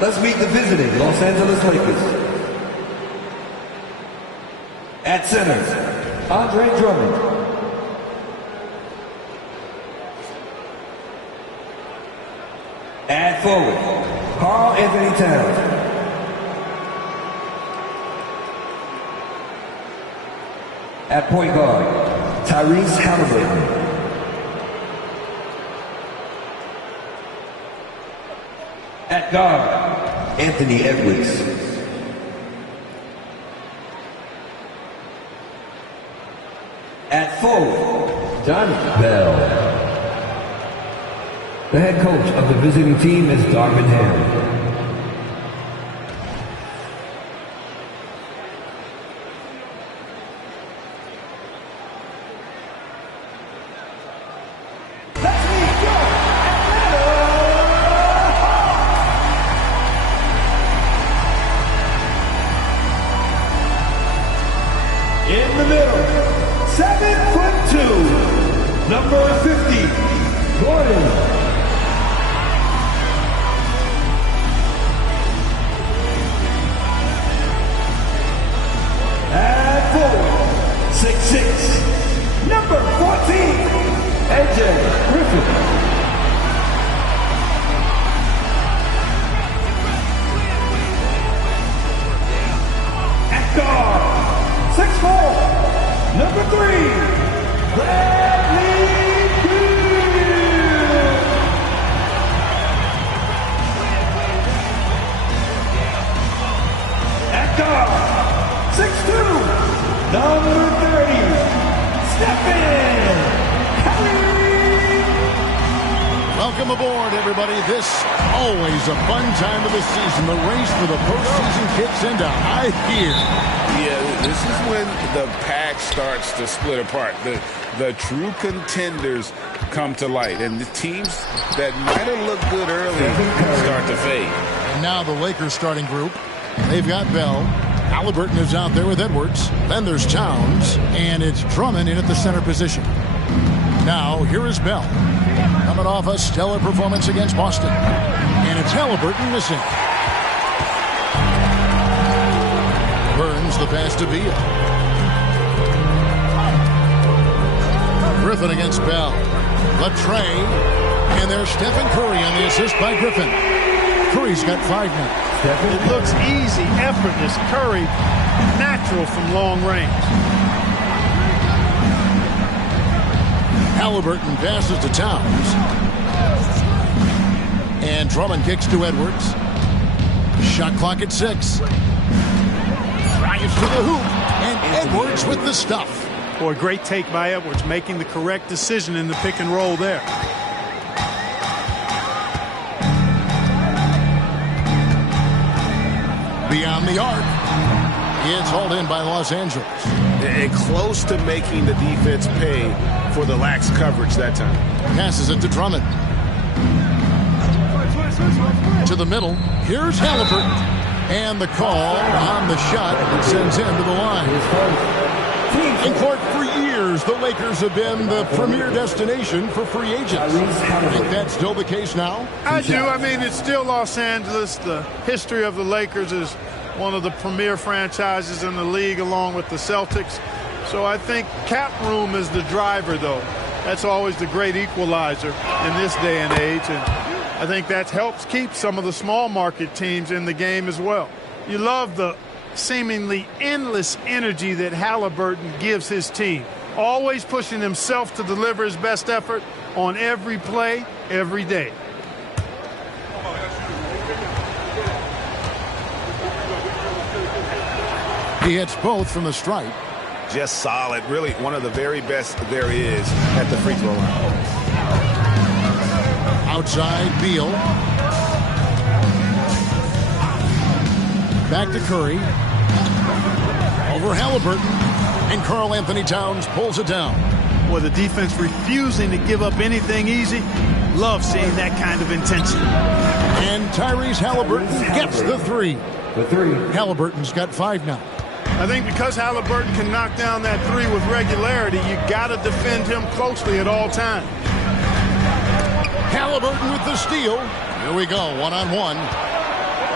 Let's meet the visiting Los Angeles Lakers. At center, Andre Drummond. At forward, Karl Anthony Towns. At point guard, Tyrese Halliburton. At guard, Anthony Edwards. At forward, Johnny Bell. The head coach of the visiting team is Darvin Ham. In the middle, 7'2", number 50, Gordon. At forward, 6'6", number 14, AJ Griffin. At guard, 6'4", number 3, Bradley Beal. At guard, 6'2", number 30, Stephen Curry. Welcome aboard, everybody. This always a fun time of the season. The race for the postseason kicks into high gear. Yeah, this is when the pack starts to split apart. The true contenders come to light, and the teams that might have looked good early start to fade. And now the Lakers starting group. They've got Bell. Halliburton is out there with Edwards. Then there's Towns, and it's Drummond in at the center position. Now, here is Bell. Coming off a stellar performance against Boston. And it's Halliburton missing. Burns the pass to Beal. Griffin against Bell. The trade. And there's Stephen Curry on the assist by Griffin. Curry's got 5 now. It looks easy, effortless. Curry, natural from long range. Halliburton passes to Towns. And Drummond kicks to Edwards. Shot clock at 6. Drives to the hoop. And Edwards with the stuff. Boy, great take by Edwards, making the correct decision in the pick and roll there. Beyond the arc. It's hauled in by Los Angeles. And close to making the defense pay for the lax coverage that time. Passes it to Drummond. To the middle. Here's Halliburton. And the call on the shot that sends him to the line. In court for years, the Lakers have been the premier destination for free agents. I think that's still the case now. I do. I mean, it's still Los Angeles. The history of the Lakers is one of the premier franchises in the league along with the Celtics. So I think cap room is the driver, though. That's always the great equalizer in this day and age. And I think that helps keep some of the small market teams in the game as well. You love the seemingly endless energy that Halliburton gives his team. Always pushing himself to deliver his best effort on every play, every day. He hits both from the stripe. Just solid. Really one of the very best there is at the free throw line. Outside, Beal. Back to Curry. Over Halliburton. And Karl Anthony Towns pulls it down. Well, the defense refusing to give up anything easy. Love seeing that kind of intensity. And Tyrese Halliburton gets the 3. Halliburton's got 5 now. I think because Halliburton can knock down that 3 with regularity, you got to defend him closely at all times. Halliburton with the steal. Here we go, one-on-one.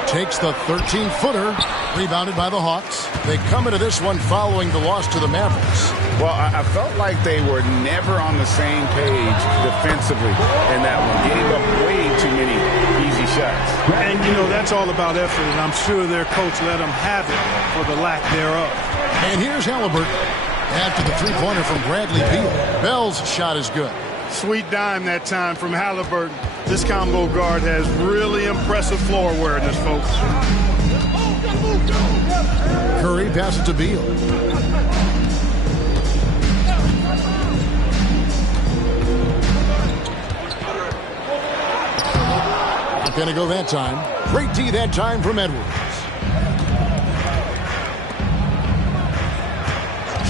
takes the 13-footer. Rebounded by the Hawks. They come into this one following the loss to the Mavericks. Well, I felt like they were never on the same page defensively in that one. Gave up way too many easy shots. And, you know, that's all about effort, and I'm sure their coach let them have it for the lack thereof. And here's Halliburton. After the three-pointer from Bradley Beal. Bell's shot is good. Sweet dime that time from Halliburton. This combo guard has really impressive floor awareness, folks. Curry passes to Beal. Not going to go that time. Great D that time from Edwards.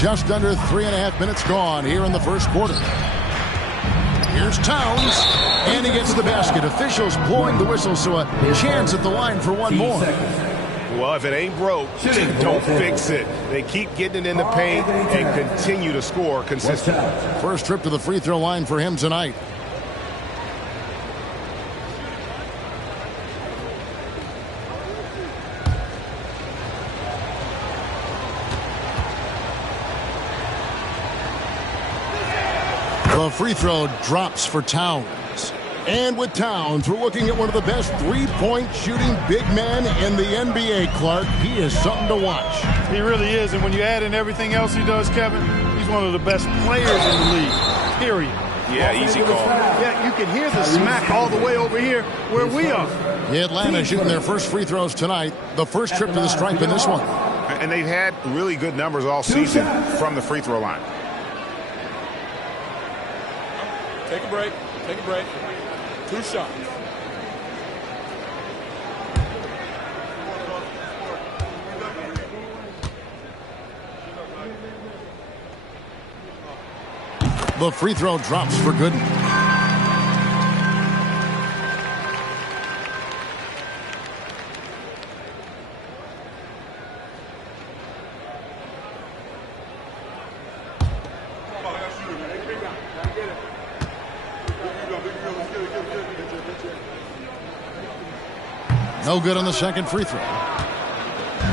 Just under 3.5 minutes gone here in the first quarter. Here's Towns, and he gets the basket. Officials blowing the whistle, so a chance at the line for one more. Well, if it ain't broke, don't fix it. They keep getting it in the paint and continue to score consistently. First trip to the free throw line for him tonight. The free throw drops for Towns. And with Towns, we're looking at one of the best three-point shooting big men in the NBA, Clark. He is something to watch. He really is, and when you add in everything else he does, Kevin, he's one of the best players in the league, period. Yeah, easy call. Yeah, you can hear the smack all the way over here where we are. Atlanta shooting their first free throws tonight. The first trip to the stripe in this one. And they've had really good numbers all season from the free throw line. Take a break. Take a break. 2 shots. The free throw drops for good. No good on the second free throw.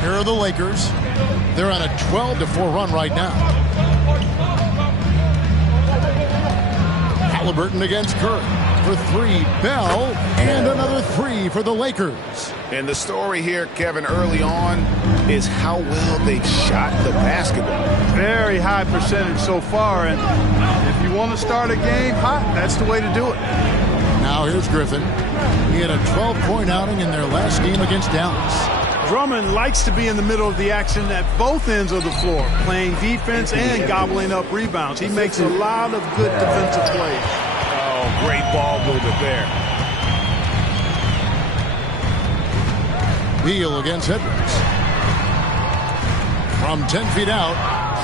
Here are the Lakers. They're on a 12-4 run right now. Halliburton against Curry. For 3, Bell, and another 3 for the Lakers. And the story here, Kevin, early on is how well they've shot the basketball. Very high percentage so far, and if you want to start a game hot, that's the way to do it. Now here's Griffin. He had a 12-point outing in their last game against Dallas. Drummond likes to be in the middle of the action at both ends of the floor, playing defense and gobbling up rebounds. He makes a lot of good defensive plays. Oh, great ball movement there. Beal against Edwards. From 10 feet out,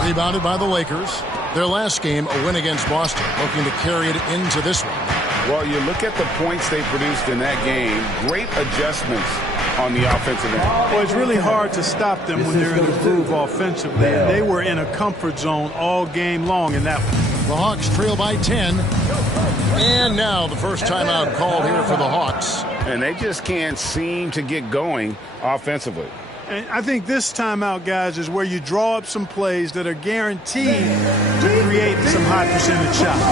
rebounded by the Lakers. Their last game, a win against Boston, looking to carry it into this one. Well, you look at the points they produced in that game. Great adjustments on the offensive end. Well, it's really hard to stop them when they're in a groove offensively. And they were in a comfort zone all game long in that one. The Hawks trail by 10. And now the first timeout called here for the Hawks. And they just can't seem to get going offensively. And I think this timeout, guys, is where you draw up some plays that are guaranteed to create some high percentage shots.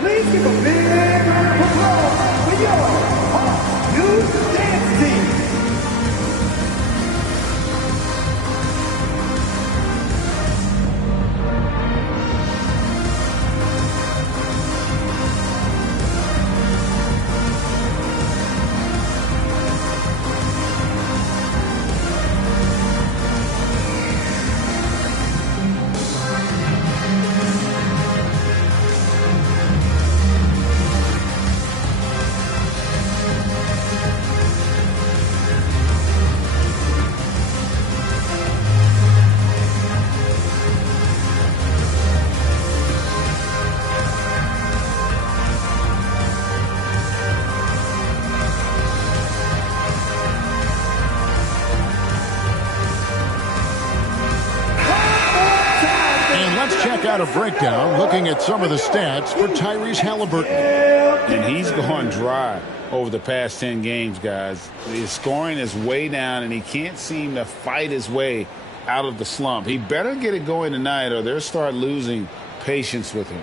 Please give a big round of applause for your Hawks New Dance Team. out a breakdown looking at some of the stats for Tyrese Halliburton. And he's gone dry over the past 10 games, guys. His scoring is way down, and he can't seem to fight his way out of the slump. He better get it going tonight, or they'll start losing patience with him.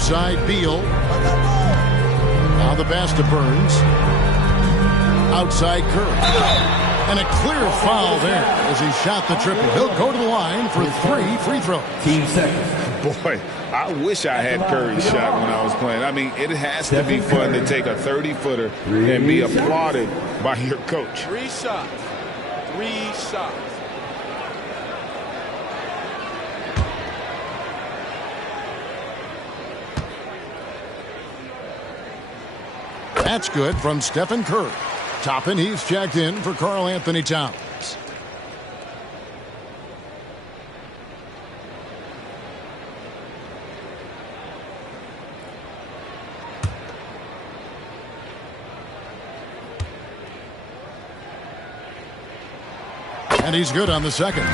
Side Beal. Now the pass to Burns. Outside Curry. And a clear foul there as he shot the triple. He'll go to the line for 3 free throws. Team second. Boy, I wish I had Curry's shot when I was playing. I mean, it has to be fun to take a 30-footer and be applauded by your coach. 3 shots. 3 shots. That's good from Stephen Curry. Toppin, he's checked in for Karl Anthony Towns. And he's good on the second.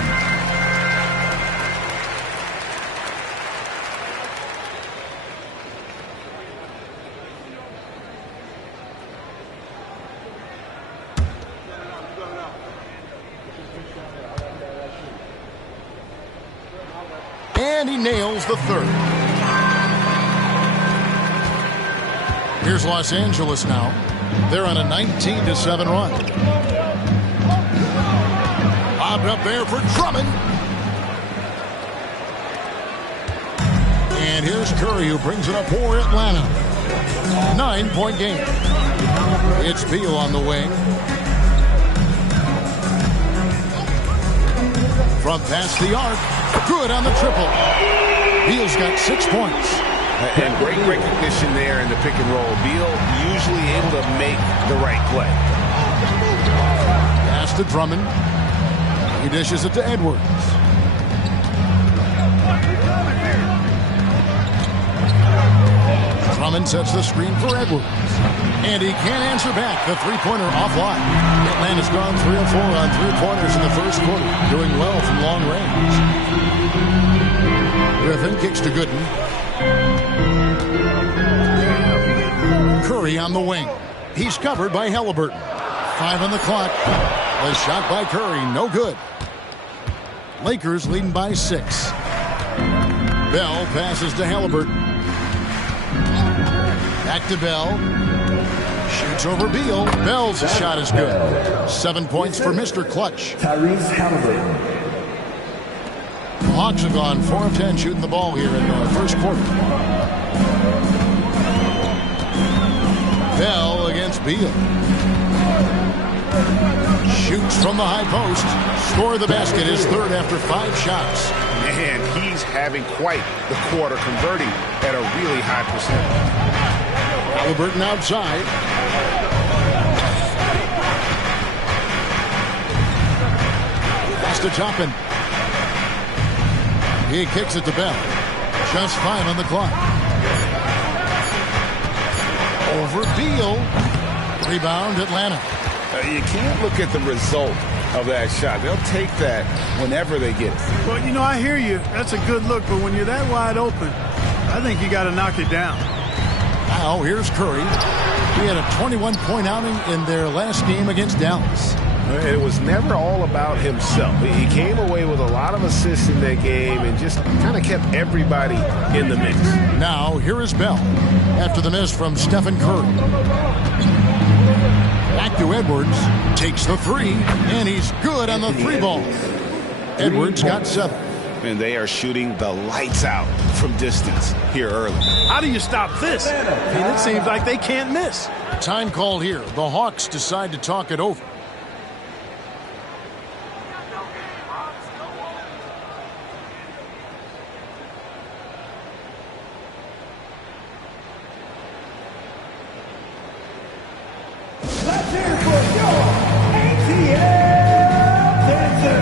And he nails the third. Here's Los Angeles now. They're on a 19-7 run. Lobbed up there for Drummond. And here's Curry, who brings it up for Atlanta. 9-point game. It's Beal on the wing. From past the arc. Good on the triple. Beal's got 6 points. And great recognition there in the pick and roll. Beal usually able to make the right play. Pass to Drummond. He dishes it to Edwards. Drummond sets the screen for Edwards. And he can't answer back. The three-pointer offline. Atlanta's gone 3 of 4 on three-pointers in the first quarter. Doing well from long range. Griffin kicks to Gooden. Curry on the wing. He's covered by Halliburton. 5 on the clock. The shot by Curry, no good. Lakers leading by 6. Bell passes to Halliburton. Back to Bell. Shoots over Beal. Bell's shot is good. 7 points for Mr. Clutch. Tyrese Halliburton. The Hawks have gone 4 of 10 shooting the ball here in the first quarter. Bell against Beal. Shoots from the high post. Score the basket, his third after 5 shots. Man, he's having quite the quarter, converting at a really high percentage. Halliburton outside. Pass to Toppin. He kicks it to Bell. Just 5 on the clock. Over Beal. Rebound Atlanta. You can't look at the result of that shot. They'll take that whenever they get it. Well, you know, I hear you. That's a good look, but when you're that wide open, I think you got to knock it down. Now here's Curry. He had a 21-point outing in their last game against Dallas. It was never all about himself. He came away with a lot of assists in that game and just kind of kept everybody in the mix. Now here is Bell after the miss from Stephen Curry. Back to Edwards. Takes the 3, and he's good on the 3 ball. Edwards got 7. And they are shooting the lights out from distance here early. How do you stop this? I mean, it seems like they can't miss. Time call here. The Hawks decide to talk it over. Let's hear it for your ATL dancer.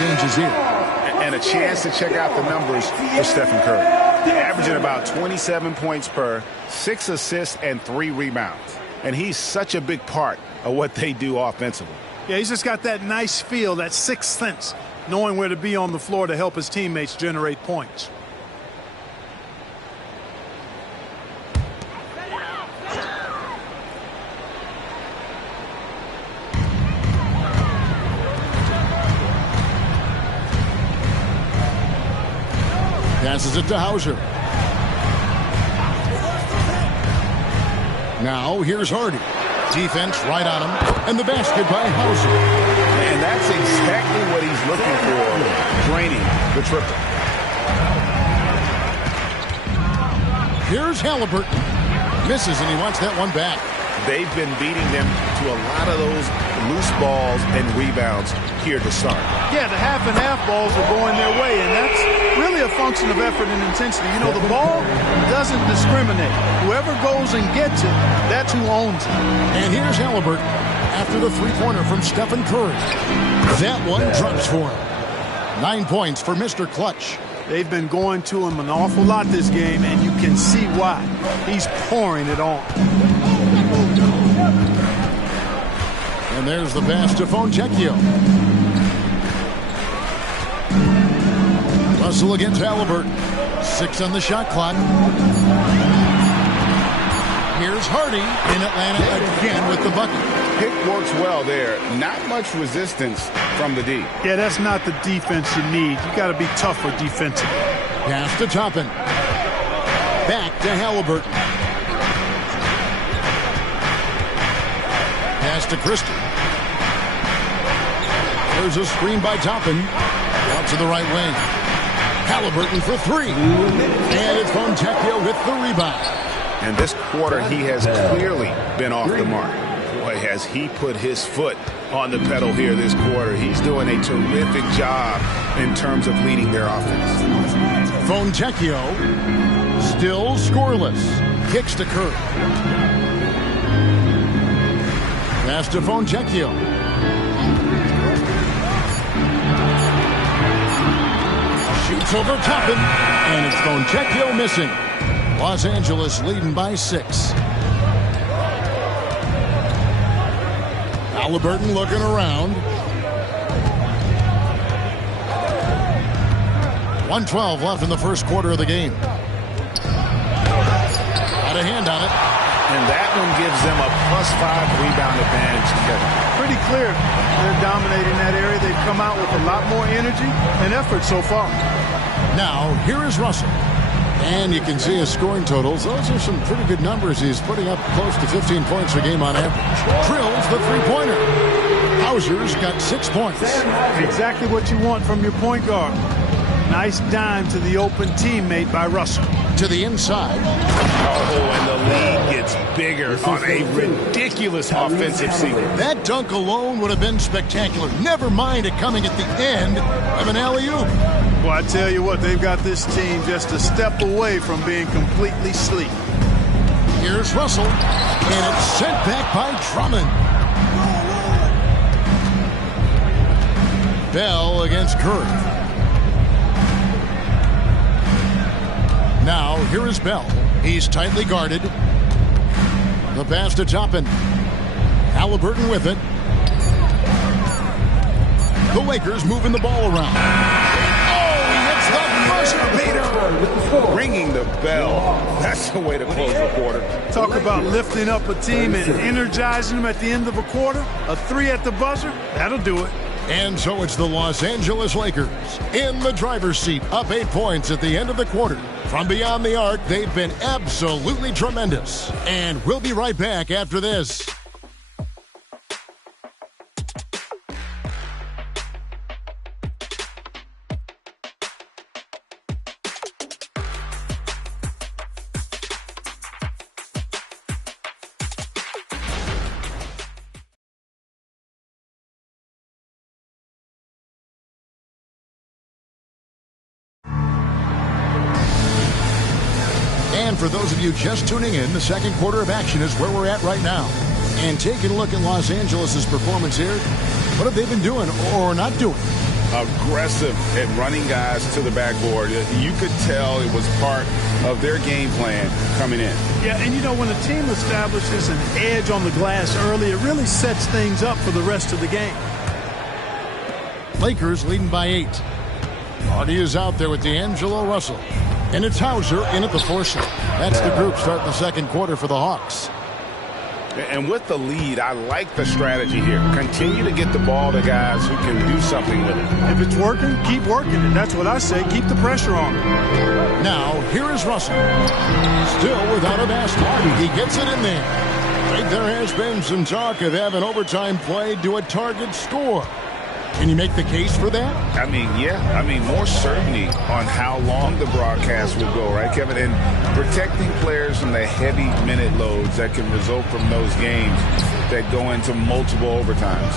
changes here. And a chance to check out the numbers for Stephen Curry. Averaging about 27 points per, 6 assists, and 3 rebounds. And he's such a big part of what they do offensively. Yeah, he's just got that nice feel, that sixth sense, knowing where to be on the floor to help his teammates generate points. Passes it to Hauser. Now here's Hardy. Defense right on him. And the basket by Hauser. And that's exactly what he's looking for, draining the triple. Here's Halliburton. Misses, and he wants that one back. They've been beating them to a lot of those loose balls and rebounds here to start. Yeah, the half and half balls are going their way, and that's really a function of effort and intensity. You know, the ball doesn't discriminate. Whoever goes and gets it, that's who owns it. And here's Halliburton after the three-pointer from Stephen Curry. That one drops for him. 9 points for Mr. Clutch. They've been going to him an awful lot this game, and you can see why. He's pouring it on. And there's the pass to Fontecchio. Russell against Halliburton. 6 on the shot clock. Here's Hardy in Atlanta again with the bucket. Pick works well there. Not much resistance from the D. Yeah, that's not the defense you need. You got to be tougher defensively. Pass to Toppin. Back to Halliburton. Pass to Christie. There's a screen by Toppin. Out to the right wing. Halliburton for 3. And it's Fontecchio with the rebound. And this quarter, he has clearly been off the mark. Boy, has he put his foot on the pedal here this quarter. He's doing a terrific job in terms of leading their offense. Fontecchio still scoreless. Kicks to Curry. Pass to Fontecchio. Shoots over Toppin, and it's Fontecchio missing. Los Angeles leading by 6. Halliburton looking around. 1:12 left in the first quarter of the game. Got a hand on it. And that one gives them a +5 rebound advantage, Kevin. Pretty clear. They're dominating that area. They've come out with a lot more energy and effort so far. Now, here is Russell. And you can see his scoring totals. Those are some pretty good numbers. He's putting up close to 15 points a game on average. Drills the three-pointer. Hauser's got 6 points. Exactly what you want from your point guard. Nice dime to the open teammate by Russell. To the inside. Oh, and the lead gets bigger on a ridiculous offensive sequence. That dunk alone would have been spectacular. Never mind it coming at the end of an alley-oop. Well, I tell you what, they've got this team just a step away from being completely sleep. Here's Russell, and it's sent back by Drummond. Bell against Curry. Now, here is Bell. He's tightly guarded. The pass to Toppin. Halliburton with it. The Lakers moving the ball around. Ringing the bell. That's the way to close the quarter. Talk about lifting up a team and energizing them at the end of a quarter. A 3 at the buzzer, that'll do it. And so it's the Los Angeles Lakers in the driver's seat, up 8 points at the end of the quarter. From beyond the arc, they've been absolutely tremendous. And we'll be right back after this. And for those of you just tuning in, the second quarter of action is where we're at right now. And taking a look at Los Angeles' performance here, what have they been doing or not doing? aggressive at running guys to the backboard. You could tell it was part of their game plan coming in. Yeah, and you know, when a team establishes an edge on the glass early, it really sets things up for the rest of the game. Lakers leading by 8. Hardy is out there with D'Angelo Russell. And it's Hauser in at the 4 slot. That's the group starting the second quarter for the Hawks. And with the lead, I like the strategy here. Continue to get the ball to guys who can do something with it. If it's working, keep working it. That's what I say. Keep the pressure on. Now, here is Russell. Still without a basket. He gets it in there. There has been some talk of having overtime play to a target score. Can you make the case for that? I mean, yeah. I mean, more certainty on how long the broadcast will go, right, Kevin? And protecting players from the heavy minute loads that can result from those games that go into multiple overtimes.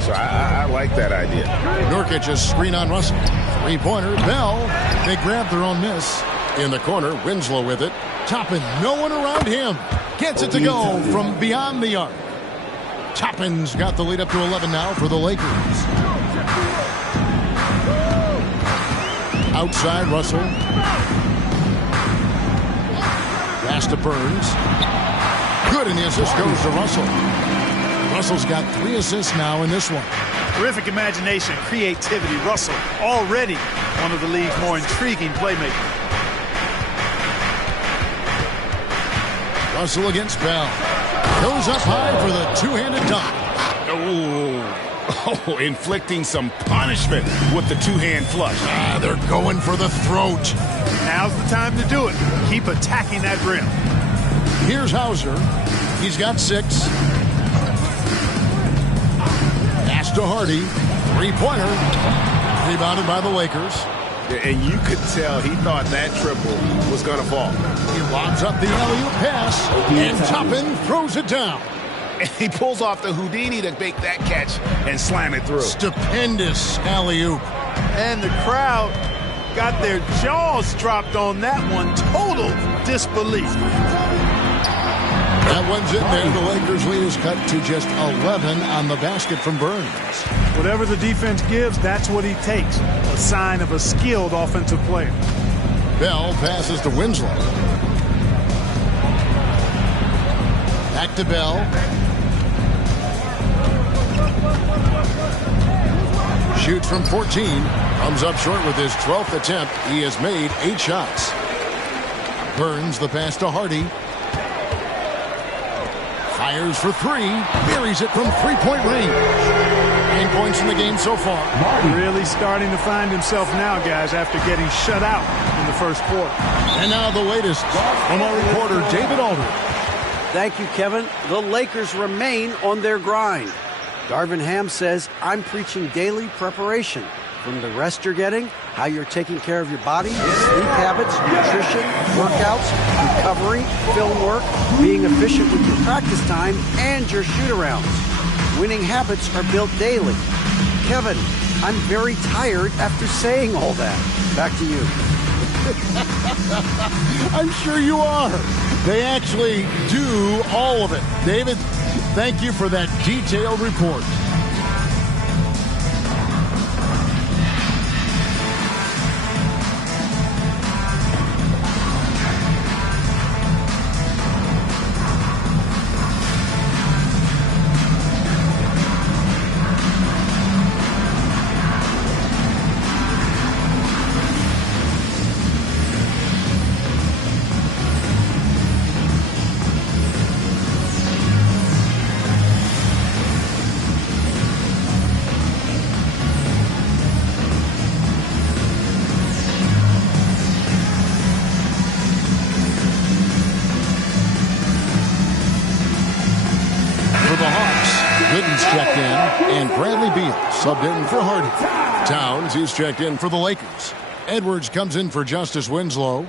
So I like that idea. Nurkic just screen on Russell. 3-pointer, Bell. They grab their own miss. In the corner, Winslow with it. Toppin, no one around him. Gets it to go from beyond the arc. Toppin's got the lead up to 11 now for the Lakers. Outside, Russell. Pass to Burns. Good, and the assist goes to Russell. Russell's got 3 assists now in this one. Terrific imagination, creativity. Russell, already one of the league's more intriguing playmakers. Russell against Bell. Goes up high for the two-handed dunk. Oh, inflicting some punishment with the two-hand flush. They're going for the throat. Now's the time to do it. Keep attacking that rim. Here's Hauser. He's got 6. Pass to Hardy. 3-pointer. Rebounded by the Lakers. And you could tell he thought that triple was going to fall. He lobs up the alley-oop pass, and Toppin throws it down. And he pulls off the Houdini to make that catch and slam it through. Stupendous alley-oop. And the crowd got their jaws dropped on that one. Total disbelief. That one's in there. The Lakers' lead is cut to just 11 on the basket from Burns. Whatever the defense gives, that's what he takes. A sign of a skilled offensive player. Bell passes to Winslow. Back to Bell. Shoots from 14. Comes up short with his 12th attempt. He has made 8 shots. Burns the pass to Hardy. Fires for 3. Buries it from 3-point range. 9 points in the game so far. Really starting to find himself now, guys, after getting shut out in the first quarter. And now the latest from our reporter, David Aldridge. Thank you, Kevin. The Lakers remain on their grind. Darvin Ham says, I'm preaching daily preparation. From the rest you're getting, how you're taking care of your body, sleep habits, nutrition, workouts, recovery, film work, being efficient with your practice time, and your shoot-arounds. Winning habits are built daily. Kevin, I'm very tired after saying all that. Back to you. I'm sure you are. They actually do all of it. David, thank you for that detailed report. Checked in, and Bradley Beal subbed in for Hardy. Towns, he's checked in for the Lakers. Edwards comes in for Justice Winslow.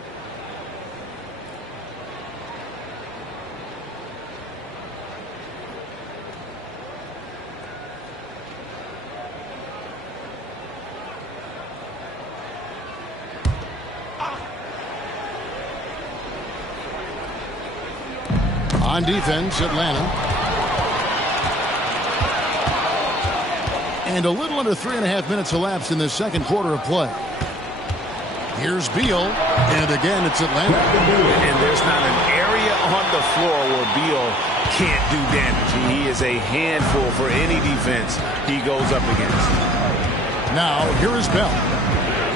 On defense, Atlanta. And a little under 3.5 minutes elapsed in the second quarter of play. Here's Beal, and again it's Atlanta. And there's not an area on the floor where Beal can't do damage. He is a handful for any defense he goes up against. Now, here is Bell.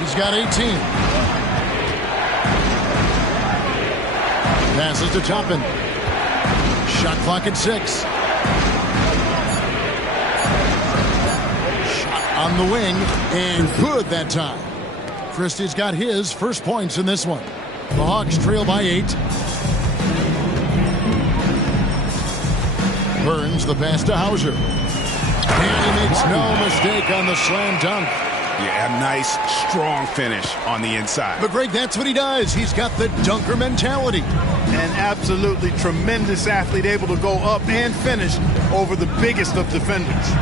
He's got 18. Passes to Toppin. Shot clock at 6. Shot on the wing, and good that time. Christie's got his first points in this one. The Hawks trail by 8. Burns the pass to Hauser. And he makes no mistake on the slam dunk. Yeah, a nice, strong finish on the inside. But Greg, that's what he does. He's got the dunker mentality. An absolutely tremendous athlete, able to go up and finish over the biggest of defenders.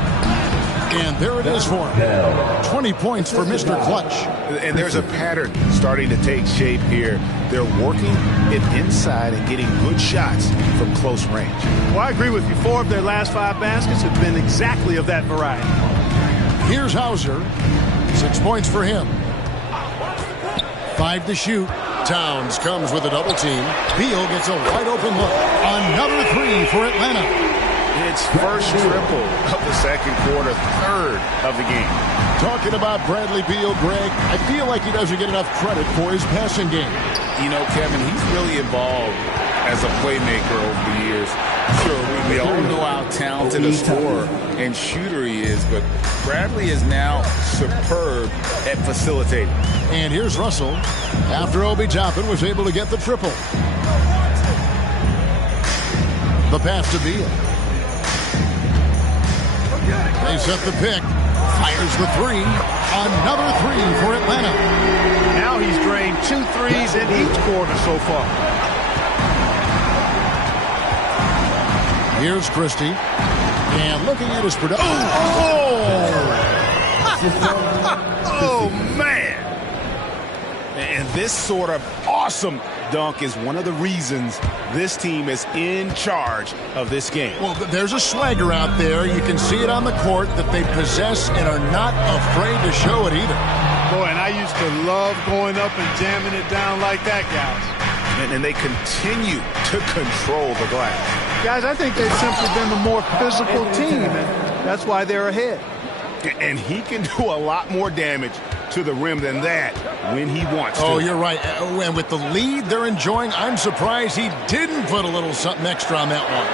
And there it is for him. 20 points for Mr. Clutch. And there's a pattern starting to take shape here. They're working it inside and getting good shots from close range. Well, I agree with you. 4 of their last 5 baskets have been exactly of that variety. Here's Hauser. 6 points for him. 5 to shoot. Towns comes with a double team. Beal gets a wide open look. Another 3 for Atlanta. It's first triple of the second quarter, third of the game. Talking about Bradley Beal, Greg, I feel like he doesn't get enough credit for his passing game. You know, Kevin, he's really evolved as a playmaker over the years. Sure, we all know how talented a scorer and shooter he is, but Bradley is now superb at facilitating. And here's Russell after Obi Toppin was able to get the triple. The pass to Beal. They set the pick. Fires the 3. Another 3 for Atlanta. Now he's drained 2 threes in each quarter so far. Here's Christie. And looking at his production. Oh, man. And this sort of awesome dunk is one of the reasons this team is in charge of this game. Well, there's a swagger out there. You can see it on the court that they possess and are not afraid to show it either. Boy, and I used to love going up and jamming it down like that, guys. And they continue to control the glass. Guys, I think they've simply been the more physical team, and that's why they're ahead. And he can do a lot more damage to the rim than that when he wants to. Oh, you're right. And with the lead they're enjoying, I'm surprised he didn't put a little something extra on that one.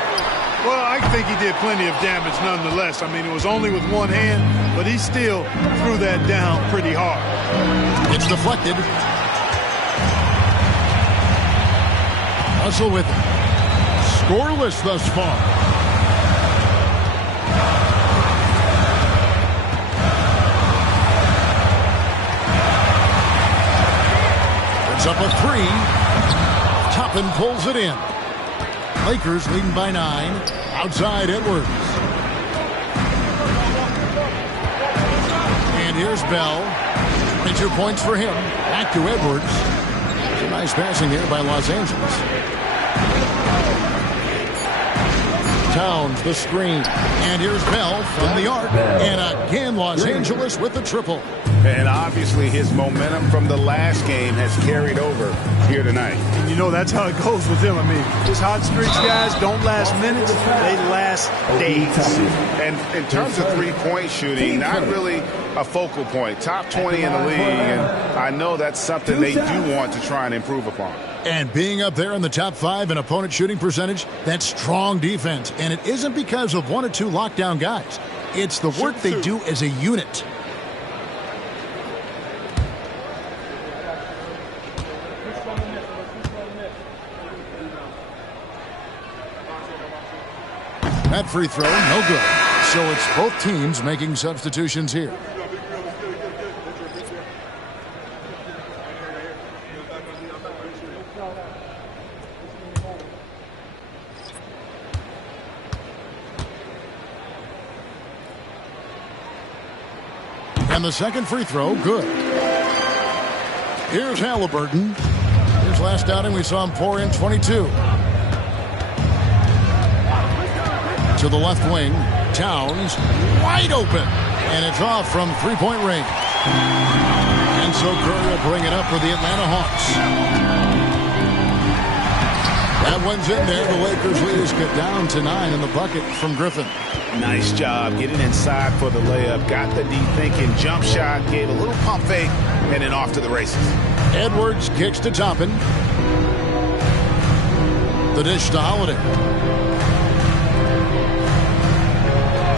Well, I think he did plenty of damage nonetheless. I mean, it was only with one hand, but he still threw that down pretty hard. It's deflected. Russell with it. Scoreless thus far. It's up a 3. Toppin pulls it in. Lakers leading by 9. Outside Edwards. And here's Bell. 22 points for him. Back to Edwards. It's a nice passing here by Los Angeles. Towns the screen. And here's Bell from the arc. And again, Los Angeles with the triple. And obviously his momentum from the last game has carried over here tonight. And you know that's how it goes with him. I mean, his hot streaks, guys, don't last minutes. They last days. And in terms of three-point shooting, not really a focal point. Top 20 in the league, and I know that's something they do want to try and improve upon. And being up there in the top 5 in opponent shooting percentage, that's strong defense. And it isn't because of 1 or 2 lockdown guys. It's the work they do as a unit. That free throw, no good. So it's both teams making substitutions here. And the second free throw, good. Here's Halliburton. His last outing, we saw him pour in 22. To the left wing, Towns, wide open. And it's off from three-point range. And so Curry will bring it up for the Atlanta Hawks. That one's in there. The Lakers lead is cut down to 9 in the bucket from Griffin. Nice job getting inside for the layup. Got the D thinking. Jump shot. Gave a little pump fake. And then off to the races. Edwards kicks to Toppin. The dish to Holiday.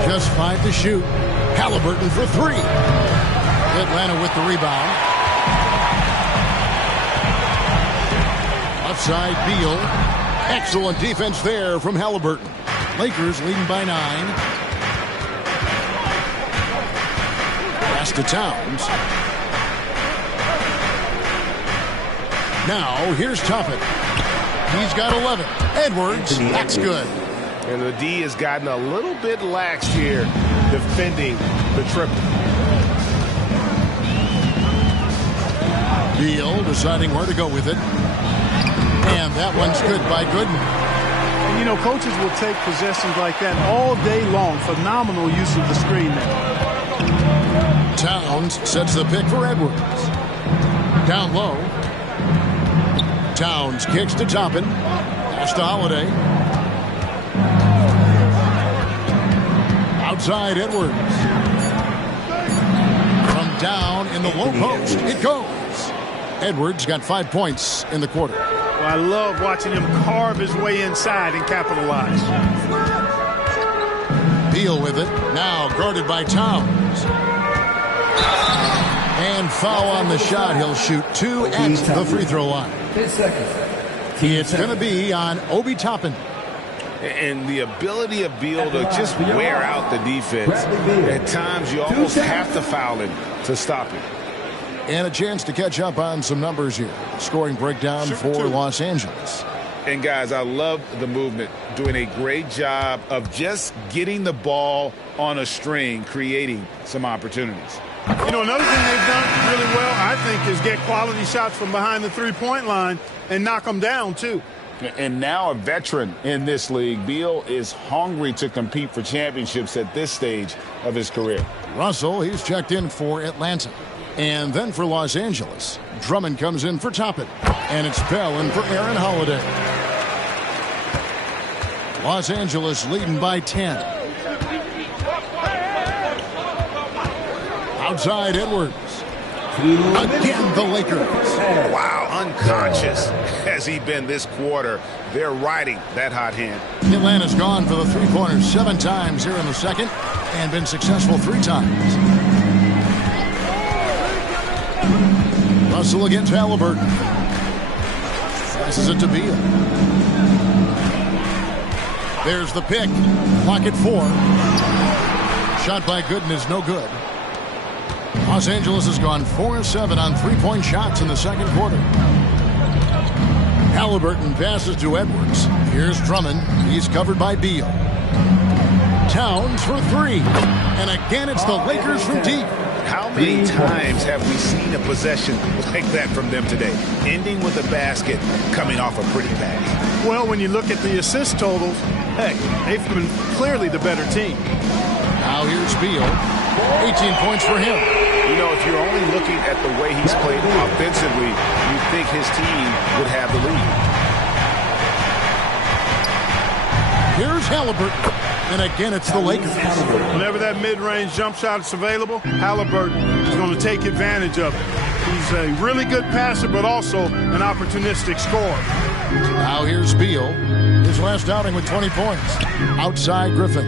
Just 5 to shoot. Halliburton for 3. Atlanta with the rebound. Outside Beal. Excellent defense there from Halliburton. Lakers leading by 9. Pass to Towns. Now here's Toppin. He's got 11. Edwards, that's good. And the D has gotten a little bit lax here defending the triple. Beal deciding where to go with it. And that one's good by Gooden. And, you know, coaches will take possessions like that all day long. Phenomenal use of the screen there. Towns sets the pick for Edwards. Down low. Towns kicks to Toppin. Pass to Holiday. Outside Edwards. From down in the low post. It goes. Edwards got 5 points in the quarter. Well, I love watching him carve his way inside and capitalize. Beal with it. Now guarded by Towns. And foul on the shot. He'll shoot 2 at the free throw line. 10 seconds. It's going to be on Obi Toppin. And the ability of Beal to just wear out the defense. At times, you almost have to foul him to stop him. And a chance to catch up on some numbers here. Scoring breakdown for Los Angeles. And, guys, I love the movement. Doing a great job of just getting the ball on a string, creating some opportunities. You know, another thing they've done really well, I think, is get quality shots from behind the three-point line and knock them down, too. And now a veteran in this league, Beal is hungry to compete for championships at this stage of his career. Russell, he's checked in for Atlanta. And then for Los Angeles, Drummond comes in for Toppin. And it's Bell in for Aaron Holiday. Los Angeles leading by 10. Outside Edwards. Again, the Lakers. Wow, unconscious has he been this quarter. They're riding that hot hand. Atlanta's gone for the three-pointers 7 times here in the second and been successful 3 times. Russell against Halliburton. Passes it to Beal. There's the pick. Clock at 4. Shot by Gooden is no good. Los Angeles has gone 4-7 on three-point shots in the second quarter. Halliburton passes to Edwards. Here's Drummond. He's covered by Beal. Towns for 3. And again, it's the Lakers from deep. How many times have we seen a possession like that from them today? Ending with a basket, coming off a pretty pass. Well, when you look at the assist totals, heck, they've been clearly the better team. Now here's Beal. 18 points for him. You know, if you're only looking at the way he's played offensively, you think his team would have the lead. Here's Halliburton. And again, it's the Lakers. Whenever that mid-range jump shot is available, Halliburton is going to take advantage of it. He's a really good passer, but also an opportunistic scorer. Now here's Beal. His last outing with 20 points. Outside Griffin.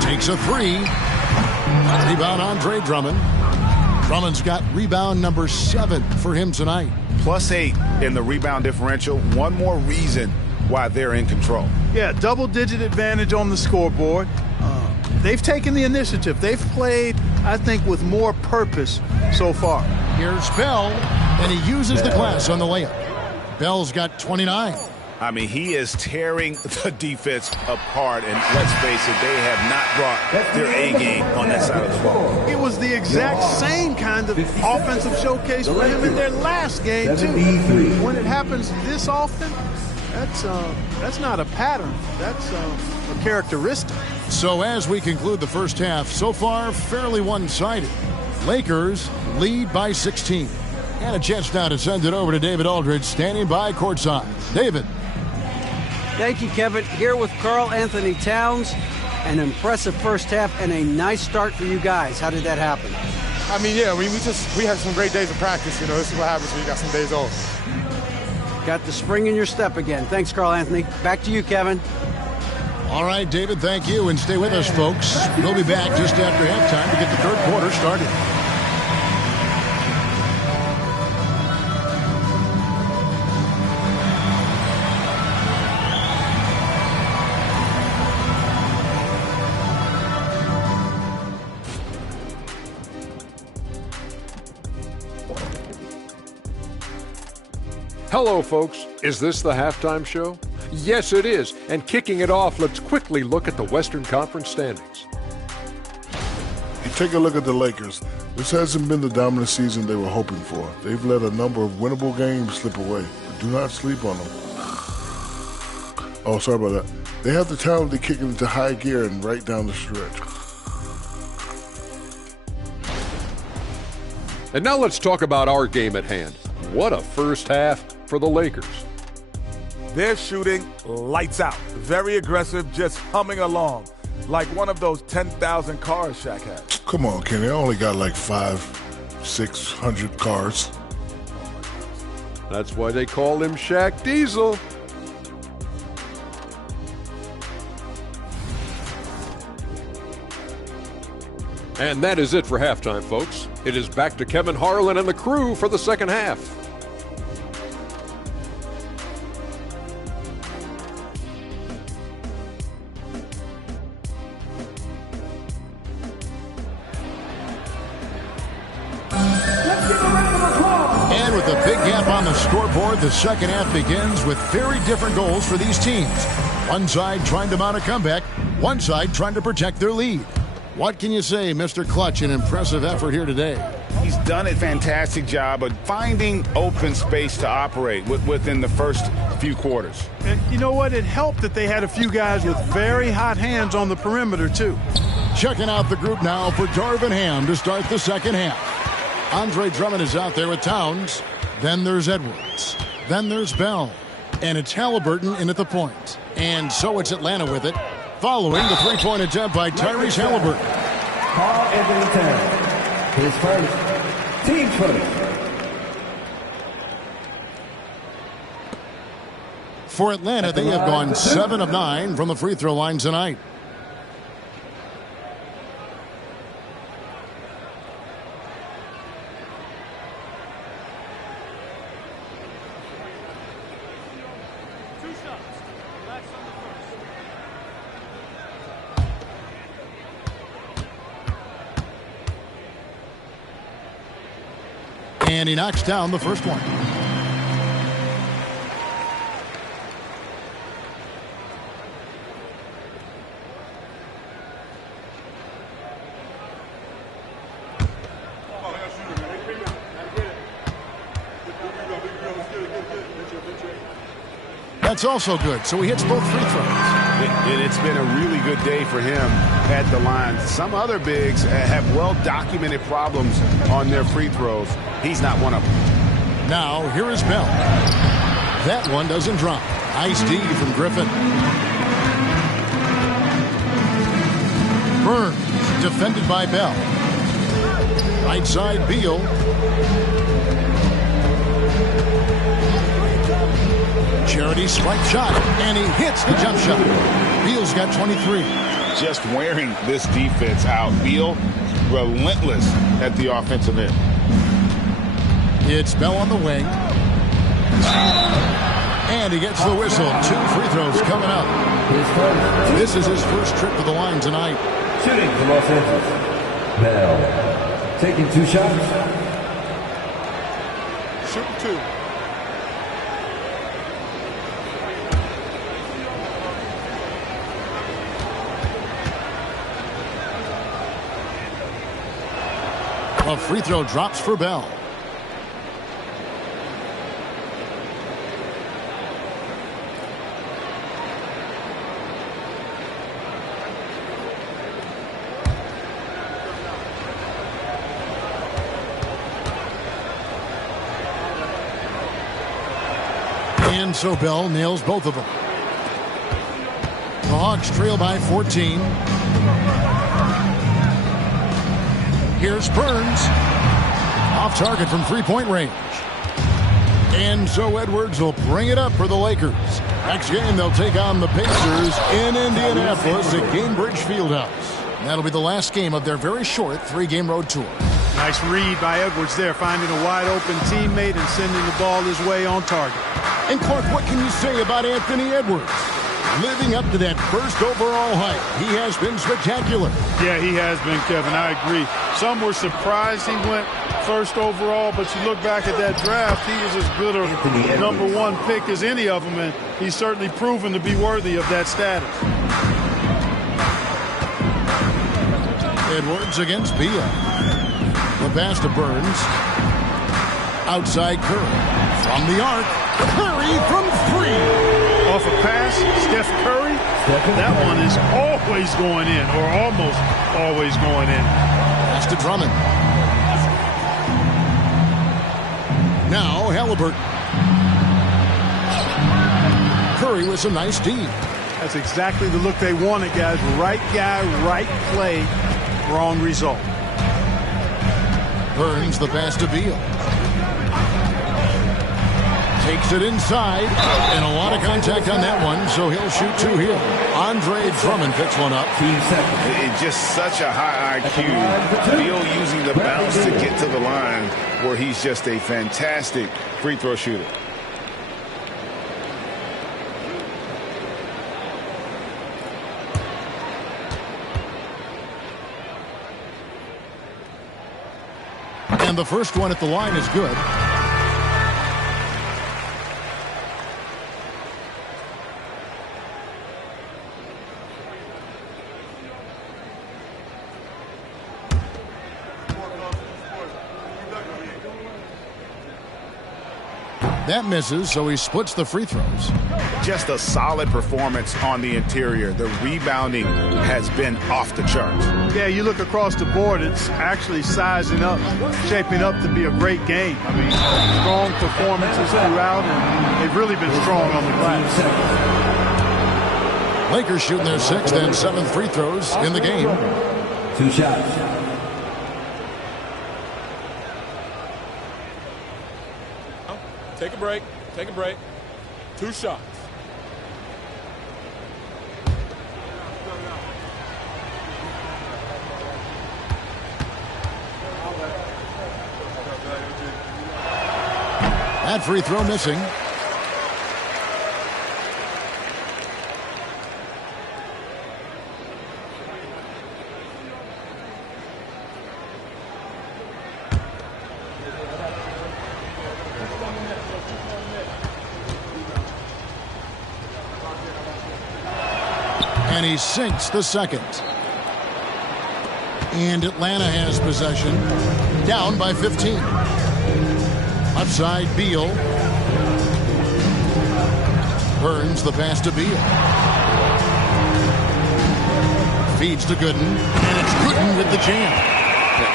Takes a 3. Rebound Andre Drummond. Drummond's got rebound number 7 for him tonight. +8 in the rebound differential. One more reason why they're in control. Yeah, double-digit advantage on the scoreboard. They've taken the initiative. They've played, I think, with more purpose so far. Here's Bell, and he uses the glass on the layup. Bell's got 29. I mean, he is tearing the defense apart, and let's face it, they have not brought their A-game on that side of the ball. It was the exact same kind of offensive showcase for him in their last game, too. When it happens this often, That's not a pattern. That's a characteristic. So as we conclude the first half, so far fairly one-sided. Lakers lead by 16. And a chance now to send it over to David Aldridge, standing by courtside. David. Thank you, Kevin. Here with Karl Anthony Towns. An impressive first half and a nice start for you guys. How did that happen? I mean, yeah, we had some great days of practice. You know, this is what happens when you got some days off. Got the spring in your step again. Thanks, Karl Anthony. Back to you, Kevin. All right, David, thank you. And stay with us, folks. We'll be back just after halftime to get the third quarter started. Hello, folks. Is this the halftime show? Yes, it is. And kicking it off, let's quickly look at the Western Conference standings. You take a look at the Lakers. This hasn't been the dominant season they were hoping for. They've let a number of winnable games slip away, but do not sleep on them. Oh, sorry about that. They have the talent to kick it into high gear and right down the stretch. And now let's talk about our game at hand. What a first half for the Lakers. They're shooting lights out. Very aggressive, just humming along. Like one of those 10,000 cars Shaq has. Come on, Kenny. I only got like 500-600 cars. That's why they call him Shaq Diesel. And that is it for halftime, folks. It is back to Kevin Harlan and the crew for the second half. And with a big gap on the scoreboard, the second half begins with very different goals for these teams. One side trying to mount a comeback, one side trying to protect their lead. What can you say, Mr. Clutch? An impressive effort here today. He's done a fantastic job of finding open space to operate within the first few quarters. And you know what? It helped that they had a few guys with very hot hands on the perimeter, too. Checking out the group now for Darvin Ham to start the second half. Andre Drummond is out there with Towns. Then there's Edwards. Then there's Bell. And it's Halliburton in at the point. And so it's Atlanta with it, following the three-point attempt by Tyrese Halliburton. Karl Anthony Towns. His first. Team first. For Atlanta, they have gone 7 of 9 from the free throw line tonight. And he knocks down the first one. That's also good. So he hits both free throws. It's been a really good day for him at the line. Some other bigs have well-documented problems on their free throws. He's not one of them. Now, here is Bell. That one doesn't drop. Nice D from Griffin. Burns, defended by Bell. Right side, Beal. Charity spike shot, and he hits the jump shot. Beal's got 23. Just wearing this defense out. Beal, relentless at the offensive end. It's Bell on the wing. And he gets the whistle. 2 free throws coming up. This is his first trip to the line tonight. Shooting for Los Angeles. Bell. Taking 2 shots. Shooting 2. A free throw drops for Bell. And so Bell nails both of them. The Hawks trail by 14. Here's Burns. Off target from three-point range. And so Edwards will bring it up for the Lakers. Next game, they'll take on the Pacers in Indianapolis at Gainbridge Fieldhouse. That'll be the last game of their very short three-game road tour. Nice read by Edwards there, finding a wide-open teammate and sending the ball his way on target. And Clark, what can you say about Anthony Edwards? Living up to that first overall hype, he has been spectacular. Yeah, he has been, Kevin. I agree. Some were surprised he went first overall, but you look back at that draft, he was as good a number one pick as any of them, and he's certainly proven to be worthy of that status. Edwards against Beal. The pass to Burns. Outside Curry. From the arc. Curry from three. Off a pass, Steph Curry. That one is always going in, or almost always going in. Pass to Drummond. Now Halliburton. Curry with some nice D. That's exactly the look they wanted, guys. Right guy, right play, wrong result. Burns the pass to Beal. Takes it inside, and a lot of contact on that one, so he'll shoot two here. Andre Drummond picks one up. It's just such a high IQ. Beal using the bounce to get to the line, where he's just a fantastic free throw shooter. And the first one at the line is good. That misses, so he splits the free throws. Just a solid performance on the interior. The rebounding has been off the charts. Yeah, you look across the board, it's actually sizing up, shaping up to be a great game. I mean, strong performances throughout, and they've really been strong on the glass. Lakers shooting their sixth and seventh free throws in the game. 2 shots. Take a break. Take a break. 2 shots. That free throw missing. And he sinks the second. And Atlanta has possession. Down by 15. Left side, Beal. Burns the pass to Beal. Feeds to Gooden. And it's Gooden with the jam.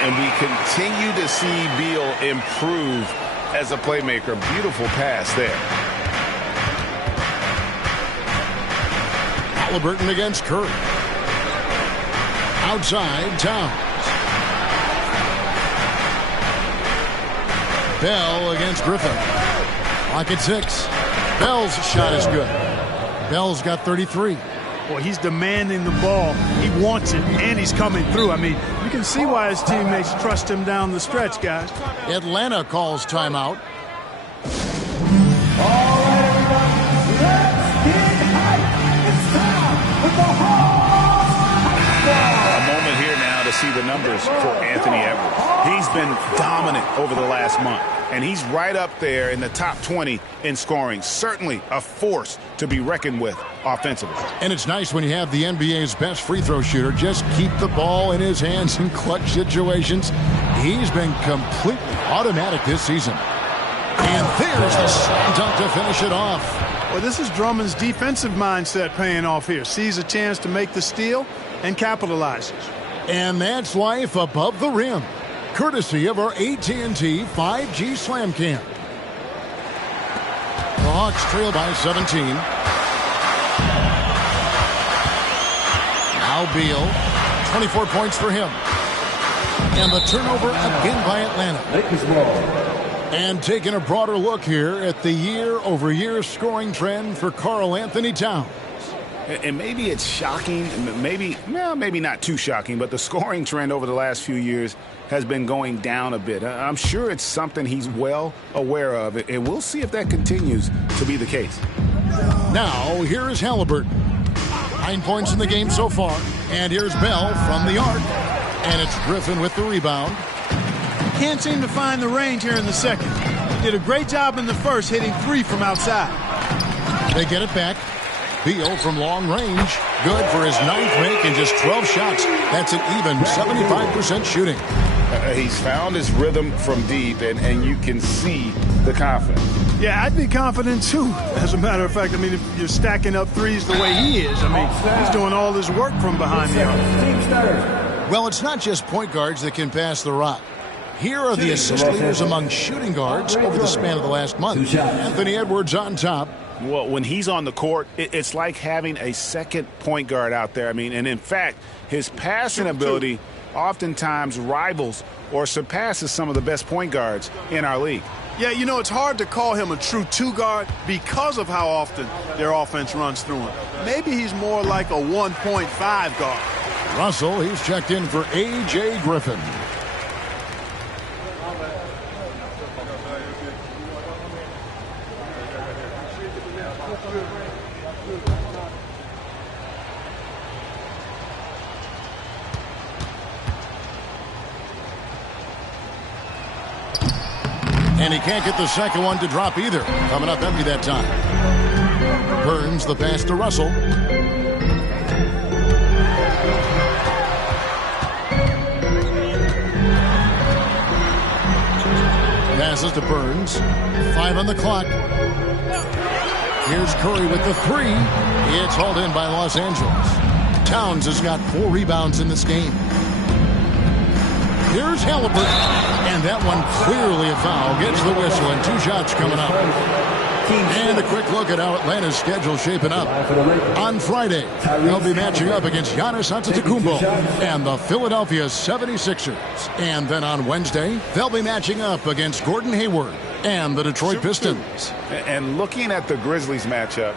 And we continue to see Beal improve as a playmaker. Beautiful pass there. Halliburton against Curry. Outside, Towns. Bell against Griffin. Lock at 6. Bell's shot is good. Bell's got 33. Boy, he's demanding the ball. He wants it, and he's coming through. I mean, you can see why his teammates trust him down the stretch, guys. Atlanta calls timeout. All right, everyone, let's get hype. It's time with the Hawks. A moment here now to see the numbers for Anthony Edwards. He's been dominant over the last month, and he's right up there in the top 20 in scoring. Certainly a force to be reckoned with offensively. And it's nice when you have the NBA's best free throw shooter just keep the ball in his hands in clutch situations. He's been completely automatic this season. And there's the slam dunk to finish it off. Well, this is Drummond's defensive mindset paying off here. Sees a chance to make the steal and capitalizes. And that's life above the rim, courtesy of our AT&T 5G Slam Cam. The Hawks trail by 17. Now Beal. 24 points for him. And the turnover again by Atlanta. Lakers ball. And taking a broader look here at the year-over-year scoring trend for Karl Anthony Towns. And maybe it's shocking, maybe not too shocking, but the scoring trend over the last few years has been going down a bit. I'm sure it's something he's well aware of, and we'll see if that continues to be the case. Now, here is Halliburton. 9 points in the game so far. And here's Bell from the arc. And it's Griffin with the rebound. Can't seem to find the range here in the second. Did a great job in the first, hitting 3 from outside. They get it back. Beal from long range. Good for his 9th make in just 12 shots. That's an even 75% shooting. He's found his rhythm from deep, and you can see the confidence. Yeah, I'd be confident too. As a matter of fact, I mean, if you're stacking up threes the way he is, I mean, he's doing all his work from behind the arc. Well, it's not just point guards that can pass the rock. Here are the assist leaders among shooting guards over the span of the last month. Anthony Edwards on top. Well, when he's on the court, it's like having a second point guard out there. I mean, and in fact, his passing ability oftentimes rivals or surpasses some of the best point guards in our league. Yeah, you know, it's hard to call him a true two-guard because of how often their offense runs through him. Maybe he's more like a 1.5 guard. Russell, he's checked in for A.J. Griffin. And he can't get the second one to drop either. Coming up empty that time. Burns the pass to Russell. Passes to Burns. 5 on the clock. Here's Curry with the 3. It's hauled in by Los Angeles. Towns has got 4 rebounds in this game. Here's Halliburton. And that one clearly a foul. Gets the whistle and 2 shots coming up. And a quick look at how Atlanta's schedule shaping up. On Friday, they'll be matching up against Giannis Antetokounmpo and the Philadelphia 76ers. And then on Wednesday, they'll be matching up against Gordon Hayward and the Detroit Pistons. And looking at the Grizzlies matchup,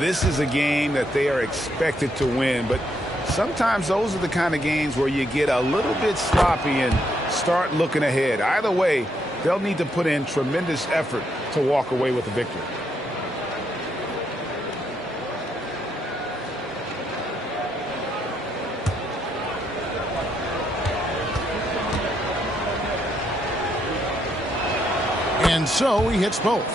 this is a game that they are expected to win, but sometimes those are the kind of games where you get a little bit sloppy and start looking ahead. Either way, they'll need to put in tremendous effort to walk away with a victory. And so he hits both.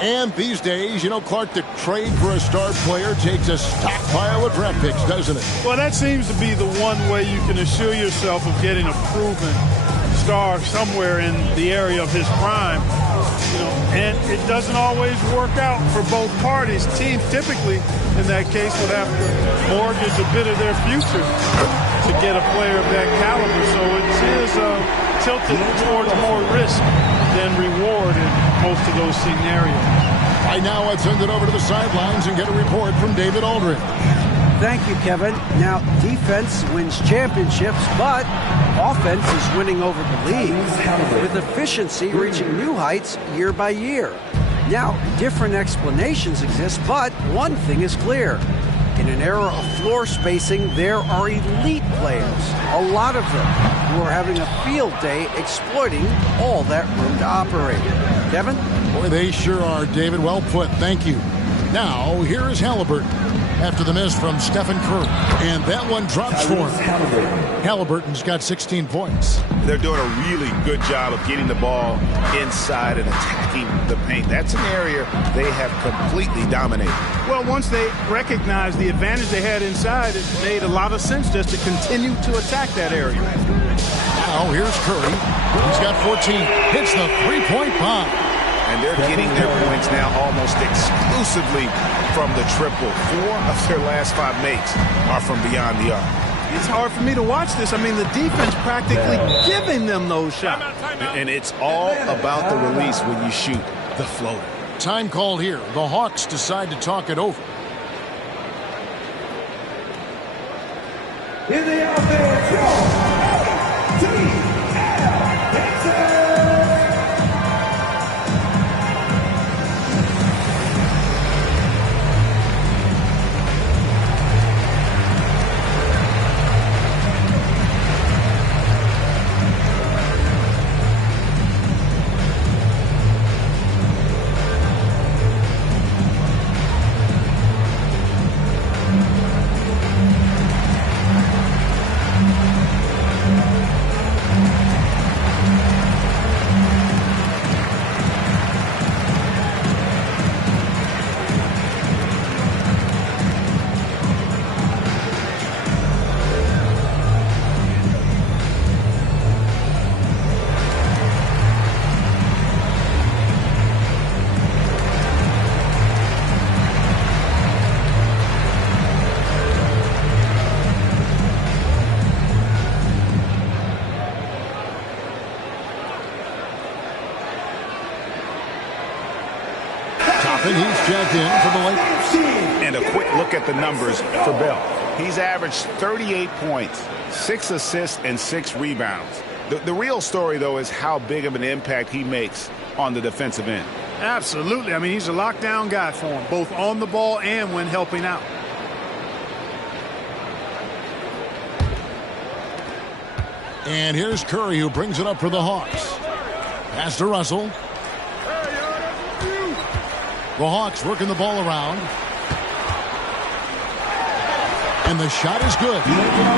And these days, you know, Clark, the trade for a star player takes a stockpile of draft picks, doesn't it? Well, that seems to be the one way you can assure yourself of getting a proven star somewhere in the area of his prime. You know, and it doesn't always work out for both parties. Teams typically, in that case, would have to mortgage a bit of their future to get a player of that caliber. So it is tilted towards more risk than reward in most of those scenarios. Right now, let's send it over to the sidelines and get a report from David Aldridge. Thank you, Kevin. Now, defense wins championships, but offense is winning over the league, with efficiency reaching new heights year by year. Now, different explanations exist, but one thing is clear. In an era of floor spacing, there are elite players, a lot of them, who are having a field day exploiting all that room to operate. Kevin? Boy, they sure are, David. Well put. Thank you. Now, here is Halliburton after the miss from Stephen Curry. And that one drops for him. Halliburton's got 16 points. They're doing a really good job of getting the ball inside and attacking the paint. That's an area they have completely dominated. Well, once they recognized the advantage they had inside, it made a lot of sense just to continue to attack that area. Now, here's Curry. He's got 14. Hits the three-point bomb. And they're getting their points now almost exclusively from the triple. 4 of their last 5 makes are from beyond the arc. It's hard for me to watch this. I mean, the defense practically giving them those shots. And it's all about the release when you shoot the floater. Time called here. The Hawks decide to talk it over. In the offense, T.L. And he's checked in for the Lakers. And a quick look at the numbers for Bell. He's averaged 38 points, 6 assists, and 6 rebounds. The real story, though, is how big of an impact he makes on the defensive end. Absolutely. I mean, he's a lockdown guy for him, both on the ball and when helping out. And here's Curry, who brings it up for the Hawks. Pass to Russell. The Hawks working the ball around. And the shot is good.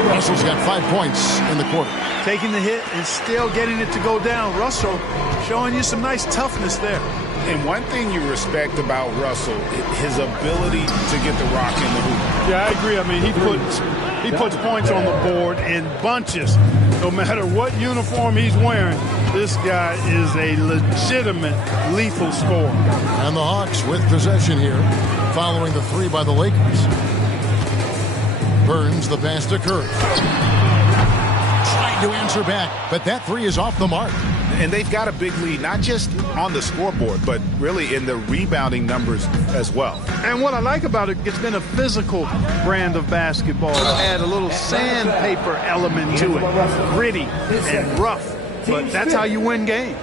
Russell's got 5 points in the quarter. Taking the hit and still getting it to go down. Russell showing you some nice toughness there. And one thing you respect about Russell, his ability to get the rock in the hoop. Yeah, I agree. I mean, he puts points on the board in bunches. No matter what uniform he's wearing, this guy is a legitimate lethal scorer. And the Hawks with possession here, following the 3 by the Lakers. Burns the pass to Curry. Trying to answer back, but that 3 is off the mark. And they've got a big lead, not just on the scoreboard, but really in the rebounding numbers as well. And what I like about it, it's been a physical brand of basketball. Add a little sandpaper element to it. Gritty and rough, but that's how you win games.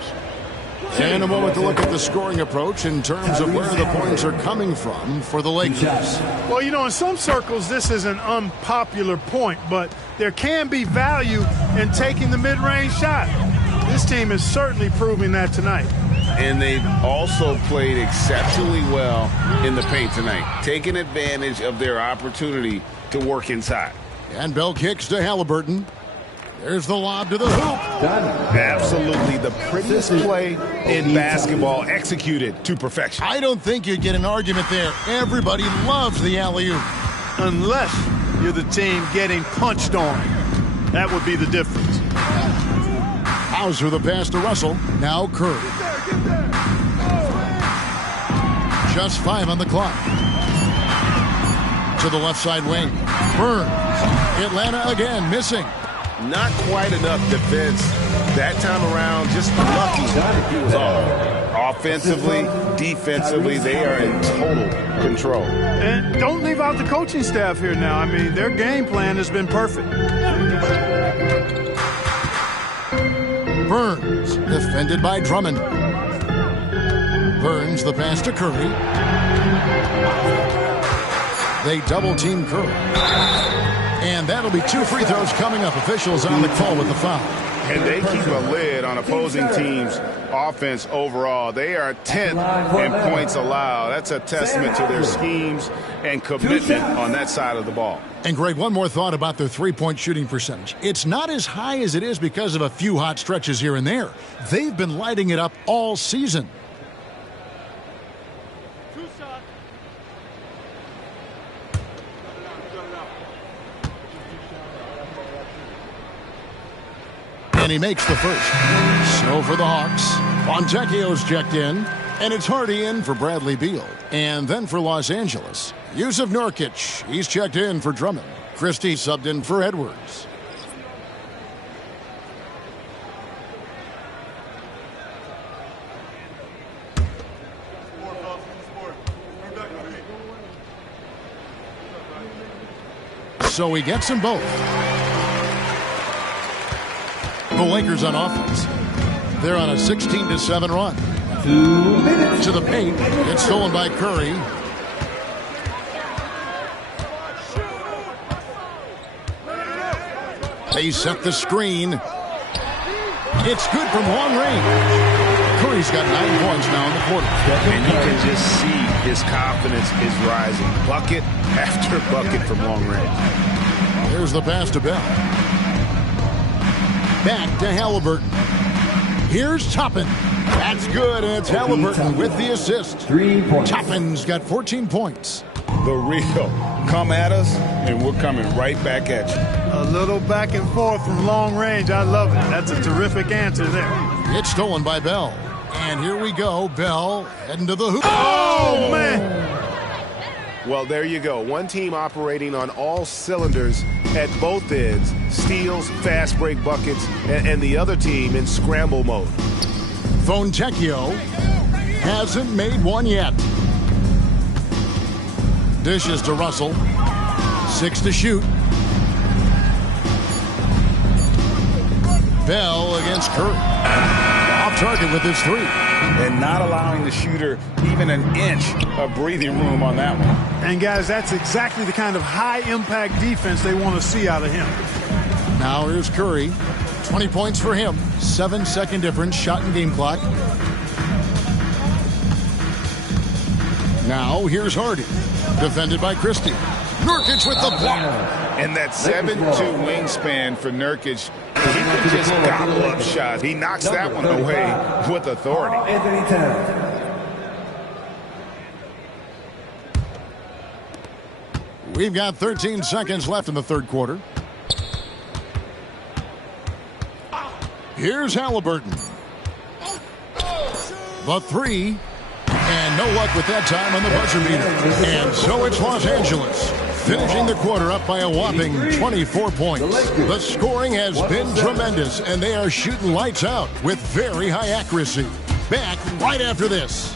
And a moment to look at the scoring approach in terms of where the points are coming from for the Lakers. Well, you know, in some circles, this is an unpopular point, but there can be value in taking the mid-range shot. This team is certainly proving that tonight. And they've also played exceptionally well in the paint tonight, taking advantage of their opportunity to work inside. And Bell kicks to Halliburton. There's the lob to the hoop. Absolutely the prettiest play in basketball, executed to perfection. I don't think you'd get an argument there. Everybody loves the alley-oop. Unless you're the team getting punched on. That would be the difference. Hauser the pass to Russell. Now Curry. Just 5 on the clock. To the left side wing. Burns. Atlanta again missing. Not quite enough defense that time around. Just lucky he was off. Offensively, defensively, they are in total control. And don't leave out the coaching staff here now. I mean, their game plan has been perfect. Burns, defended by Drummond. Burns the pass to Curry. They double-team Curry. And that'll be 2 free throws coming up. Officials on the call with the foul. And they keep a lid on opposing teams' offense overall. They are 10th in points allowed. That's a testament to their schemes and commitment on that side of the ball. And Greg, one more thought about their three-point shooting percentage. It's not as high as it is because of a few hot stretches here and there. They've been lighting it up all season. And he makes the first. So for the Hawks, Fontecchio's checked in, and it's Hardy in for Bradley Beal. And then for Los Angeles, Yusuf Nurkic. He's checked in for Drummond. Christie subbed in for Edwards. So he gets them both. The Lakers on offense. They're on a 16-7 run. 2 minutes. To the paint. It's stolen by Curry. They set the screen. It's good from long range. Curry's got 9 points now in the quarter. And you can just see his confidence is rising. Bucket after bucket from long range. Here's the pass to Bell. Back to Halliburton. Here's Toppin. That's good, and it's Halliburton with the assist. 3 points. Toppin's got 14 points. The real. Come at us, and we're coming right back at you. A little back and forth from long range. I love it. That's a terrific answer there. It's stolen by Bell. And here we go. Bell heading to the hoop. Oh, man. Well, there you go. One team operating on all cylinders at both ends. Steals, fast break buckets, and the other team in scramble mode. Fontecchio hasn't made one yet. Dishes to Russell. 6 to shoot. Bell against Curry. Off target with his 3. And not allowing the shooter even an inch of breathing room on that one. And, guys, that's exactly the kind of high-impact defense they want to see out of him. Now here's Curry. 20 points for him. 7-second difference. Shot and game clock. Now here's Hardy. Defended by Christie. Nurkic with the block. And that 7'2" wingspan for Nurkic, he can just gobble up shots. He knocks that one away with authority. Anthony Towns. We've got 13 seconds left in the third quarter. Here's Halliburton. The 3. And no luck with that time on the buzzer beater. And so it's Los Angeles, finishing the quarter up by a whopping 24 points. The scoring has been tremendous, and they are shooting lights out with very high accuracy. Back right after this.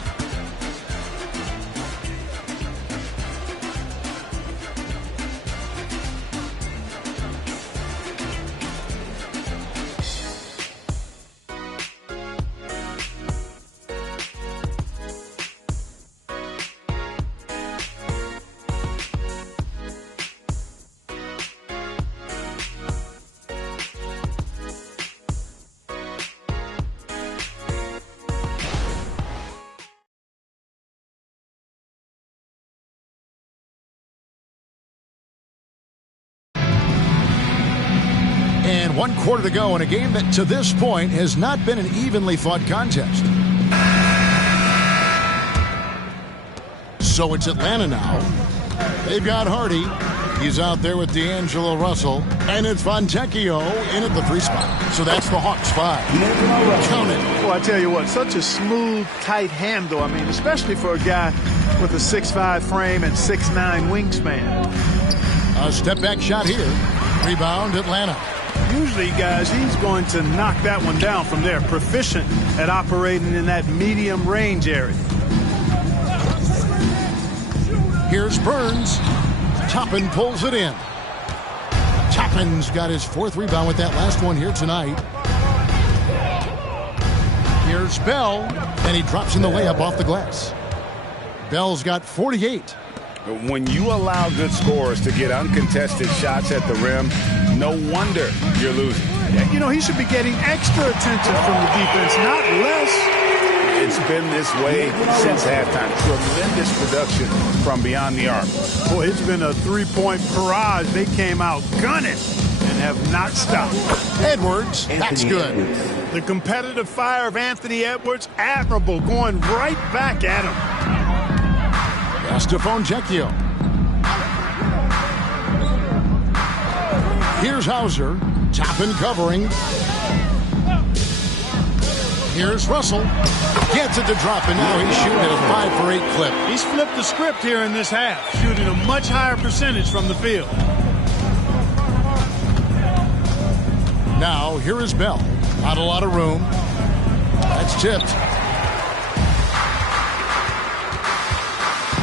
And 1 quarter to go in a game that to this point has not been an evenly fought contest. So it's Atlanta now. They've got Hardy. He's out there with D'Angelo Russell. And it's Fontecchio in at the 3 spot. So that's the Hawks 5. Count it. Well, I tell you what, such a smooth, tight handle. I mean, especially for a guy with a 6'5" frame and 6'9" wingspan. A step back shot here. Rebound Atlanta. Usually, guys, he's going to knock that one down from there. Proficient at operating in that medium range area. Here's Burns. Toppin pulls it in. Toppin's got his 4th rebound with that last one here tonight. Here's Bell, and he drops in the layup off the glass. Bell's got 48. When you allow good scorers to get uncontested shots at the rim, no wonder you're losing. Yeah, you know, he should be getting extra attention from the defense, not less. It's been this way since halftime. Tremendous production from beyond the arc. Boy, it's been a 3-point barrage. They came out gunning and have not stopped. Edwards, that's good. The competitive fire of Anthony Edwards, admirable, going right back at him. Pass to Fontecchio. Here's Hauser. Toppin covering. Here's Russell. Gets it to drop, and now he's shooting at a 5 for 8 clip. He's flipped the script here in this half, shooting a much higher percentage from the field. Now, here is Bell. Not a lot of room. That's tipped.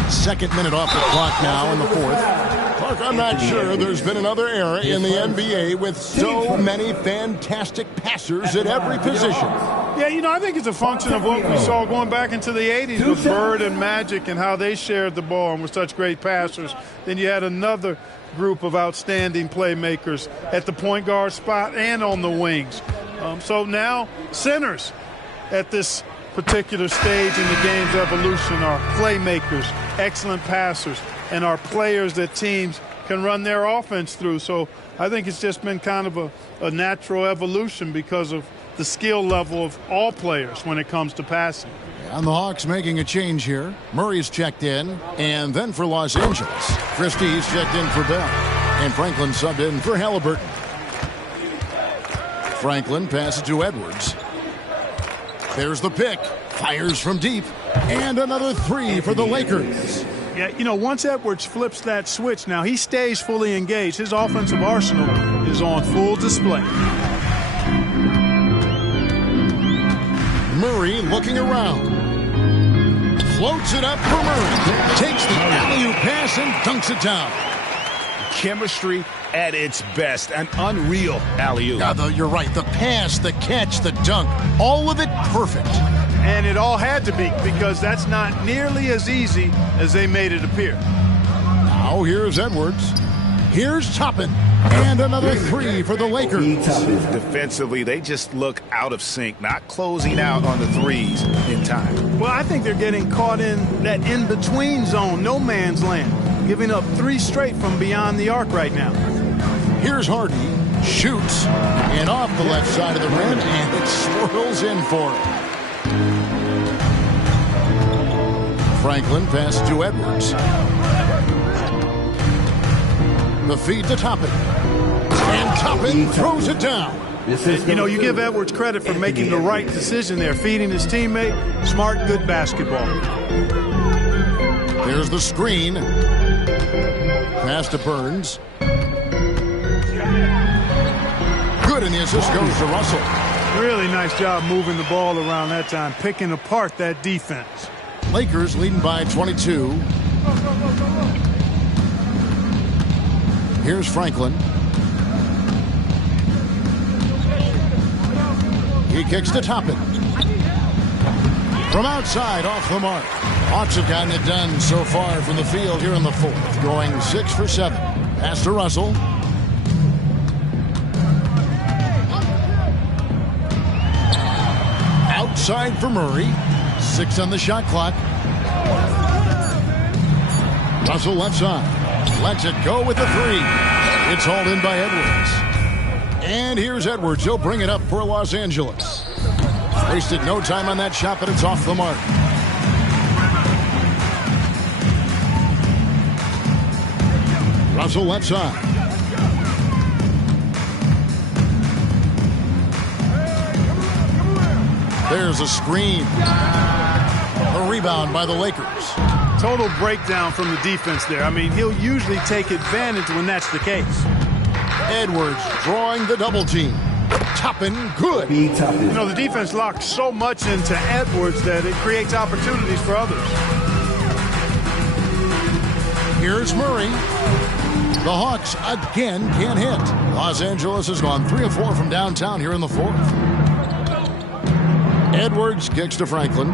2nd minute off the clock now in the 4th. Mark, I'm not sure there's been another era in the NBA with so many fantastic passers at every position. Yeah, I think it's a function of what we saw going back into the 80s with Bird and Magic and how they shared the ball and were such great passers. Then you had another group of outstanding playmakers at the point guard spot and on the wings. So now centers at this particular stage in the game's evolution are playmakers, excellent passers, and are players that teams can run their offense through. So I think it's just been kind of a natural evolution because of the skill level of all players when it comes to passing. And the Hawks making a change here. Murray's checked in, and then for Los Angeles, Christie's checked in for Bell, and Franklin subbed in for Halliburton. Franklin passes to Edwards. There's the pick. Fires from deep. And another three for the Lakers. Yeah, once Edwards flips that switch, now he stays fully engaged. His offensive arsenal is on full display. Murray looking around. Floats it up for Murray. Takes the alley-oop pass and dunks it down. Chemistry at its best. An unreal alley-oop. Yeah, you're right. The pass, the catch, the dunk. All of it perfect. And it all had to be, because that's not nearly as easy as they made it appear. Now here's Edwards. Here's Toppin. And another three for the Lakers. Defensively, they just look out of sync, not closing out on the threes in time. Well, I think they're getting caught in that in-between zone, no man's land, giving up three straight from beyond the arc right now. Here's Hardy. Shoots. And off the left side of the rim, and it swirls in for him. Franklin passes to Edwards. The feed to Toppin. And Toppin throws it down. You give Edwards credit for making the right decision there, feeding his teammate. Smart, good basketball. There's the screen. Pass to Burns. Good, and the assist goes to Russell. Really nice job moving the ball around that time, picking apart that defense. Lakers leading by 22. Here's Franklin. He kicks to Toppin. From outside, off the mark. Hawks have gotten it done so far from the field here in the fourth, going 6 for 7. Pass to Russell. Outside for Murray. 6 on the shot clock. Russell left side. Lets it go with the three. It's hauled in by Edwards. And here's Edwards. He'll bring it up for Los Angeles. Wasted no time on that shot, but it's off the mark. Russell left side. There's a screen. A rebound by the Lakers. Total breakdown from the defense there. I mean, he'll usually take advantage when that's the case. Edwards drawing the double team. Toppin, good. The defense locked so much into Edwards that it creates opportunities for others. Here's Murray. The Hawks again can't hit. Los Angeles has gone 3 of 4 from downtown here in the fourth. Edwards kicks to Franklin.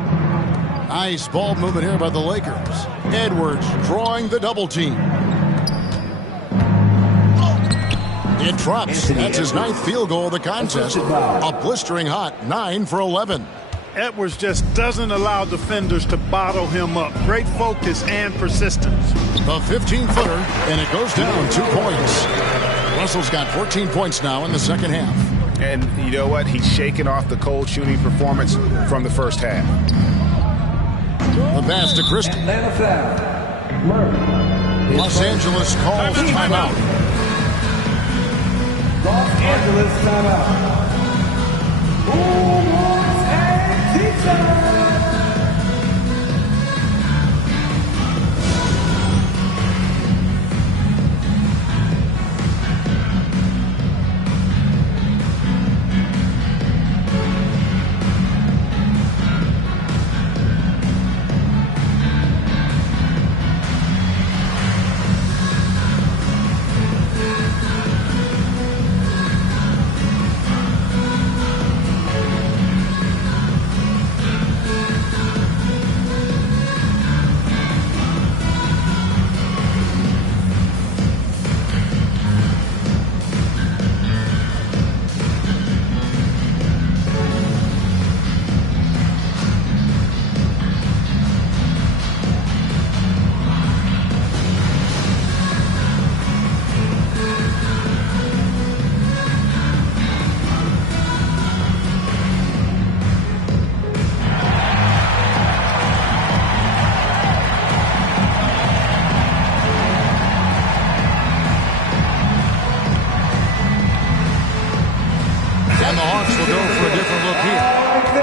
Nice ball movement here by the Lakers. Edwards drawing the double team. It drops. That's his 9th field goal of the contest. A blistering hot 9 for 11. Edwards just doesn't allow defenders to bottle him up. Great focus and persistence. The 15-footer, and it goes down 2 points. Russell's got 14 points now in the second half. And you know what? He's shaking off the cold shooting performance from the first half. The pass to Christie. Los Angeles calls timeout. Los Angeles timeout.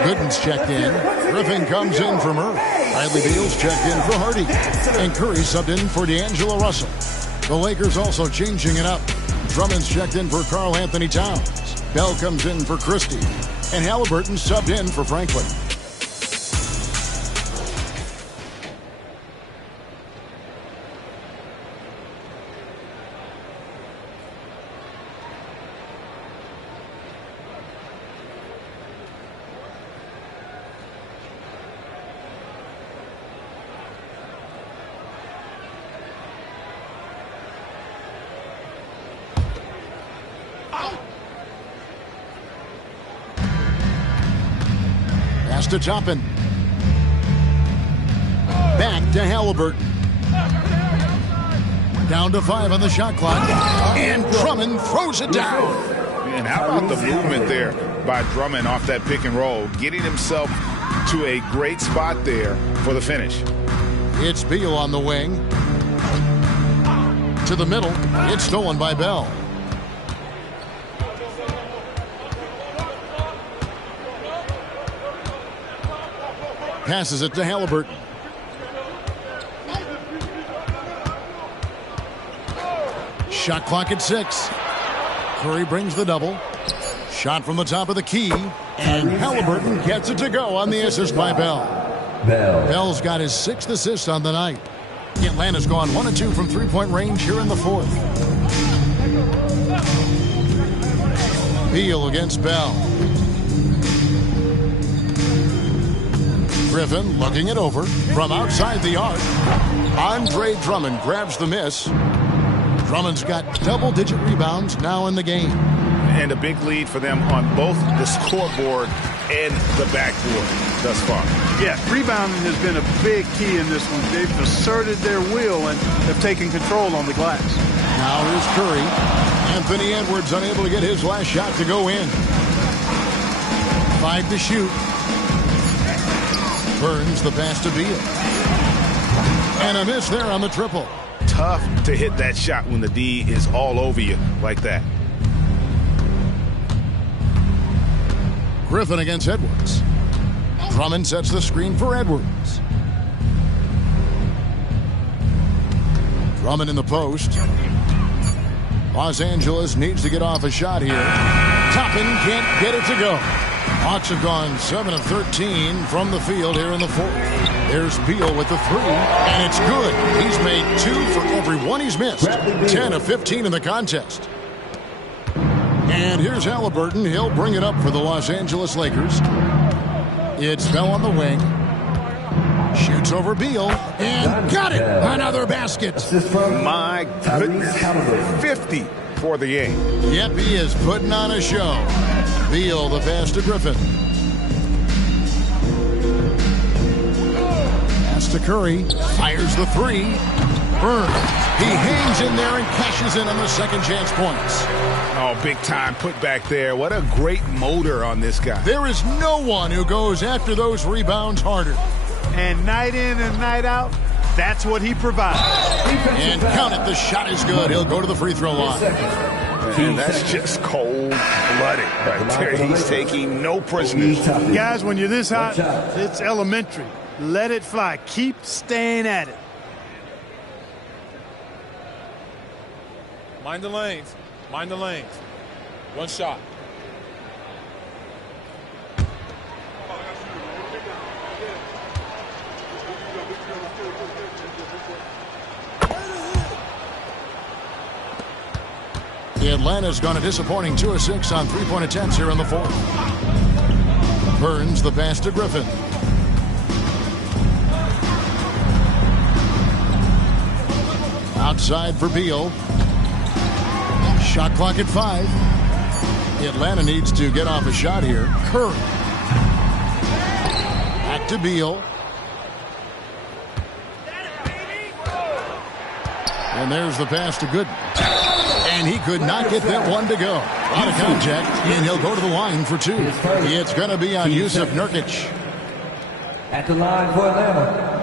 Gooden's checked in. Griffin comes in for Murray. Bradley Beal's checked in for Hardy. And Curry subbed in for D'Angelo Russell. The Lakers also changing it up. Drummond's checked in for Karl Anthony Towns. Bell comes in for Christie. And Halliburton subbed in for Franklin. Pass to Toppin. Back to Halliburton. Down to 5 on the shot clock. And Drummond throws it down. And how about the movement there by Drummond off that pick and roll, getting himself to a great spot there for the finish. It's Beal on the wing. To the middle. It's stolen by Bell. Passes it to Halliburton. Shot clock at 6. Curry brings the double. Shot from the top of the key. And Halliburton gets it to go on the assist by Bell. Bell's got his 6th assist on the night. Atlanta's gone 1 of 2 from three-point range here in the 4th. Beal against Bell. Griffin looking it over from outside the arc. Andre Drummond grabs the miss. Drummond's got double-digit rebounds now in the game. And a big lead for them on both the scoreboard and the backboard thus far. Yeah, rebounding has been a big key in this one. They've asserted their will and have taken control on the glass. Now here's Curry. Anthony Edwards unable to get his last shot to go in. 5 to shoot. Burns the pass to Beal. And a miss there on the triple. Tough to hit that shot when the D is all over you like that. Griffin against Edwards. Drummond sets the screen for Edwards. Drummond in the post. Los Angeles needs to get off a shot here. Toppin can't get it to go. Hawks have gone 7 of 13 from the field here in the 4th. There's Beal with the 3, and it's good. He's made 2 for every one he's missed. 10 of 15 in the contest. And here's Halliburton. He'll bring it up for the Los Angeles Lakers. It's Bell on the wing. Shoots over Beal, and got it! Another basket. My goodness. 50 for the game. Yep, he is putting on a show. Beal, the pass to Griffin. Pass to Curry. Fires the 3. Burns. He hangs in there and cashes in on the second chance points. Oh, big time put back there. What a great motor on this guy. There is no one who goes after those rebounds harder. And night in and night out, that's what he provides. And count it, the shot is good. He'll go to the free throw line. And that's just cold-blooded right there. He's taking no prisoners. Guys, when you're this hot, it's elementary. Let it fly. Keep staying at it. Mind the lanes. Mind the lanes. One shot. Atlanta's gone a disappointing 2 of 6 on three-point attempts here in the 4th. Burns the pass to Griffin. Outside for Beal. Shot clock at 5. Atlanta needs to get off a shot here. Curry. Back to Beal. And there's the pass to Gooden. And he could not get that one to go. Out of contact, and he'll go to the line for 2. It's going to be on Yusuf Nurkic. At the line for Atlanta.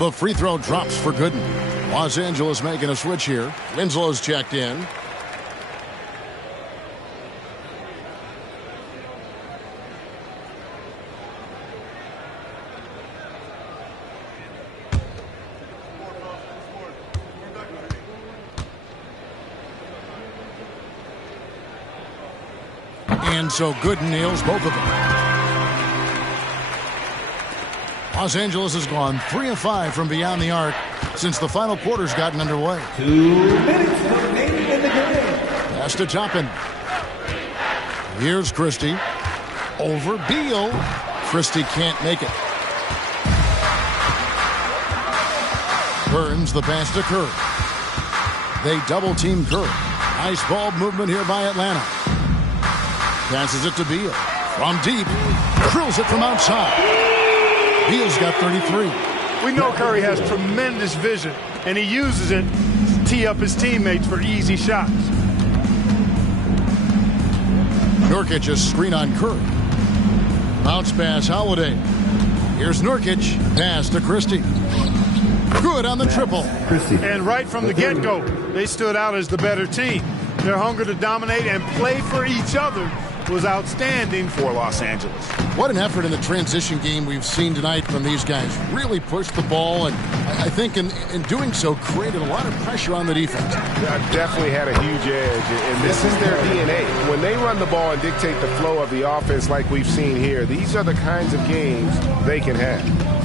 The free throw drops for Gooden. Los Angeles making a switch here. Winslow's checked in. And so Gooden nails both of them. Los Angeles has gone 3 of 5 from beyond the arc since the final quarter's gotten underway. 2 minutes remaining in the game. Pass to Toppin. Here's Christie. Over Beal. Christie can't make it. Burns the pass to Kerr. They double team Kerr. Nice ball movement here by Atlanta. Passes it to Beal. From deep. Drills it from outside. Beal's got 33. We know Curry has tremendous vision, and he uses it to tee up his teammates for easy shots. Nurkic's screen on Curry. Bounce pass Holiday. Here's Nurkic. Pass to Christie. Good on the triple. And right from the get-go, they stood out as the better team. Their hunger to dominate and play for each other was outstanding for Los Angeles. What an effort in the transition game we've seen tonight from these guys. Really pushed the ball, and I think in doing so created a lot of pressure on the defense. Definitely had a huge edge, and this is their DNA. When they run the ball and dictate the flow of the offense like we've seen here, these are the kinds of games they can have.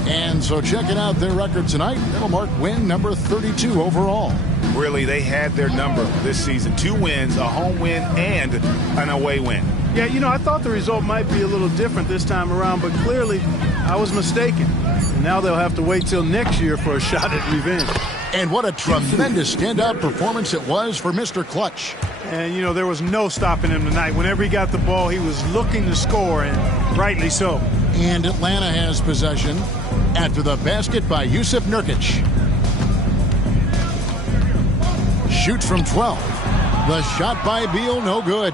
And so checking out their record tonight, that'll mark win number 32 overall. Really, they had their number this season. 2 wins, a home win, and an away win. Yeah, you know, I thought the result might be a little different this time around, but clearly I was mistaken. And now they'll have to wait till next year for a shot at revenge. And what a tremendous standout performance it was for Mr. Clutch. And, you know, there was no stopping him tonight. Whenever he got the ball, he was looking to score, and rightly so. And Atlanta has possession after the basket by Yusuf Nurkic. Shoots from 12. The shot by Beal, no good.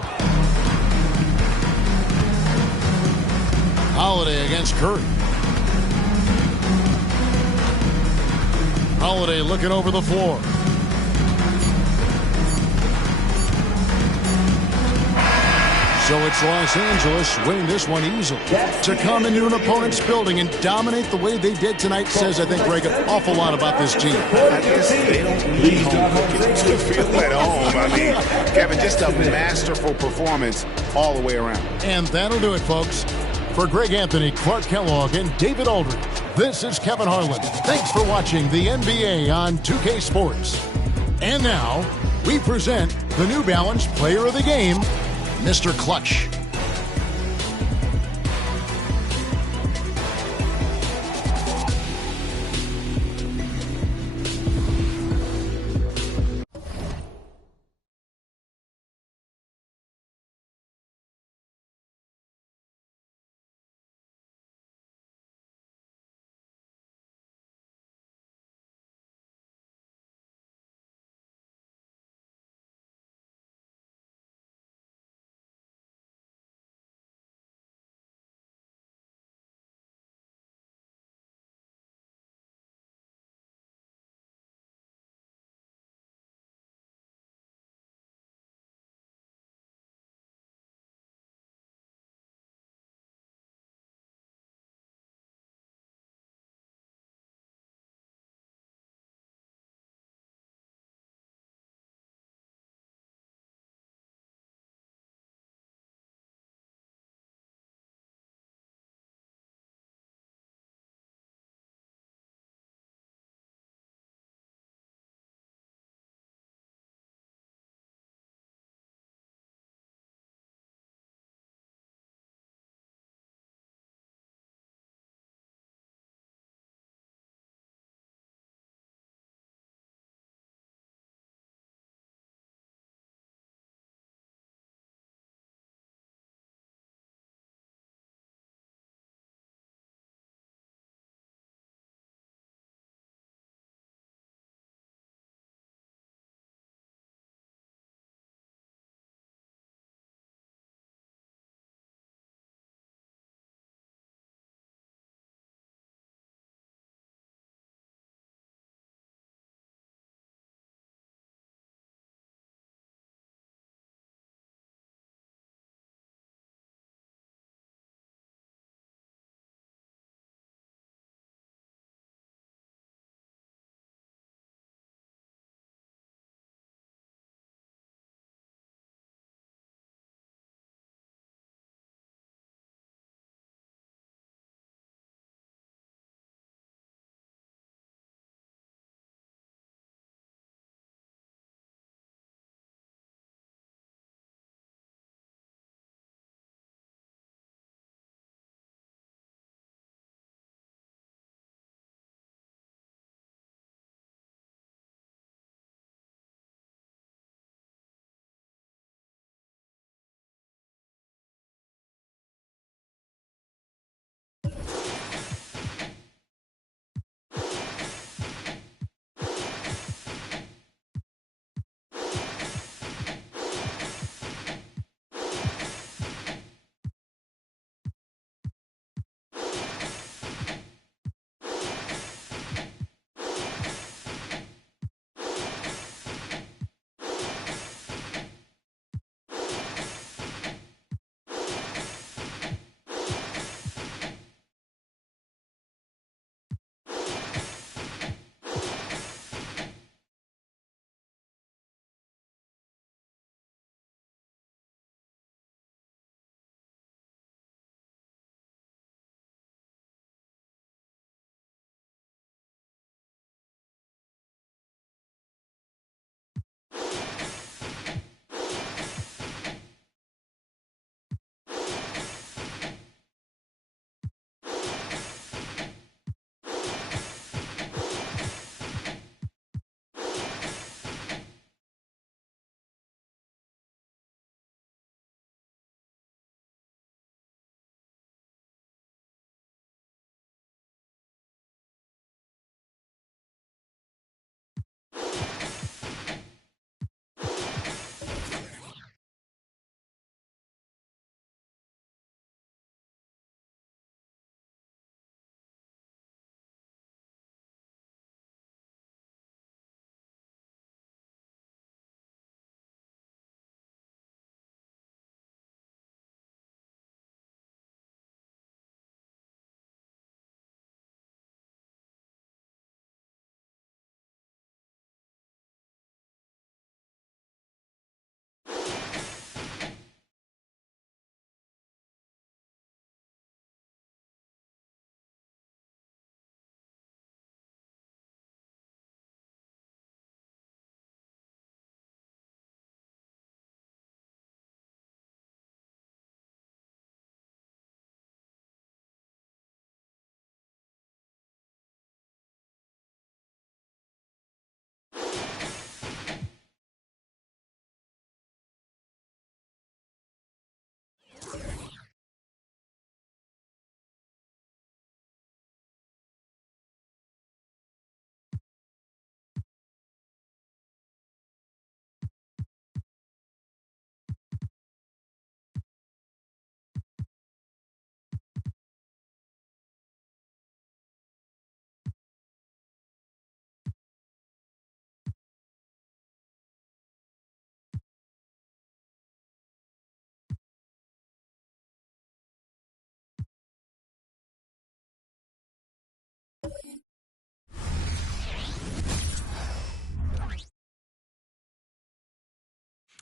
Holiday against Curry. Holiday looking over the floor. So it's Los Angeles winning this one easily. To come into an opponent's building and dominate the way they did tonight says, I think, Greg, an awful lot about this team. I guess they don't need home cooking to feel at home. I mean, Kevin, just a masterful performance all the way around. And that'll do it, folks. For Greg Anthony, Clark Kellogg, and David Aldridge, this is Kevin Harlan. Thanks for watching the NBA on 2K Sports. And now, we present the New Balance Player of the Game, Mr. Clutch.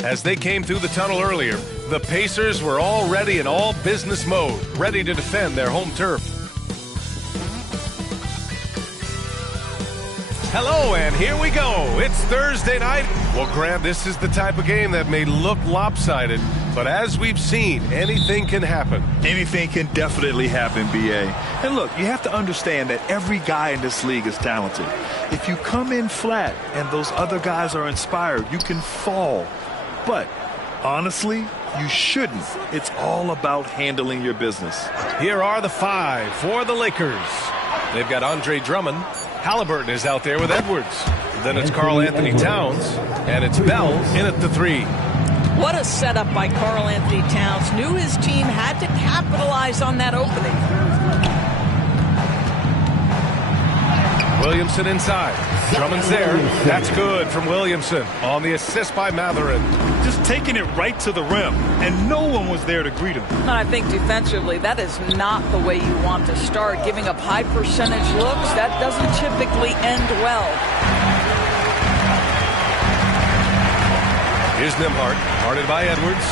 As they came through the tunnel earlier, the Pacers were already in all business mode, ready to defend their home turf. Hello, and here we go. It's Thursday night. Well, Graham, this is the type of game that may look lopsided, but as we've seen, anything can happen. Anything can definitely happen, B.A. And look, you have to understand that every guy in this league is talented. If you come in flat and those other guys are inspired, you can fall. But honestly, you shouldn't. It's all about handling your business. Here are the 5 for the Lakers. They've got Andre Drummond. Halliburton is out there with Edwards. Then it's Karl Anthony Towns, and it's Bell in at the 3. What a setup by Karl Anthony Towns. Knew his team had to capitalize on that opening. Williamson inside. Drummond's there. That's good from Williamson on the assist by Matherin. Just taking it right to the rim, and no one was there to greet him. And I think defensively, that is not the way you want to start. Giving up high percentage looks, that doesn't typically end well. Here's Nembhard, guarded by Edwards.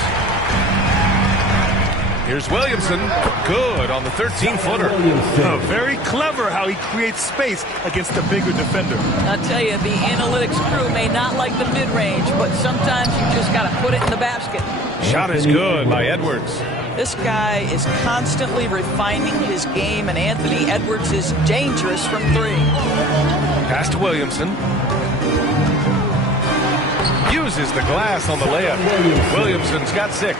Here's Williamson. Good on the 13-footer. Oh, very clever how he creates space against the bigger defender. I'll tell you, the analytics crew may not like the mid-range, but sometimes you just got to put it in the basket. Shot is good by Edwards. This guy is constantly refining his game, and Anthony Edwards is dangerous from 3. Pass to Williamson. Uses the glass on the layup. Williamson's got 6.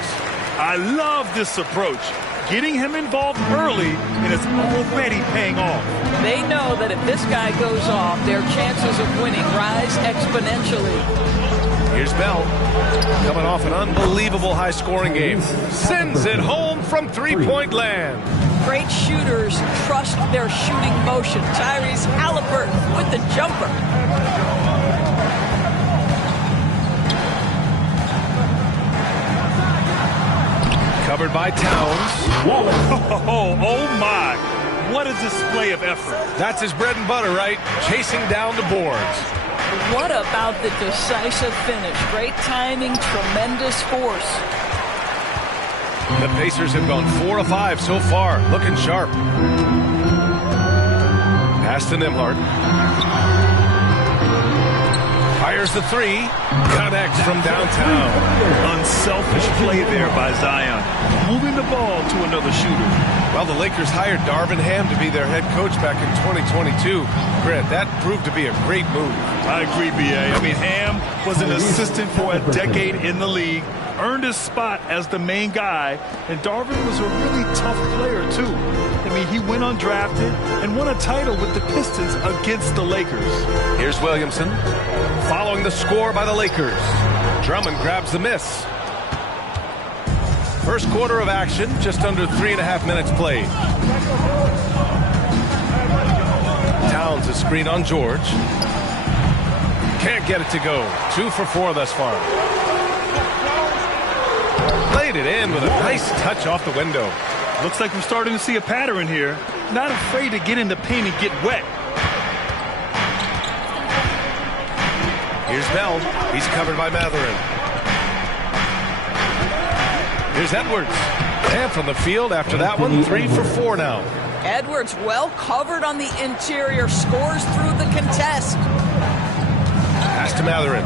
I love this approach. Getting him involved early, and it's already paying off. They know that if this guy goes off, their chances of winning rise exponentially. Here's Bell, coming off an unbelievable high-scoring game. Sends it home from three-point land. Great shooters trust their shooting motion. Tyrese Halliburton with the jumper. Covered by Towns. Oh my. What a display of effort. That's his bread and butter, right? Chasing down the boards. What about the decisive finish? Great timing, tremendous force. The Pacers have gone 4 of 5 so far. Looking sharp. Pass to Nembhard. Fires the 3. Connects from downtown. Unselfish play there by Zion. Moving the ball to another shooter. Well, the Lakers hired Darvin Ham to be their head coach back in 2022. Grant, that proved to be a great move. I agree, B.A. I mean, Ham was an assistant for a decade in the league, earned his spot as the main guy, and Darvin was a really tough player, too. I mean, he went undrafted and won a title with the Pistons against the Lakers. Here's Williamson, following the score by the Lakers. Drummond grabs the miss. First quarter of action, just under 3.5 minutes played. Towns is screen on George. Can't get it to go. 2 for 4 thus far. Played it in with a nice touch off the window. Looks like we're starting to see a pattern here. Not afraid to get in the paint and get wet. Here's Bell. He's covered by Matherin. Here's Edwards. And from the field after that one, 3 for 4 now. Edwards well covered on the interior, scores through the contest. Pass to Matherin.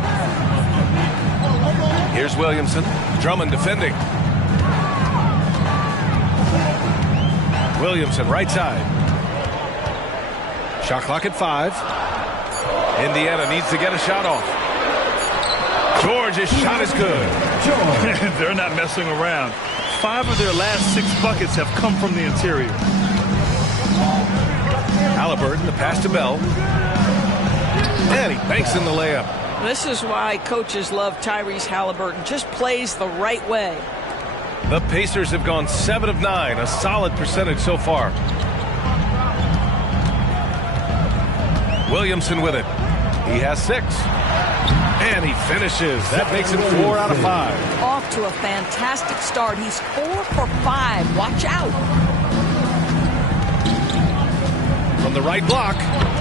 Here's Williamson. Drummond defending. Williamson right side. Shot clock at 5. Indiana needs to get a shot off. George's shot is good. They're not messing around. 5 of their last 6 buckets have come from the interior. Halliburton, the pass to Bell. And he banks in the layup. This is why coaches love Tyrese Halliburton. Just plays the right way. The Pacers have gone 7 of 9, a solid percentage so far. Williamson with it. He has 6. And he finishes. That makes him 4 out of 5. Off to a fantastic start. He's 4 for 5. Watch out. From the right block.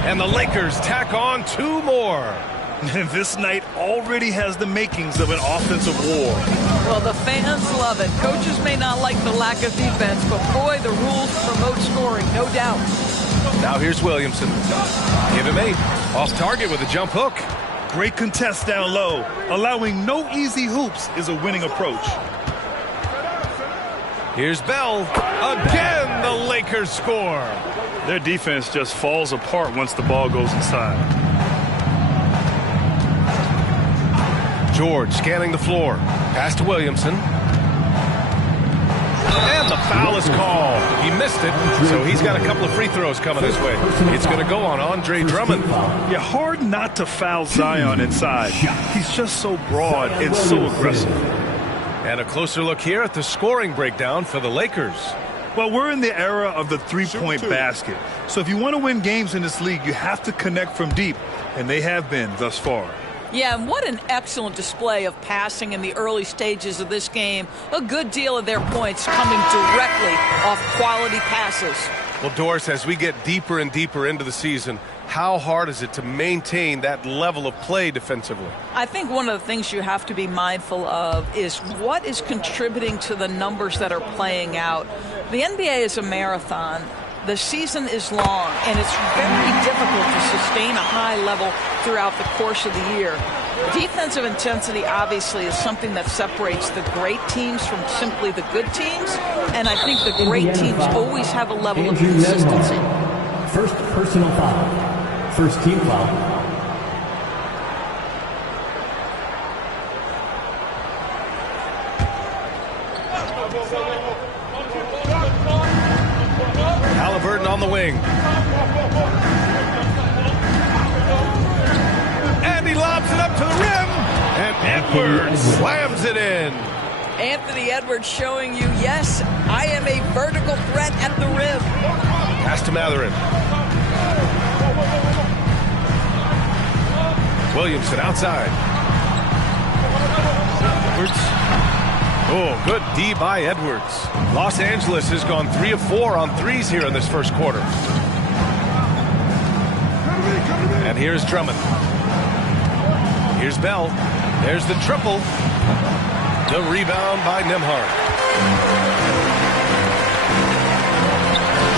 And the Lakers tack on 2 more. This night already has the makings of an offensive war. Well, the fans love it. Coaches may not like the lack of defense, but boy, the rules promote scoring, no doubt. Now here's Williamson. Give him 8. Off target with a jump hook. Great contest down low. Allowing no easy hoops is a winning approach. Here's Bell. Again, the Lakers score. Their defense just falls apart once the ball goes inside. George scanning the floor. Pass to Williamson. And the foul is called. He missed it, so he's got a couple of free throws coming his way. It's going to go on Andre Drummond. Yeah, hard not to foul Zion inside. He's just so broad and so aggressive. And a closer look here at the scoring breakdown for the Lakers. Well, we're in the era of the three-point basket. So if you want to win games in this league, you have to connect from deep, and they have been thus far. Yeah, and what an excellent display of passing in the early stages of this game. A good deal of their points coming directly off quality passes. Well, Doris, as we get deeper and deeper into the season, how hard is it to maintain that level of play defensively? I think one of the things you have to be mindful of is what is contributing to the numbers that are playing out. The NBA is a marathon. The season is long, and it's very difficult to sustain a high level throughout the course of the year. Defensive intensity, obviously, is something that separates the great teams from simply the good teams, and I think the great teams always have a level of consistency. First personal foul. First team foul. Halliburton on the wing. And he lobs it up to the rim. And Edwards slams it in. Anthony Edwards showing you, yes, I am a vertical threat at the rim. Pass to Matherin. Williamson outside. Edwards. Oh, good D by Edwards. Los Angeles has gone 3 of 4 on threes here in this first quarter. And here's Drummond. Here's Bell. There's the triple. The rebound by Nembhard.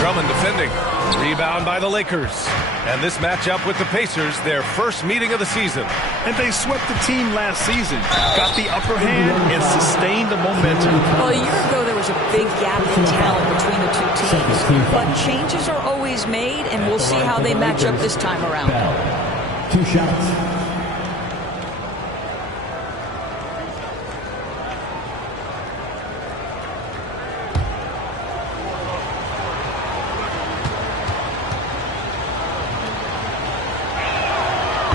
Drummond defending. Rebound by the Lakers. And this matchup with the Pacers, their first meeting of the season. And they swept the team last season, got the upper hand, and sustained the momentum. Well, a year ago, there was a big gap in talent between the two teams. But changes are always made, and we'll see how they match up this time around. 2 shots.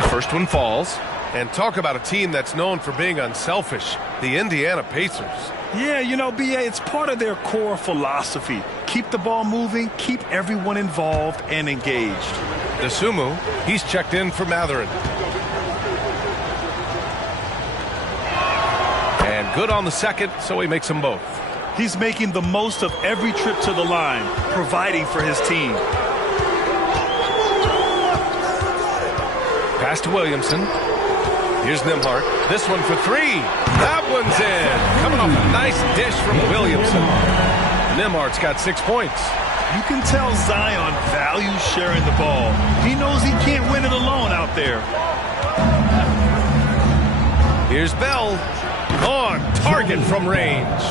First one falls. And talk about a team that's known for being unselfish, the Indiana Pacers. Yeah, you know, B.A., it's part of their core philosophy. Keep the ball moving, keep everyone involved and engaged. Dosunmu, he's checked in for Matherin. And good on the second, so he makes them both. He's making the most of every trip to the line, providing for his team. Pass to Williamson. Here's Nembhard. This one for 3. That one's in. Coming off a nice dish from Williamson. Nembhard's got 6 points. You can tell Zion values sharing the ball. He knows he can't win it alone out there. Here's Bell. On target from range.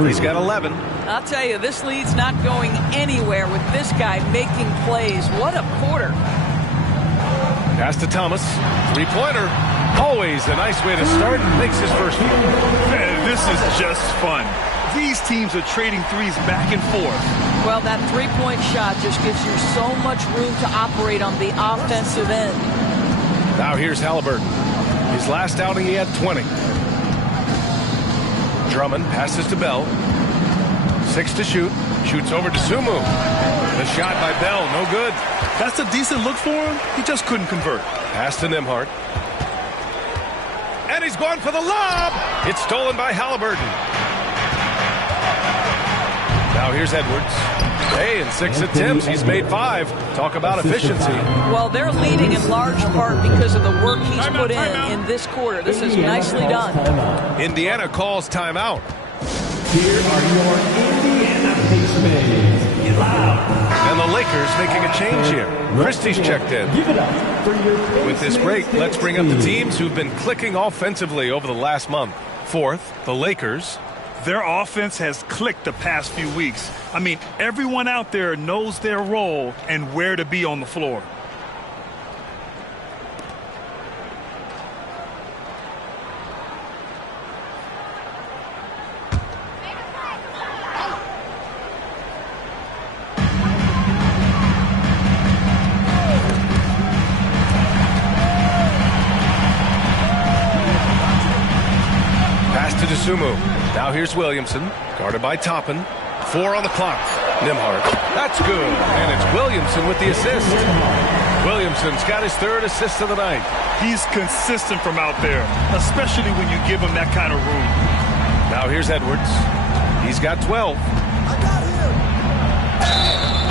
He's got 11. I'll tell you, this lead's not going anywhere with this guy making plays. What a quarter. Pass to Thomas. 3-pointer. Always a nice way to start. Makes his first one. This is just fun. These teams are trading threes back and forth. Well, that three-point shot just gives you so much room to operate on the offensive end. Now here's Halliburton. His last outing, he had 20. Drummond passes to Bell. 6 to shoot. Shoots over to Sumu. The shot by Bell, no good. That's a decent look for him. He just couldn't convert. Pass to Nembhard. And he's going for the lob. It's stolen by Halliburton. Now here's Edwards. Hey, in 6 attempts, he's made 5. Talk about efficiency. Well, they're leading in large part because of the work he's put in this quarter. This is nicely done. Indiana calls timeout. Here are your Indiana Pacemates. And the Lakers making a change here. Christie's checked in. Give it up for your With this break, let's bring up the teams who've been clicking offensively over the last month. Fourth, the Lakers. Their offense has clicked the past few weeks. I mean, everyone out there knows their role and where to be on the floor. Sumu. Now here's Williamson, guarded by Toppin. 4 on the clock. Nembhard. That's good. And it's Williamson with the assist. Williamson's got his 3rd assist of the night. He's consistent from out there, especially when you give him that kind of room. Now here's Edwards. He's got 12.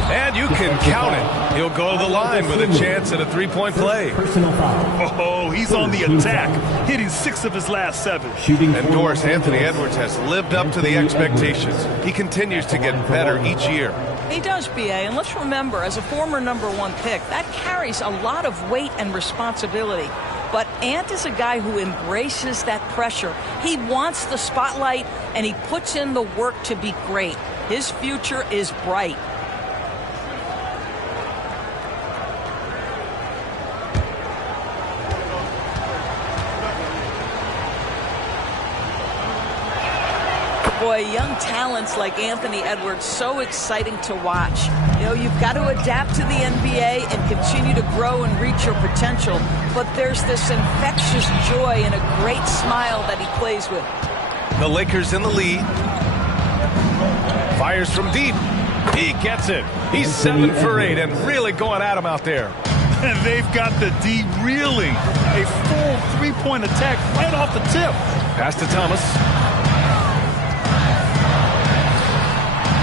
And you can count it. He'll go to the line with a chance at a 3-point play. Oh, he's on the attack, hitting 6 of his last 7. And Doris, Anthony Edwards has lived up to the expectations. He continues to get better each year. He does, B.A., and let's remember, as a former #1 pick, that carries a lot of weight and responsibility. But Ant is a guy who embraces that pressure. He wants the spotlight, and he puts in the work to be great. His future is bright. Boy, young talents like Anthony Edwards, so exciting to watch. You know, you've got to adapt to the NBA and continue to grow and reach your potential. But there's this infectious joy and a great smile that he plays with. The Lakers in the lead. Fires from deep. He gets it. He's 7 for 8 and really going at him out there. And they've got the D reeling. A full 3-point attack right off the tip. Pass to Thomas.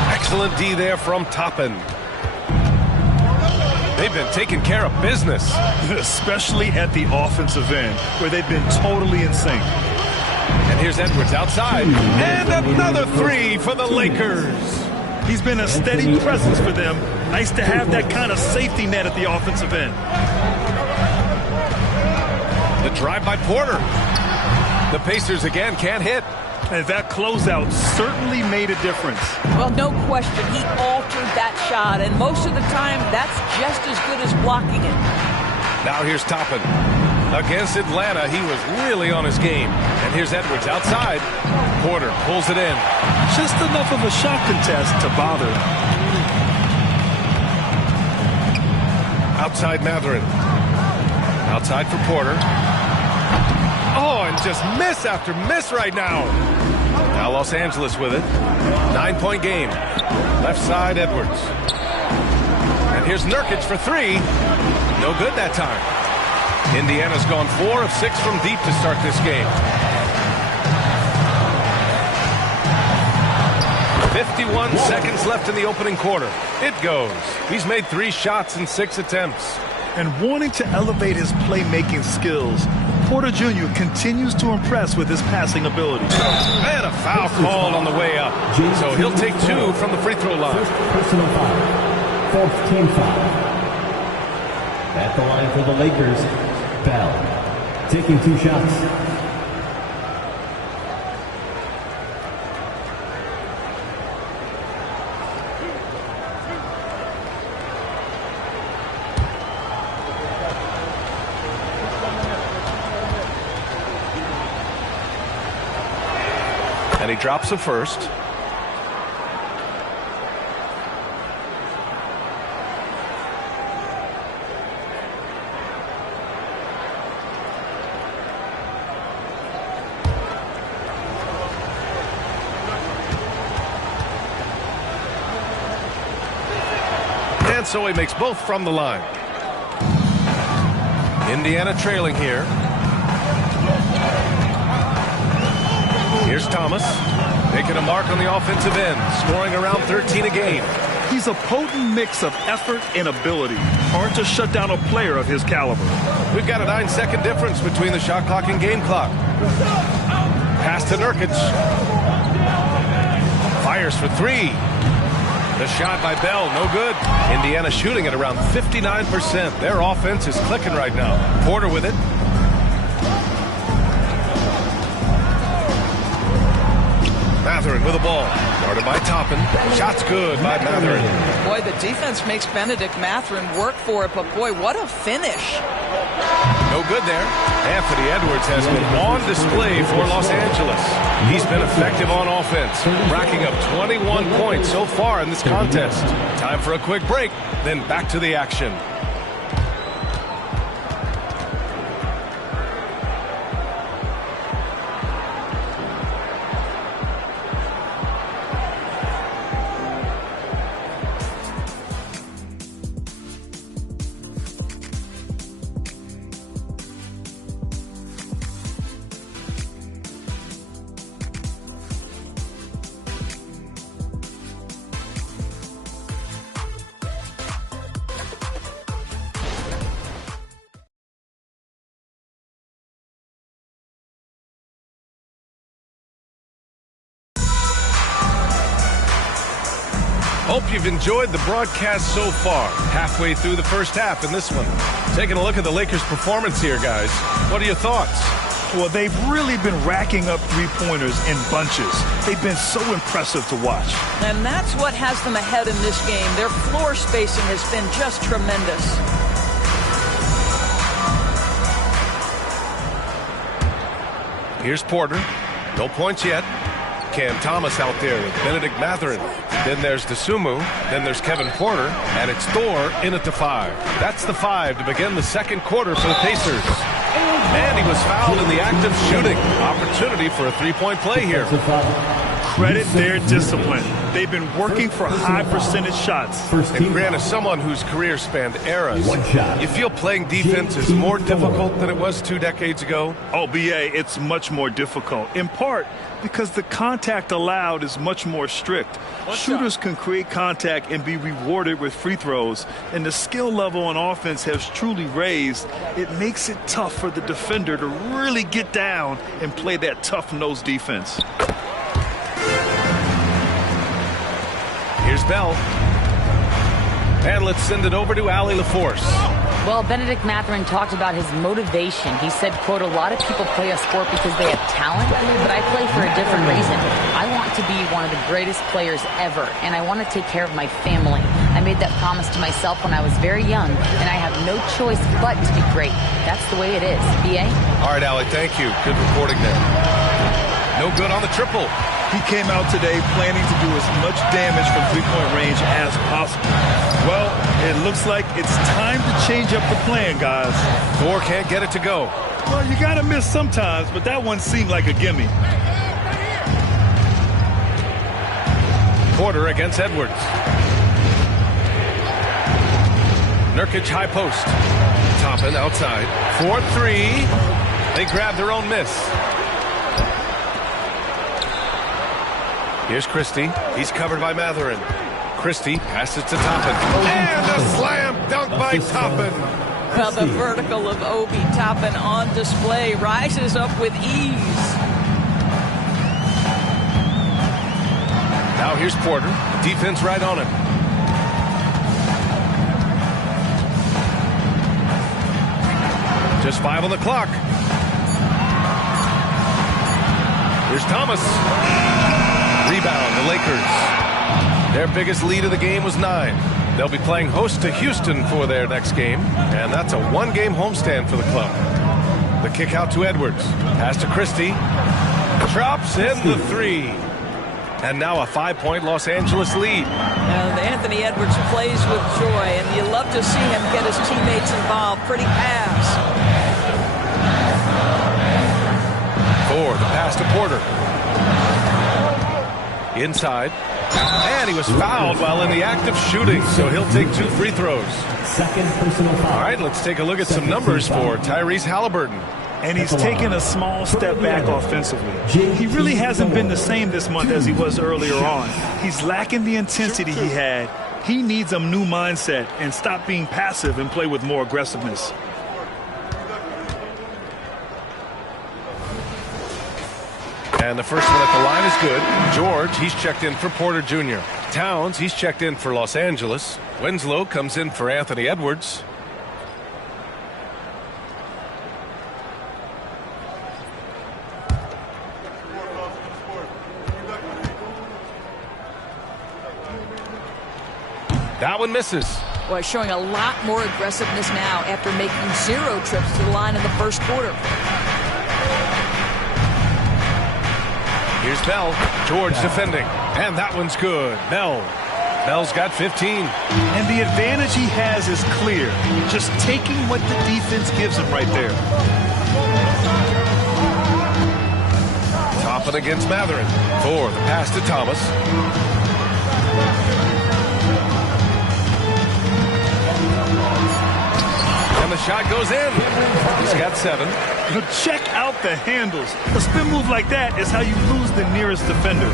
Excellent D there from Toppin. They've been taking care of business. Especially at the offensive end, where they've been totally in sync. And here's Edwards outside. And another 3 for the Lakers. He's been a steady presence for them. Nice to have that kind of safety net at the offensive end. The drive by Porter. The Pacers again can't hit. And that closeout certainly made a difference. Well, no question. He altered that shot, and most of the time, that's just as good as blocking it. Now here's Toppin. Against Atlanta, he was really on his game. And here's Edwards outside. Porter pulls it in. Just enough of a shot contest to bother. Outside Matherin. Outside for Porter. Oh, and just miss after miss right now. Now Los Angeles with it. 9-point game. Left side, Edwards. And here's Nurkic for 3. No good that time. Indiana's gone 4 of 6 from deep to start this game. 51 seconds left in the opening quarter. It goes. He's made 3 shots in 6 attempts. And wanting to elevate his playmaking skills, Porter Jr. continues to impress with his passing ability. And a foul called on the way up. So he'll take 2 from the free throw line. Personal foul. 4th team foul. At the line for the Lakers, Bell. Taking 2 shots. And he drops the first. And so he makes both from the line. Indiana trailing here. Here's Thomas, making a mark on the offensive end, scoring around 13 a game. He's a potent mix of effort and ability. Hard to shut down a player of his caliber. We've got a 9-second difference between the shot clock and game clock. Pass to Nurkic. Fires for three. The shot by Bell, no good. Indiana shooting at around 59%. Their offense is clicking right now. Porter with it. Mathurin with the ball. Guarded by Toppin. Shot's good by Mathurin. Boy, the defense makes Benedict Mathurin work for it, but boy, what a finish. No good there. Anthony Edwards has been on display for Los Angeles. He's been effective on offense, racking up 21 points so far in this contest. Time for a quick break, then back to the action. Hope you've enjoyed the broadcast so far. Halfway through the first half in this one. Taking a look at the Lakers' performance here, guys. What are your thoughts? Well, they've really been racking up three-pointers in bunches. They've been so impressive to watch. And that's what has them ahead in this game. Their floor spacing has been just tremendous. Here's Porter. No points yet. Cam Thomas out there with Benedict Mathurin. Then there's DeSumo. Then there's Kevin Porter. And it's Thor in at the 5. That's the 5 to begin the second quarter for the Pacers. And he was fouled in the act of shooting. Opportunity for a three-point play here. Credit their discipline. They've been working for high percentage shots. And Grant, as someone whose career spanned eras, you feel playing defense is more difficult than it was 2 decades ago? Oh, BA, it's much more difficult. In part because the contact allowed is much more strict. Shooters can create contact and be rewarded with free throws, and the skill level on offense has truly raised. It makes it tough for the defender to really get down and play that tough-nosed defense. Here's Bell. And let's send it over to Allie LaForce. Well, Benedict Mathurin talked about his motivation. He said, quote, a lot of people play a sport because they have talent, but I play for a different reason. I want to be one of the greatest players ever, and I want to take care of my family. I made that promise to myself when I was very young, and I have no choice but to be great. That's the way it is. B.A.? All right, Allie, thank you. Good reporting there. No good on the triple. He came out today planning to do as much damage from three-point range as possible. Well, it looks like it's time to change up the plan, guys. Thor can't get it to go. Well, you got to miss sometimes, but that one seemed like a gimme. Porter against Edwards. Nurkic high post. Toppin outside. 4-3. They grab their own miss. Here's Christie. He's covered by Mathurin. Christie passes to Toppin. And a slam dunk by Toppin. Well, the vertical of Obi Toppin on display rises up with ease. Now here's Porter. Defense right on him. Just 5 on the clock. Here's Thomas. Rebound, the Lakers. Their biggest lead of the game was 9. They'll be playing host to Houston for their next game, and that's a 1-game homestand for the club. The kick out to Edwards. Pass to Christie. Drops in the 3. And now a 5-point Los Angeles lead. Anthony Edwards plays with joy, and you love to see him get his teammates involved. Pretty pass. Thor, the pass to Porter. Inside. And he was fouled while in the act of shooting, so he'll take 2 free throws. Second personal foul. All right, let's take a look at some numbers for Tyrese Halliburton. And he's taken a small step back offensively. He really hasn't been the same this month as he was earlier on. He's lacking the intensity he had, He needs a new mindset and stop being passive and play with more aggressiveness. And the first one at the line is good. George, he's checked in for Porter Jr. Towns, he's checked in for Los Angeles. Winslow comes in for Anthony Edwards. That one misses. Well, showing a lot more aggressiveness now after making 0 trips to the line in the first quarter. Here's Bell. George defending. And that one's good. Bell's got 15. And the advantage he has is clear. Just taking what the defense gives him right there. Toppin against Mathurin. For the pass to Thomas. And the shot goes in. He's got 7. Check out the handles. A spin move like that is how you lose the nearest defender.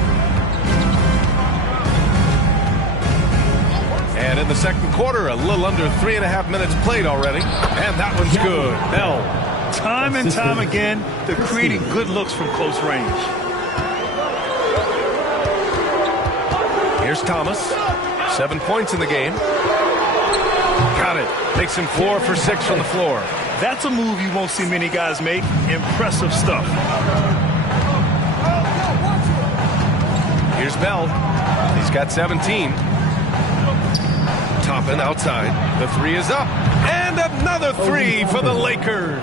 And in the second quarter, a little under 3.5 minutes played already. And that one's good. Bell. Time and time again, they're creating good looks from close range. Here's Thomas. 7 points in the game. Got it. Makes him 4 for 6 from the floor. That's a move you won't see many guys make. Impressive stuff. Here's Bell. He's got 17. Toppin outside. The 3 is up. And another 3 for the Lakers.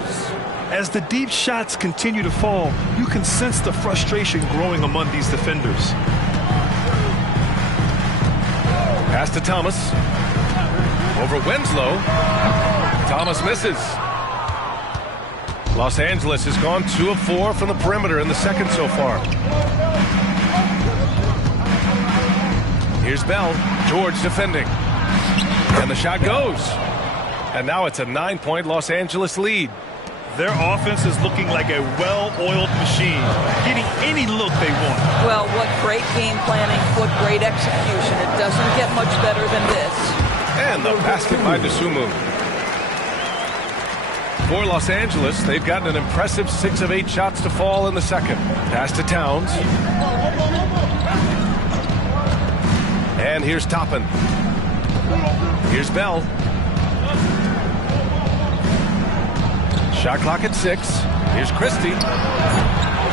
As the deep shots continue to fall, you can sense the frustration growing among these defenders. Pass to Thomas. Over Winslow. Thomas misses. Los Angeles has gone 2 of 4 from the perimeter in the second so far. Here's Bell. George defending. And the shot goes. And now it's a 9-point Los Angeles lead. Their offense is looking like a well-oiled machine, getting any look they want. Well, what great game planning, what great execution. It doesn't get much better than this. And the basket by DeSumo. For Los Angeles, they've gotten an impressive 6 of 8 shots to fall in the second. Pass to Towns. And here's Toppin. Here's Bell. Shot clock at 6. Here's Christie.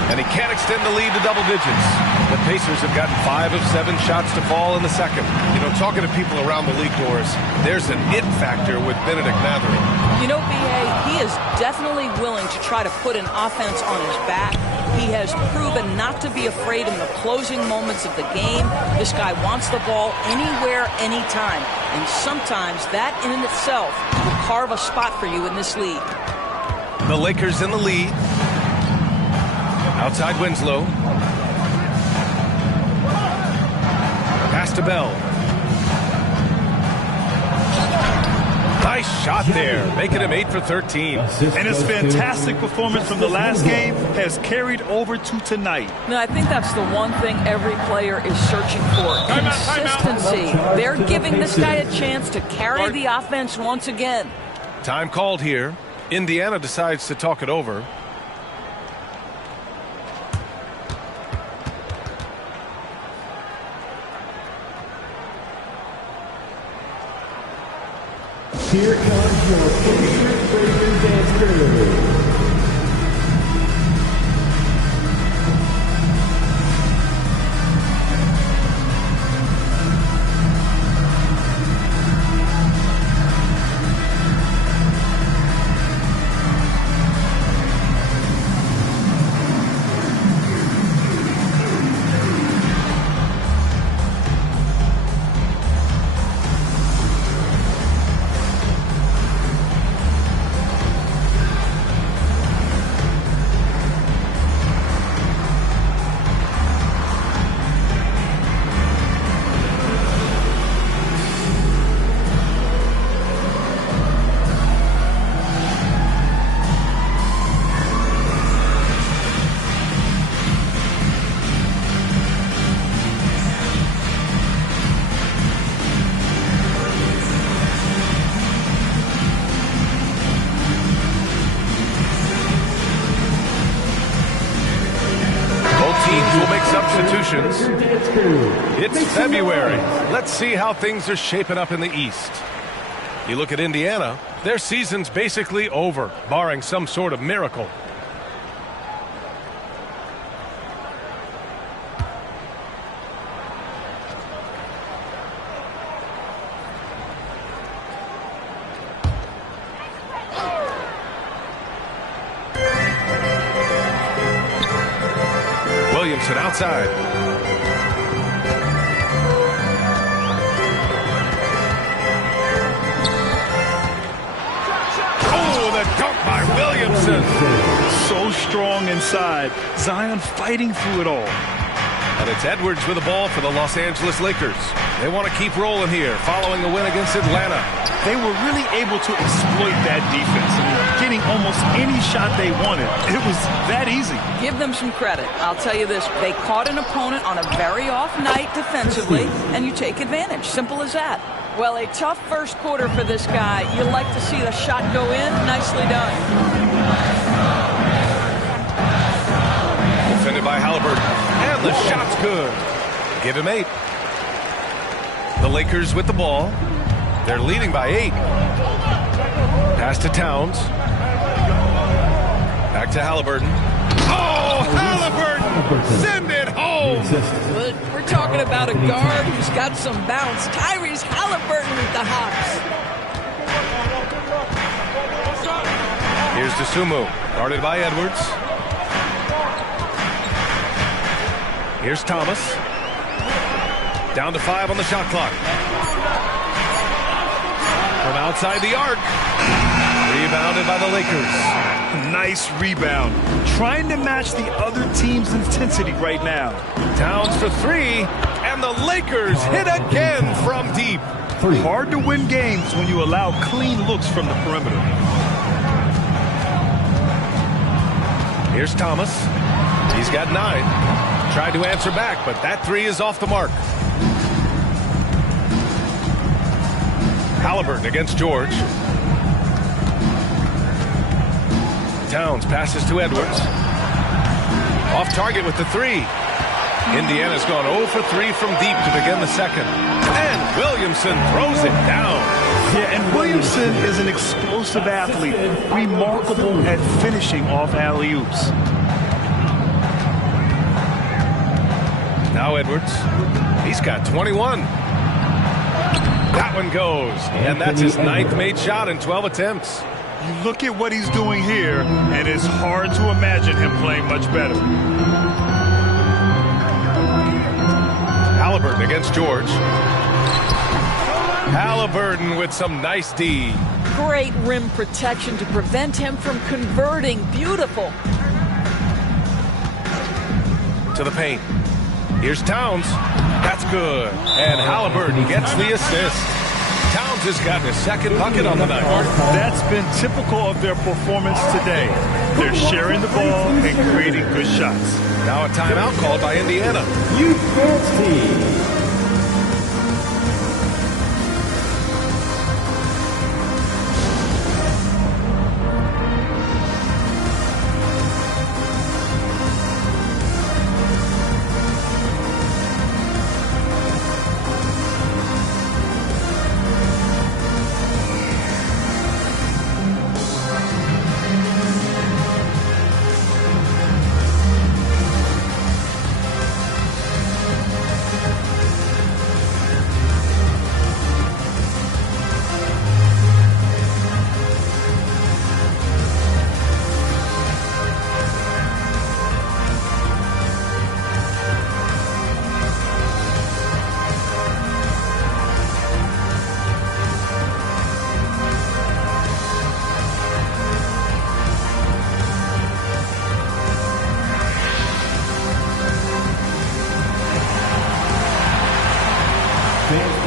And he can't extend the lead to double digits. The Pacers have gotten 5 of 7 shots to fall in the second. You know, talking to people around the league doors, there's an it factor with Benedict Mathurin. You know, B.A., he is definitely willing to try to put an offense on his back. He has proven not to be afraid in the closing moments of the game. This guy wants the ball anywhere, anytime. And sometimes that in itself will carve a spot for you in this league. The Lakers in the lead. Outside Winslow. Pass to Bell. Nice shot there, making him 8 for 13. And his fantastic performance from the last game has carried over to tonight. No, I think that's the one thing every player is searching for. Consistency. They're giving this guy a chance to carry the offense once again. Time called here. Indiana decides to talk it over. Here comes your Pacers Breakers Dance Crew. Lakers. It's February. Let's see how things are shaping up in the East. You look at Indiana, their season's basically over, barring some sort of miracle. Williamson outside. Oh, the dunk by Williamson. So strong inside. Zion fighting through it all. And it's Edwards with the ball for the Los Angeles Lakers. They want to keep rolling here following a win against Atlanta. They were really able to exploit that defense. I mean, getting almost any shot they wanted. It was that easy. Give them some credit. I'll tell you this. They caught an opponent on a very off night defensively, and you take advantage. Simple as that. Well, a tough first quarter for this guy. You like to see the shot go in. Nicely done. Defended by Halliburton. And the shot's good. Give him 8. The Lakers with the ball. They're leading by 8. Pass to Towns. Back to Halliburton. Oh, Halliburton! Send it home! We're talking about a guard who's got some bounce. Tyrese Halliburton with the hops. Here's Dosunmu, guarded by Edwards. Here's Thomas. Down to 5 on the shot clock. From outside the arc. Rebounded by the Lakers. Nice rebound. Trying to match the other team's intensity right now. Towns for 3. And the Lakers hit again from deep. Hard to win games when you allow clean looks from the perimeter. Here's Thomas. He's got 9. Tried to answer back, but that 3 is off the mark. Halliburton against George. Towns passes to Edwards. Off target with the 3. Indiana's gone 0 for 3 from deep to begin the second. And Williamson throws it down. Yeah, and Williamson is an explosive athlete, remarkable at finishing off alley-oops. Now Edwards. He's got 21. That one goes. And that's his 9th made shot in 12 attempts. You look at what he's doing here, and it's hard to imagine him playing much better. Halliburton against George. Halliburton with some nice D. Great rim protection to prevent him from converting. Beautiful. To the paint. Here's Towns. That's good. And Halliburton gets the assist. Towns has gotten his 2nd bucket on the night. That's been typical of their performance today. They're sharing the ball and creating good shots. Now a timeout called by Indiana. Youth dance team.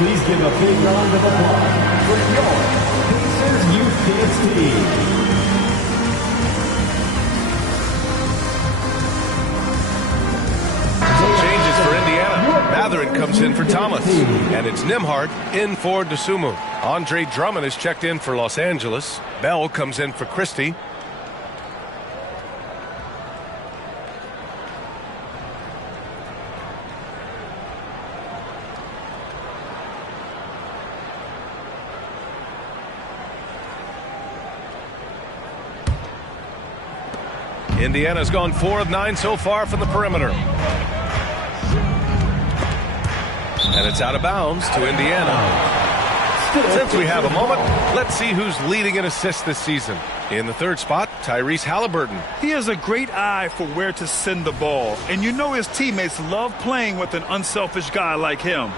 Please give a big round of applause for your Pacers Youth Dance Team. Some changes for Indiana. Mathurin comes in for Thomas. And it's Nembhard in for Dosunmu. Andre Drummond is checked in for Los Angeles. Bell comes in for Christie. Indiana's gone 4 of 9 so far from the perimeter. And it's out of bounds to Indiana. Since we have a moment, let's see who's leading in assists this season. In the third spot, Tyrese Halliburton. He has a great eye for where to send the ball, and you know his teammates love playing with an unselfish guy like him.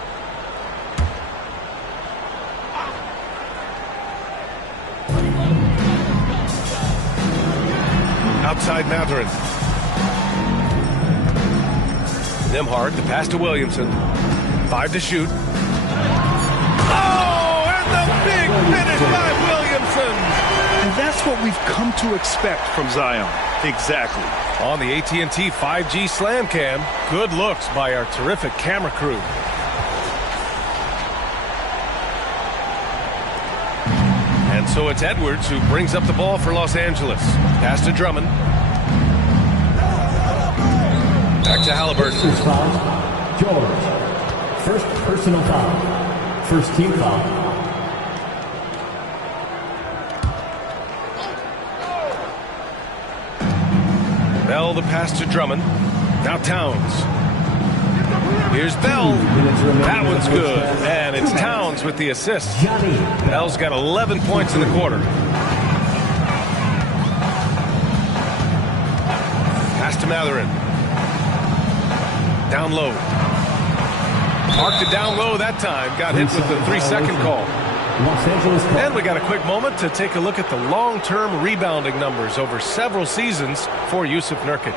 Outside Mathurin. Nembhard, the pass to Williamson. 5 to shoot. Oh, and the big finish by Williamson. And that's what we've come to expect from Zion. Exactly. On the AT&T 5G Slam Cam, good looks by our terrific camera crew. And so it's Edwards who brings up the ball for Los Angeles. Pass to Drummond. Back to Halliburton. First foul, George. First personal foul. First team foul. Bell the pass to Drummond. Now Towns. Here's Bell. That one's good. And it's Towns with the assist. Bell's got 11 points in the quarter. Pass to Mathurin. Down low. Marked it down low that time. Got hit with the 3-second call. And we got a quick moment to take a look at the long-term rebounding numbers over several seasons for Jusuf Nurkic.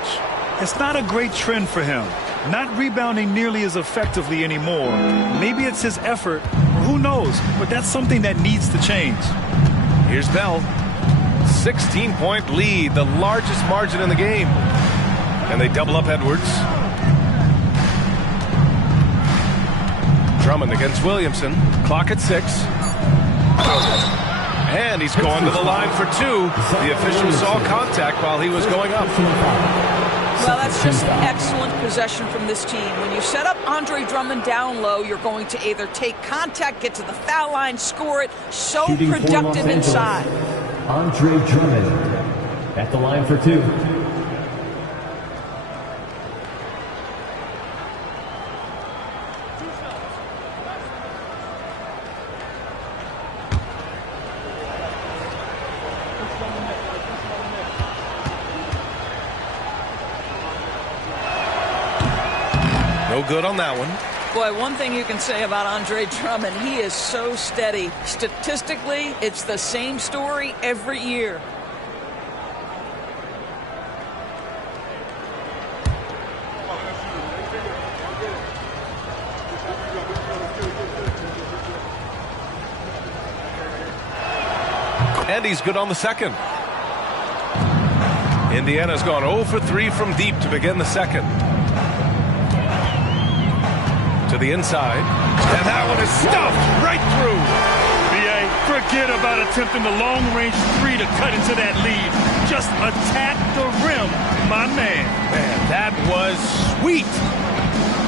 It's not a great trend for him. Not rebounding nearly as effectively anymore. Maybe it's his effort. Who knows? But that's something that needs to change. Here's Bell. 16-point lead, the largest margin in the game. And they double up Edwards. Drummond against Williamson. Clock at 6. And he's going to the line for 2. The official saw contact while he was going up. Well, that's just excellent possession from this team. When you set up Andre Drummond down low, you're going to either take contact, get to the foul line, score it. So Shooting productive inside. Andre Drummond at the line for 2. No good on that one. Boy, one thing you can say about Andre Drummond, he is so steady. Statistically, it's the same story every year. And he's good on the second. Indiana's gone 0 for 3 from deep to begin the second. To the inside. And that one is stuffed right through. B.A., forget about attempting the long-range 3 to cut into that lead. Just attack the rim, my man. Man, that was sweet.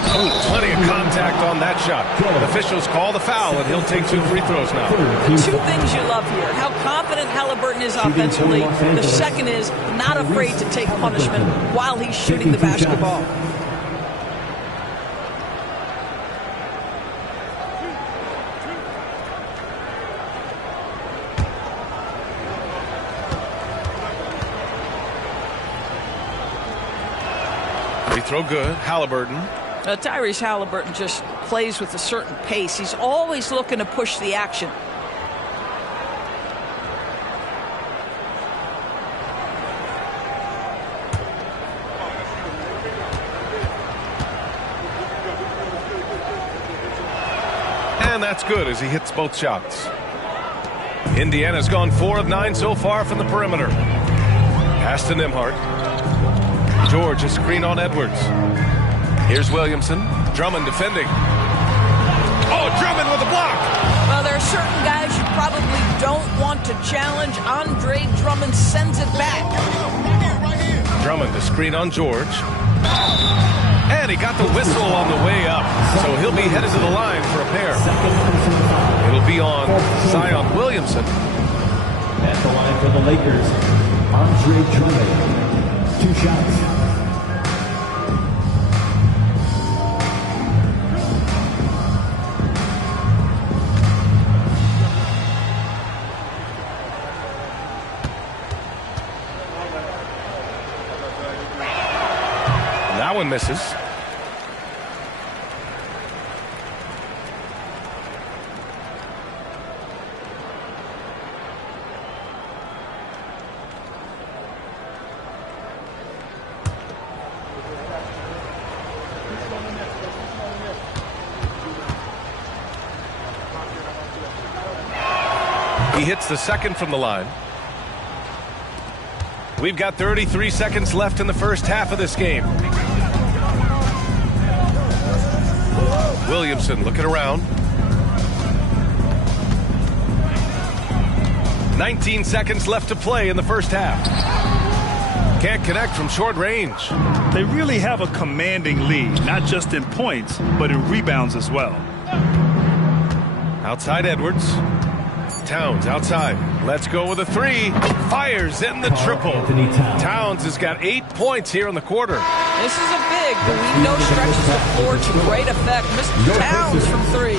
Oh, plenty of contact on that shot. Officials call the foul, and he'll take 2 free throws now. 2 things you love here. How confident Halliburton is offensively. The second is not afraid to take punishment while he's shooting the basketball. Free throw good. Halliburton. Tyrese Halliburton just plays with a certain pace. He's always looking to push the action. And that's good as he hits both shots. Indiana's gone 4 of 9 so far from the perimeter. Pass to Nembhard. George, a screen on Edwards. Here's Williamson. Drummond defending. Oh, Drummond with a block. Well, there are certain guys you probably don't want to challenge. Andre Drummond sends it back. Drummond, a screen on George. And he got the whistle on the way up. So he'll be headed to the line for a pair. It'll be on Zion Williamson. At the line for the Lakers, Andre Drummond. 2 shots. That one misses. He hits the second from the line. We've got 33 seconds left in the first half of this game. Williamson looking around. 19 seconds left to play in the first half. Can't connect from short range. They really have a commanding lead, not just in points, but in rebounds as well. Outside Edwards. Towns outside. Let's go with a 3. Fires in the triple. Towns has got 8 points here in the quarter. This is a big, but we know stretches the floor to great effect. Mr. Towns from 3.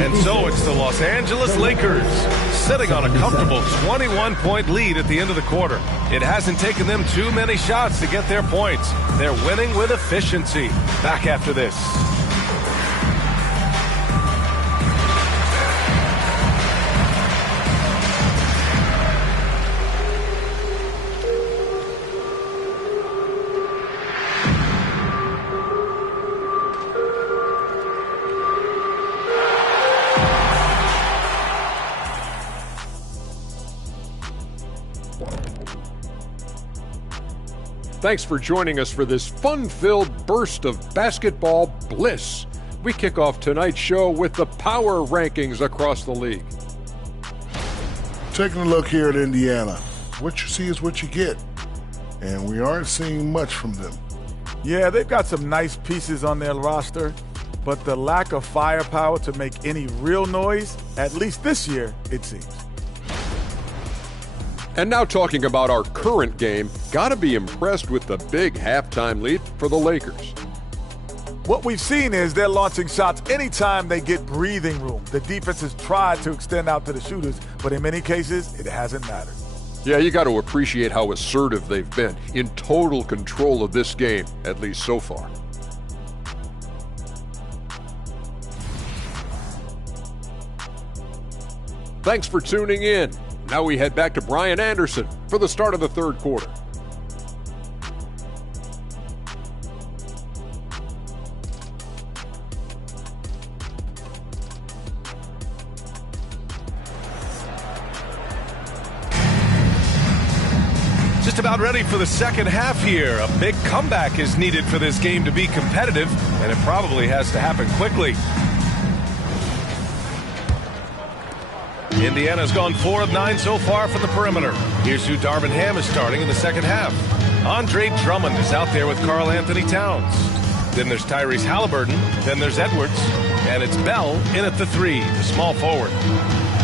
And so it's the Los Angeles Lakers sitting on a comfortable 21-point lead at the end of the quarter. It hasn't taken them too many shots to get their points. They're winning with efficiency. Back after this. Thanks for joining us for this fun-filled burst of basketball bliss. We kick off tonight's show with the power rankings across the league. Taking a look here at Indiana, what you see is what you get, and we aren't seeing much from them. Yeah, they've got some nice pieces on their roster, but the lack of firepower to make any real noise, at least this year, it seems. And now talking about our current game, gotta be impressed with the big halftime lead for the Lakers. What we've seen is they're launching shots anytime they get breathing room. The defense has tried to extend out to the shooters, but in many cases, it hasn't mattered. Yeah, you got to appreciate how assertive they've been, in total control of this game, at least so far. Thanks for tuning in. Now we head back to Brian Anderson for the start of the third quarter. Just about ready for the second half here. A big comeback is needed for this game to be competitive, and it probably has to happen quickly. Indiana's gone 4 of 9 so far from the perimeter. Here's who Darvin Ham is starting in the second half. Andre Drummond is out there with Karl Anthony Towns. Then there's Tyrese Halliburton. Then there's Edwards. And it's Bell in at the 3, the small forward.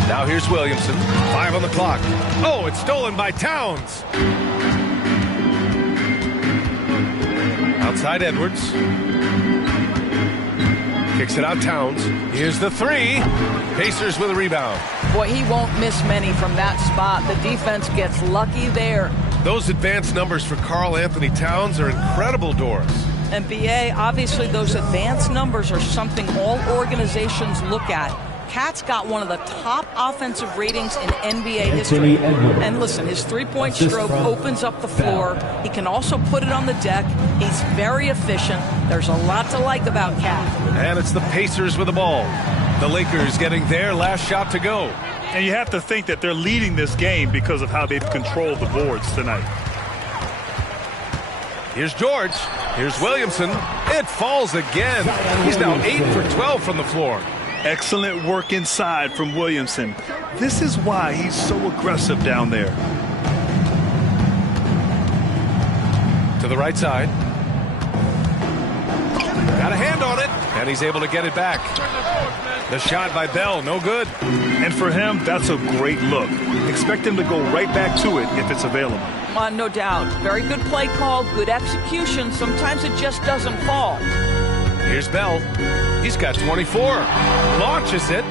Now here's Williamson. 5 on the clock. Oh, it's stolen by Towns. Outside Edwards. Kicks it out Towns. Here's the 3. Pacers with a rebound. Boy, he won't miss many from that spot. The defense gets lucky there. Those advanced numbers for Karl Anthony Towns are incredible, Doris. And BA, obviously those advanced numbers are something all organizations look at. Cat's got one of the top offensive ratings in NBA history. And listen, his three-point stroke opens up the floor. He can also put it on the deck. He's very efficient. There's a lot to like about Cat. And it's the Pacers with the ball. The Lakers getting their last shot to go. And you have to think that they're leading this game because of how they've controlled the boards tonight. Here's George. Here's Williamson. It falls again. He's now 8 for 12 from the floor. Excellent work inside from Williamson. This is why he's so aggressive down there. To the right side. Got a hand on it, and he's able to get it back. The shot by Bell, no good. And for him, that's a great look. Expect him to go right back to it if it's available. No doubt. Very good play call, good execution. Sometimes it just doesn't fall. Here's Bell. He's got 24. Launches it.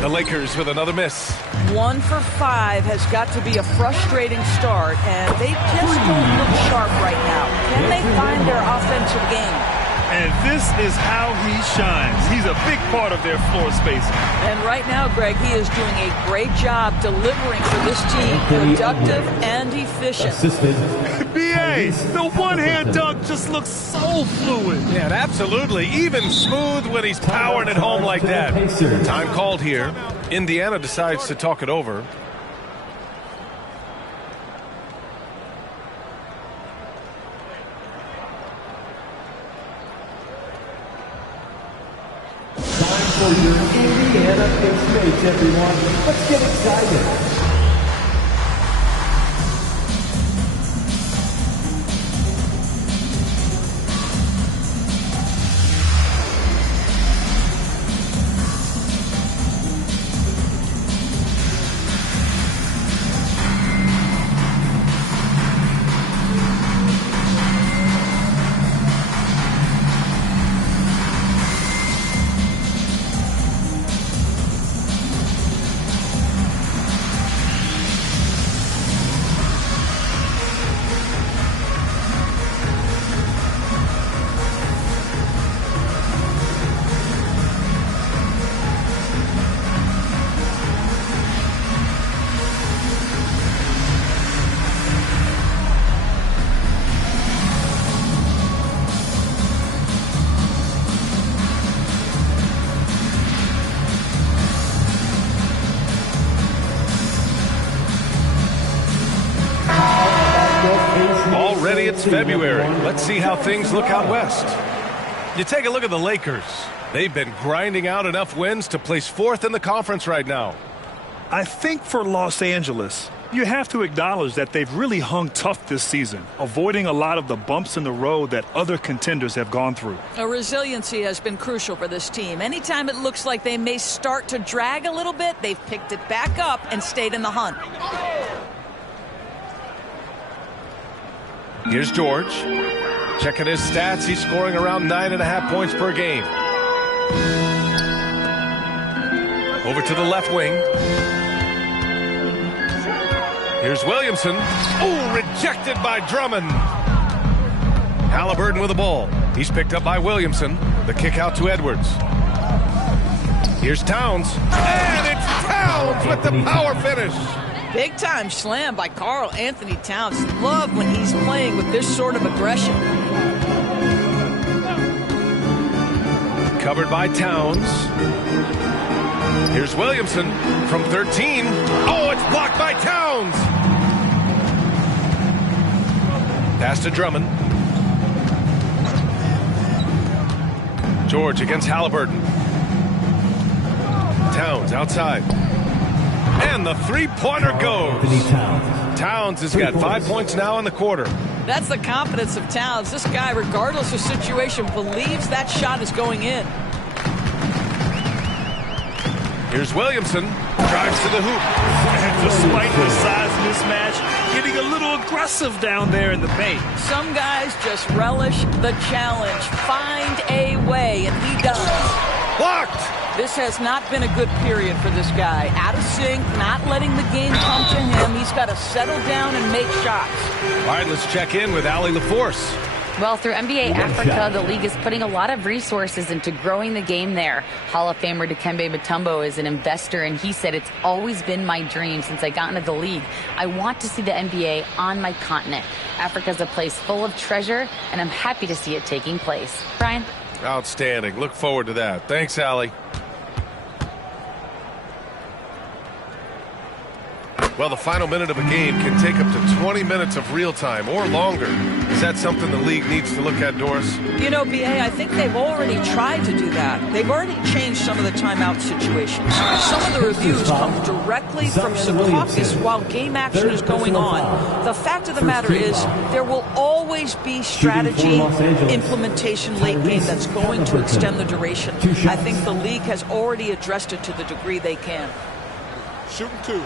The Lakers with another miss. 1 for 5 has got to be a frustrating start, and they just don't look sharp right now. Can they find their offensive game? And this is how he shines. He's a big part of their floor spacing. And right now, Greg, he is doing a great job delivering for this team. Productive and efficient. B.A., the one-hand dunk just looks so fluid. Yeah, absolutely. Even smooth when he's powering it home like that. Time called here. Indiana decides to talk it over. For your Indiana Pacers, everyone. Let's get excited. Already it's February. Let's see how things look out west. You take a look at the Lakers. They've been grinding out enough wins to place 4th in the conference right now. I think for Los Angeles, you have to acknowledge that they've really hung tough this season, avoiding a lot of the bumps in the road that other contenders have gone through. Resiliency has been crucial for this team. Anytime it looks like they may start to drag a little bit, they've picked it back up and stayed in the hunt. Here's George. Checking his stats, he's scoring around 9.5 points per game. Over to the left wing. Here's Williamson. Oh, rejected by Drummond. Halliburton with the ball. He's picked up by Williamson. The kick out to Edwards. Here's Towns. And it's Towns with the power finish. Big time slam by Karl Anthony Towns. Love when he's playing with this sort of aggression. Covered by Towns. Here's Williamson from 13. Oh, it's blocked by Towns. Pass to Drummond. George against Halliburton. Towns outside. And the three-pointer goes. Towns has got 5 points now in the quarter. That's the confidence of Towns. This guy, regardless of situation, believes that shot is going in. Here's Williamson. Drives to the hoop. And despite the size mismatch, getting a little aggressive down there in the paint. Some guys just relish the challenge. Find a way, and he does. Blocked! This has not been a good period for this guy. Out of sync, not letting the game come to him. He's got to settle down and make shots. All right, let's check in with Allie LaForce. Well, through NBA Africa, the league is putting a lot of resources into growing the game there. Hall of Famer Dikembe Mutombo is an investor, and he said, "It's always been my dream since I got into the league. I want to see the NBA on my continent. Africa's a place full of treasure, and I'm happy to see it taking place." Brian? Outstanding. Look forward to that. Thanks, Allie. Well, the final minute of a game can take up to 20 minutes of real time or longer. Is that something the league needs to look at, Doris? You know, B.A., I think they've already tried to do that. They've already changed some of the timeout situations. Some of the reviews come directly from Secaucus while game action is going on. The fact of the matter is there will always be strategy implementation late game that's going to extend the duration. I think the league has already addressed it to the degree they can. Shooting two.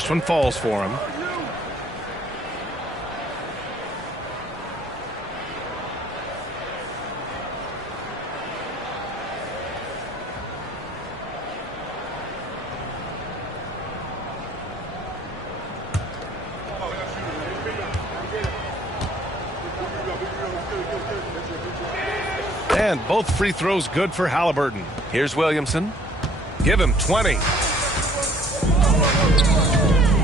First one falls for him. And both free throws good for Halliburton. Here's Williamson. Give him 20.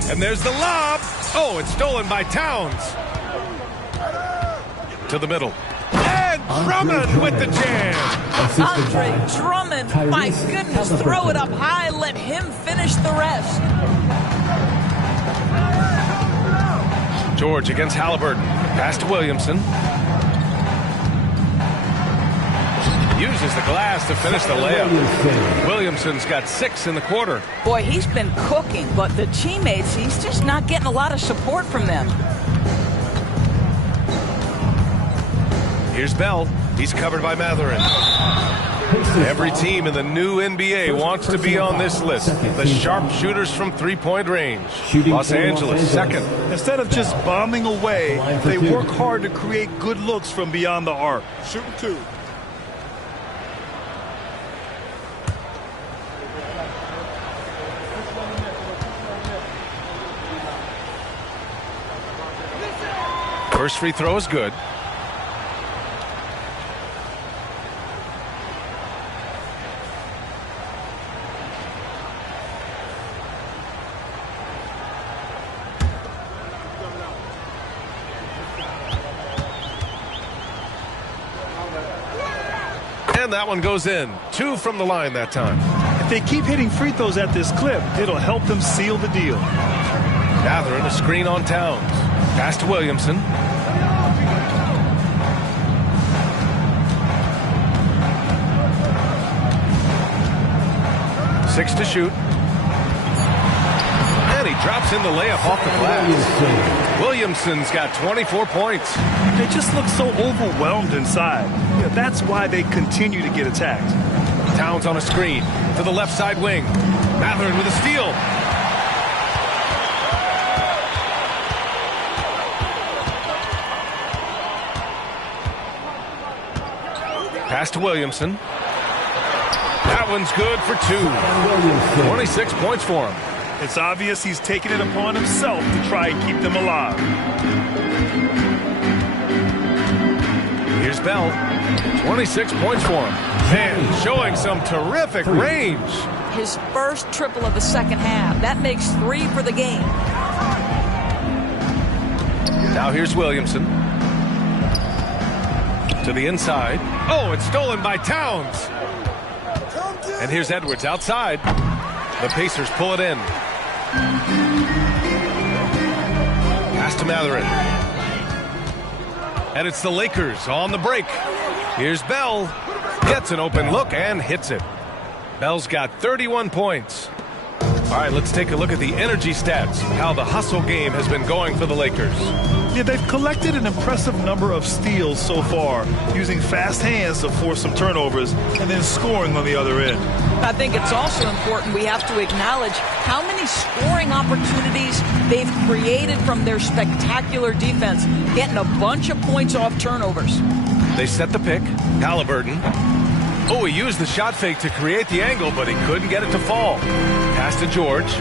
And there's the lob. Oh, it's stolen by Towns. To the middle. And Drummond with the jam. Andre Drummond, my goodness, throw it up high. Let him finish the rest. George against Halliburton. Pass to Williamson. Uses the glass to finish the layup. Williamson's got 6 in the quarter. Boy, he's been cooking, but the teammates, he's just not getting a lot of support from them. Here's Bell. He's covered by Mathurin. Every team in the new NBA wants to be on this list. The sharpshooters from three-point range. Los Angeles, second. Instead of just bombing away, they work hard to create good looks from beyond the arc. Shooting 2. First free throw is good. And that one goes in. 2 from the line that time. If they keep hitting free throws at this clip, it'll help them seal the deal. Mathurin, a screen on Towns. Pass to Williamson. Six to shoot. And he drops in the layup off the glass. Williamson's got 24 points. They just look so overwhelmed inside. Yeah, that's why they continue to get attacked. Towns on a screen to the left side wing. Mathurin with a steal. Pass to Williamson. That one's good for 2. 26 points for him. It's obvious he's taking it upon himself to try and keep them alive. Here's Bell. 26 points for him. Man, showing some terrific range. His first triple of the second half. That makes 3 for the game. Now here's Williamson. To the inside. Oh, it's stolen by Towns. And here's Edwards outside. The Pacers pull it in. Pass to Mathurin. And it's the Lakers on the break. Here's Bell. Gets an open look and hits it. Bell's got 31 points. All right, let's take a look at the energy stats. How the hustle game has been going for the Lakers. Yeah, they've collected an impressive number of steals so far, using fast hands to force some turnovers and then scoring on the other end. I think it's also important we have to acknowledge how many scoring opportunities they've created from their spectacular defense, getting a bunch of points off turnovers. They set the pick. Halliburton. Oh, he used the shot fake to create the angle, but he couldn't get it to fall. Pass to George.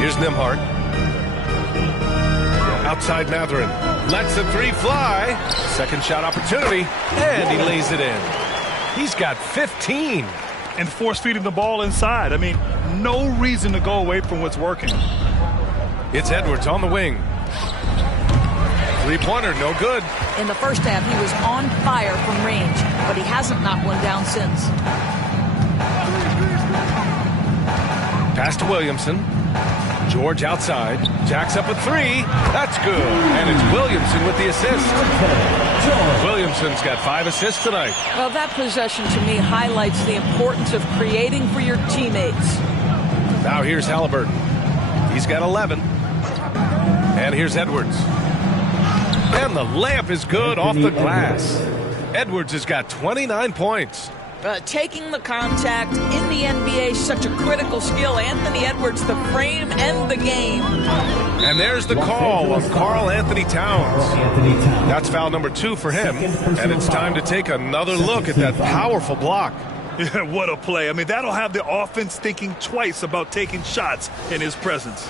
Here's Nembhard. Outside Mathurin. Lets the 3 fly. Second shot opportunity. And he lays it in. He's got 15. And force feeding the ball inside. I mean, no reason to go away from what's working. It's Edwards on the wing. 3-pointer, no good. In the first half, he was on fire from range, but he hasn't knocked one down since. Pass to Williamson. George outside. Jacks up a 3. That's good. And it's Williamson with the assist. Williamson's got 5 assists tonight. Well, that possession to me highlights the importance of creating for your teammates. Now here's Halliburton. He's got 11. And here's Edwards. And the layup is good off the glass. Edwards has got 29 points. Taking the contact in the NBA is such a critical skill. Anthony Edwards, the frame and the game. And there's the call on Karl Anthony Towns. That's foul number 2 for him. And it's time to take another look at that powerful block. Yeah, what a play. I mean, that'll have the offense thinking twice about taking shots in his presence.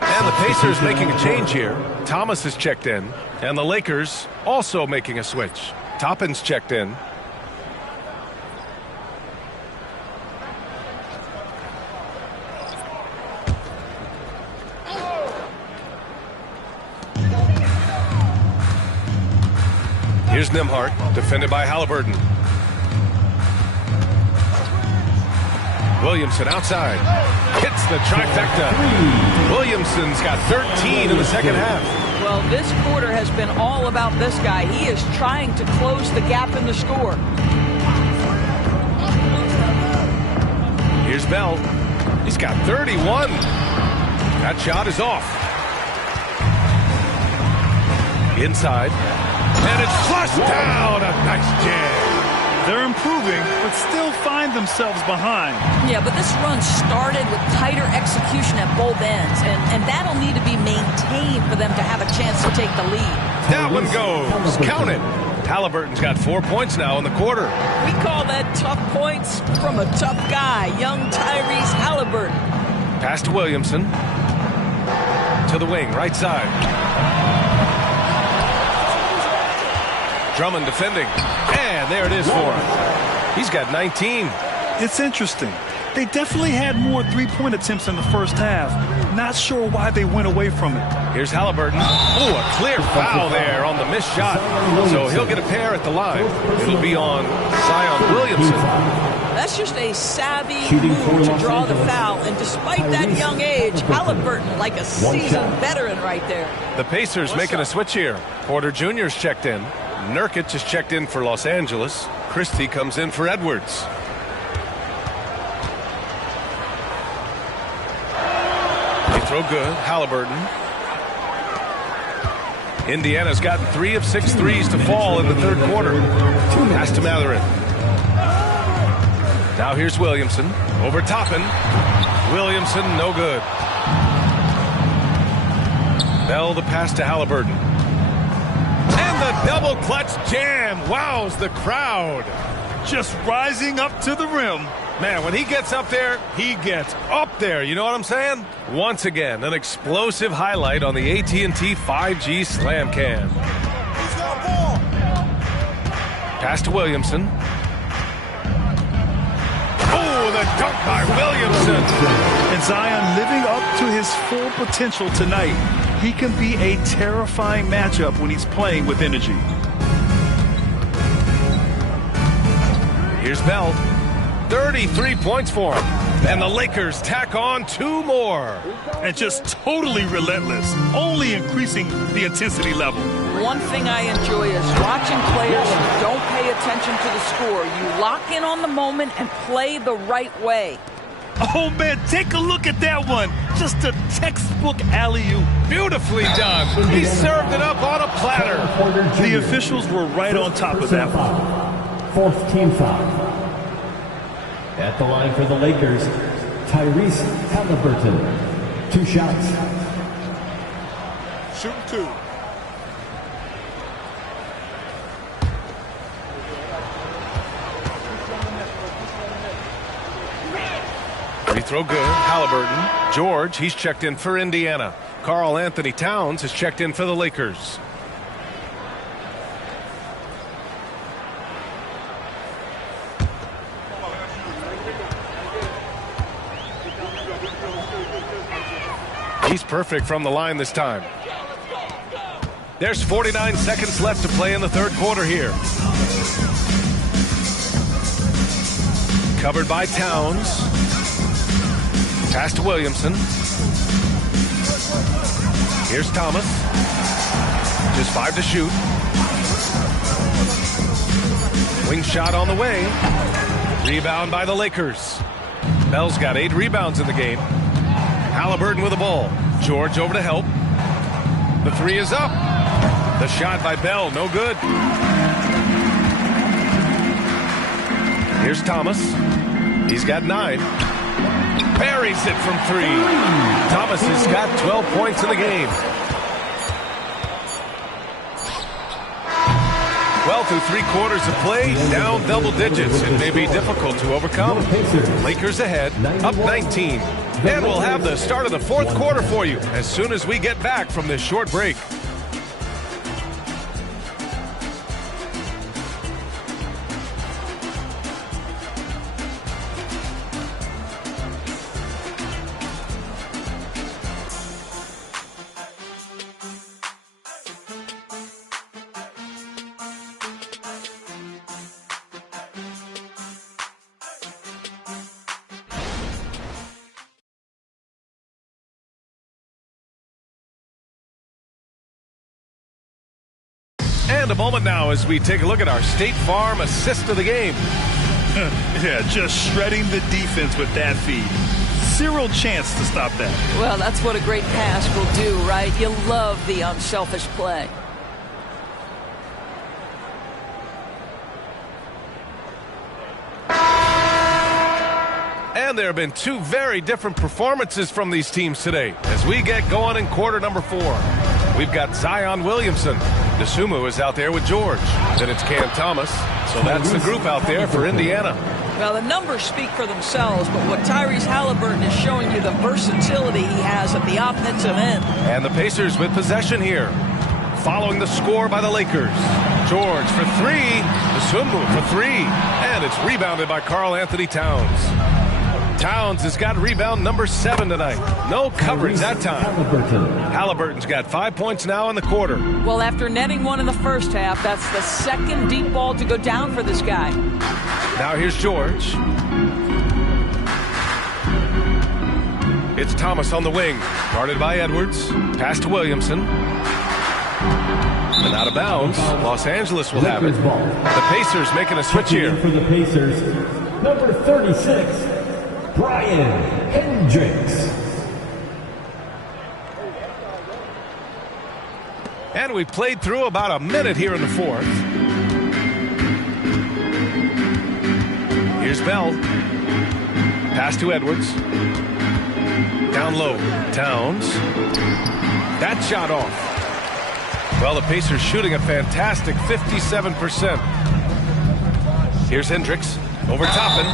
And the Pacers making a change here. Thomas is checked in. And the Lakers also making a switch. Toppin's checked in. Here's Nembhard, defended by Halliburton. Williamson outside. Hits the trifecta. Williamson's got 13 in the second half. Well, this quarter has been all about this guy. He is trying to close the gap in the score. Here's Bell. He's got 31. That shot is off. Inside. And it's flushed down. A nice jam. They're improving, but still find themselves behind. Yeah, but this run started with tighter execution at both ends, and that'll need to be maintained for them to have a chance to take the lead. That one goes. Count it. Halliburton's got 4 points now in the quarter. We call that tough points from a tough guy, young Tyrese Halliburton. Pass to Williamson. To the wing, right side. Drummond defending. And there it is for him. He's got 19. It's interesting. They definitely had more three-point attempts in the first half. Not sure why they went away from it. Here's Halliburton. Oh, a clear foul there on the missed shot. So he'll get a pair at the line. It'll be on Zion Williamson. That's just a savvy move to draw the foul. And despite that young age, Halliburton like a seasoned veteran right there. The Pacers making a switch here. Porter Jr.'s checked in. Nurkic is checked in for Los Angeles. Christie comes in for Edwards. They throw good. Halliburton. Indiana's gotten 3 of 6 threes to fall in the third quarter. Pass to Mathurin. Now here's Williamson. Over Toppin. Williamson, no good. Bell the pass to Halliburton. And the double clutch jam wows the crowd. Just rising up to the rim. Man, when he gets up there, he gets up there. You know what I'm saying? Once again, an explosive highlight on the AT&T 5G Slam Cam. Pass to Williamson. Oh, the dunk by Williamson. And Zion living up to his full potential tonight. He can be a terrifying matchup when he's playing with energy. Here's Bell. 33 points for him. And the Lakers tack on 2 more. And just totally relentless, only increasing the intensity level. One thing I enjoy is watching players who don't pay attention to the score. You lock in on the moment and play the right way. Oh, man, take a look at that one. Just a textbook alley-oop. Beautifully done. He served it up on a platter. The officials were right on top of that one. Fourth team foul. At the line for the Lakers, Tyrese Halliburton. 2 shots. Shooting 2. Free throw good. Halliburton. George, he's checked in for Indiana. Karl Anthony Towns has checked in for the Lakers. He's perfect from the line this time. There's 49 seconds left to play in the third quarter here. Covered by Towns. Pass to Williamson. Here's Thomas. Just 5 to shoot. Wing shot on the way. Rebound by the Lakers. Bell's got 8 rebounds in the game. Halliburton with the ball. George over to help. The 3 is up. The shot by Bell, no good. Here's Thomas. He's got 9. Buries it from 3. Thomas has got 12 points in the game. Well, through 3 quarters of play, down double digits. It may be difficult to overcome. Lakers ahead, up 19. And we'll have the start of the 4th quarter for you as soon as we get back from this short break. And a moment now as we take a look at our State Farm assist of the game. Yeah, just shredding the defense with that feed. Zero chance to stop that. Well, that's what a great pass will do, right? You love the unselfish play. And there have been 2 very different performances from these teams today as we get going in quarter number 4. We've got Zion Williamson. Desumo is out there with George. Then it's Cam Thomas. So that's the group out there for Indiana. Well, the numbers speak for themselves, but what Tyrese Halliburton is showing you the versatility he has at the offensive end. And the Pacers with possession here. Following the score by the Lakers. George for 3. Desumo for 3. And it's rebounded by Karl Anthony Towns. Towns has got rebound number 7 tonight. No coverage that time. Halliburton's got 5 points now in the quarter. Well, after netting 1 in the first half, that's the 2nd deep ball to go down for this guy. Now here's George. It's Thomas on the wing. Guarded by Edwards. Pass to Williamson. And out of bounds. Los Angeles will have it. The Pacers making a switch here. For the Pacers, number 36. Brian Hendricks. And we played through about a minute here in the 4th. Here's Bell. Pass to Edwards. Down low. Towns. That shot off. Well, the Pacers shooting a fantastic 57%. Here's Hendricks. Over Toppin.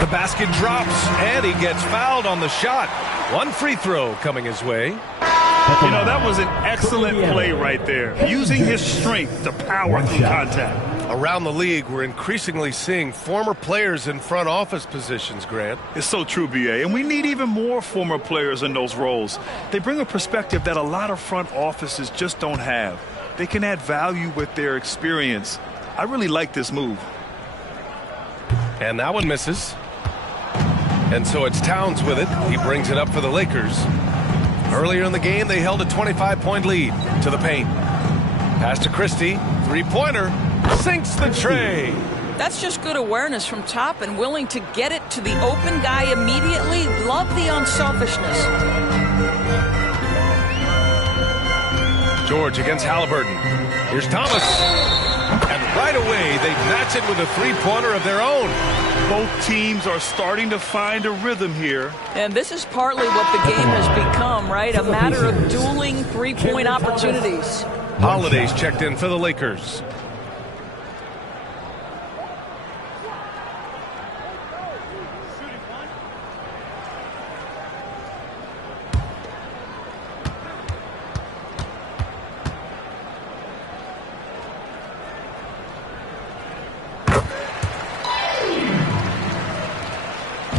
The basket drops, and he gets fouled on the shot. 1 free throw coming his way. You know, that was an excellent play right there. Using his strength to power through contact. Around the league, we're increasingly seeing former players in front office positions, Grant. It's so true, B.A., and we need even more former players in those roles. They bring a perspective that a lot of front offices just don't have. They can add value with their experience. I really like this move. And that one misses. And so it's Towns with it. He brings it up for the Lakers. Earlier in the game, they held a 25-point lead to the paint. Pass to Christie. 3-pointer. Sinks the tray. That's just good awareness from top and willing to get it to the open guy immediately. Love the unselfishness. George against Halliburton. Here's Thomas. And right away, they match it with a 3-pointer of their own. Both teams are starting to find a rhythm here. And this is partly what the game has become, right? A matter of dueling 3-point opportunities. Holiday's checked in for the Lakers.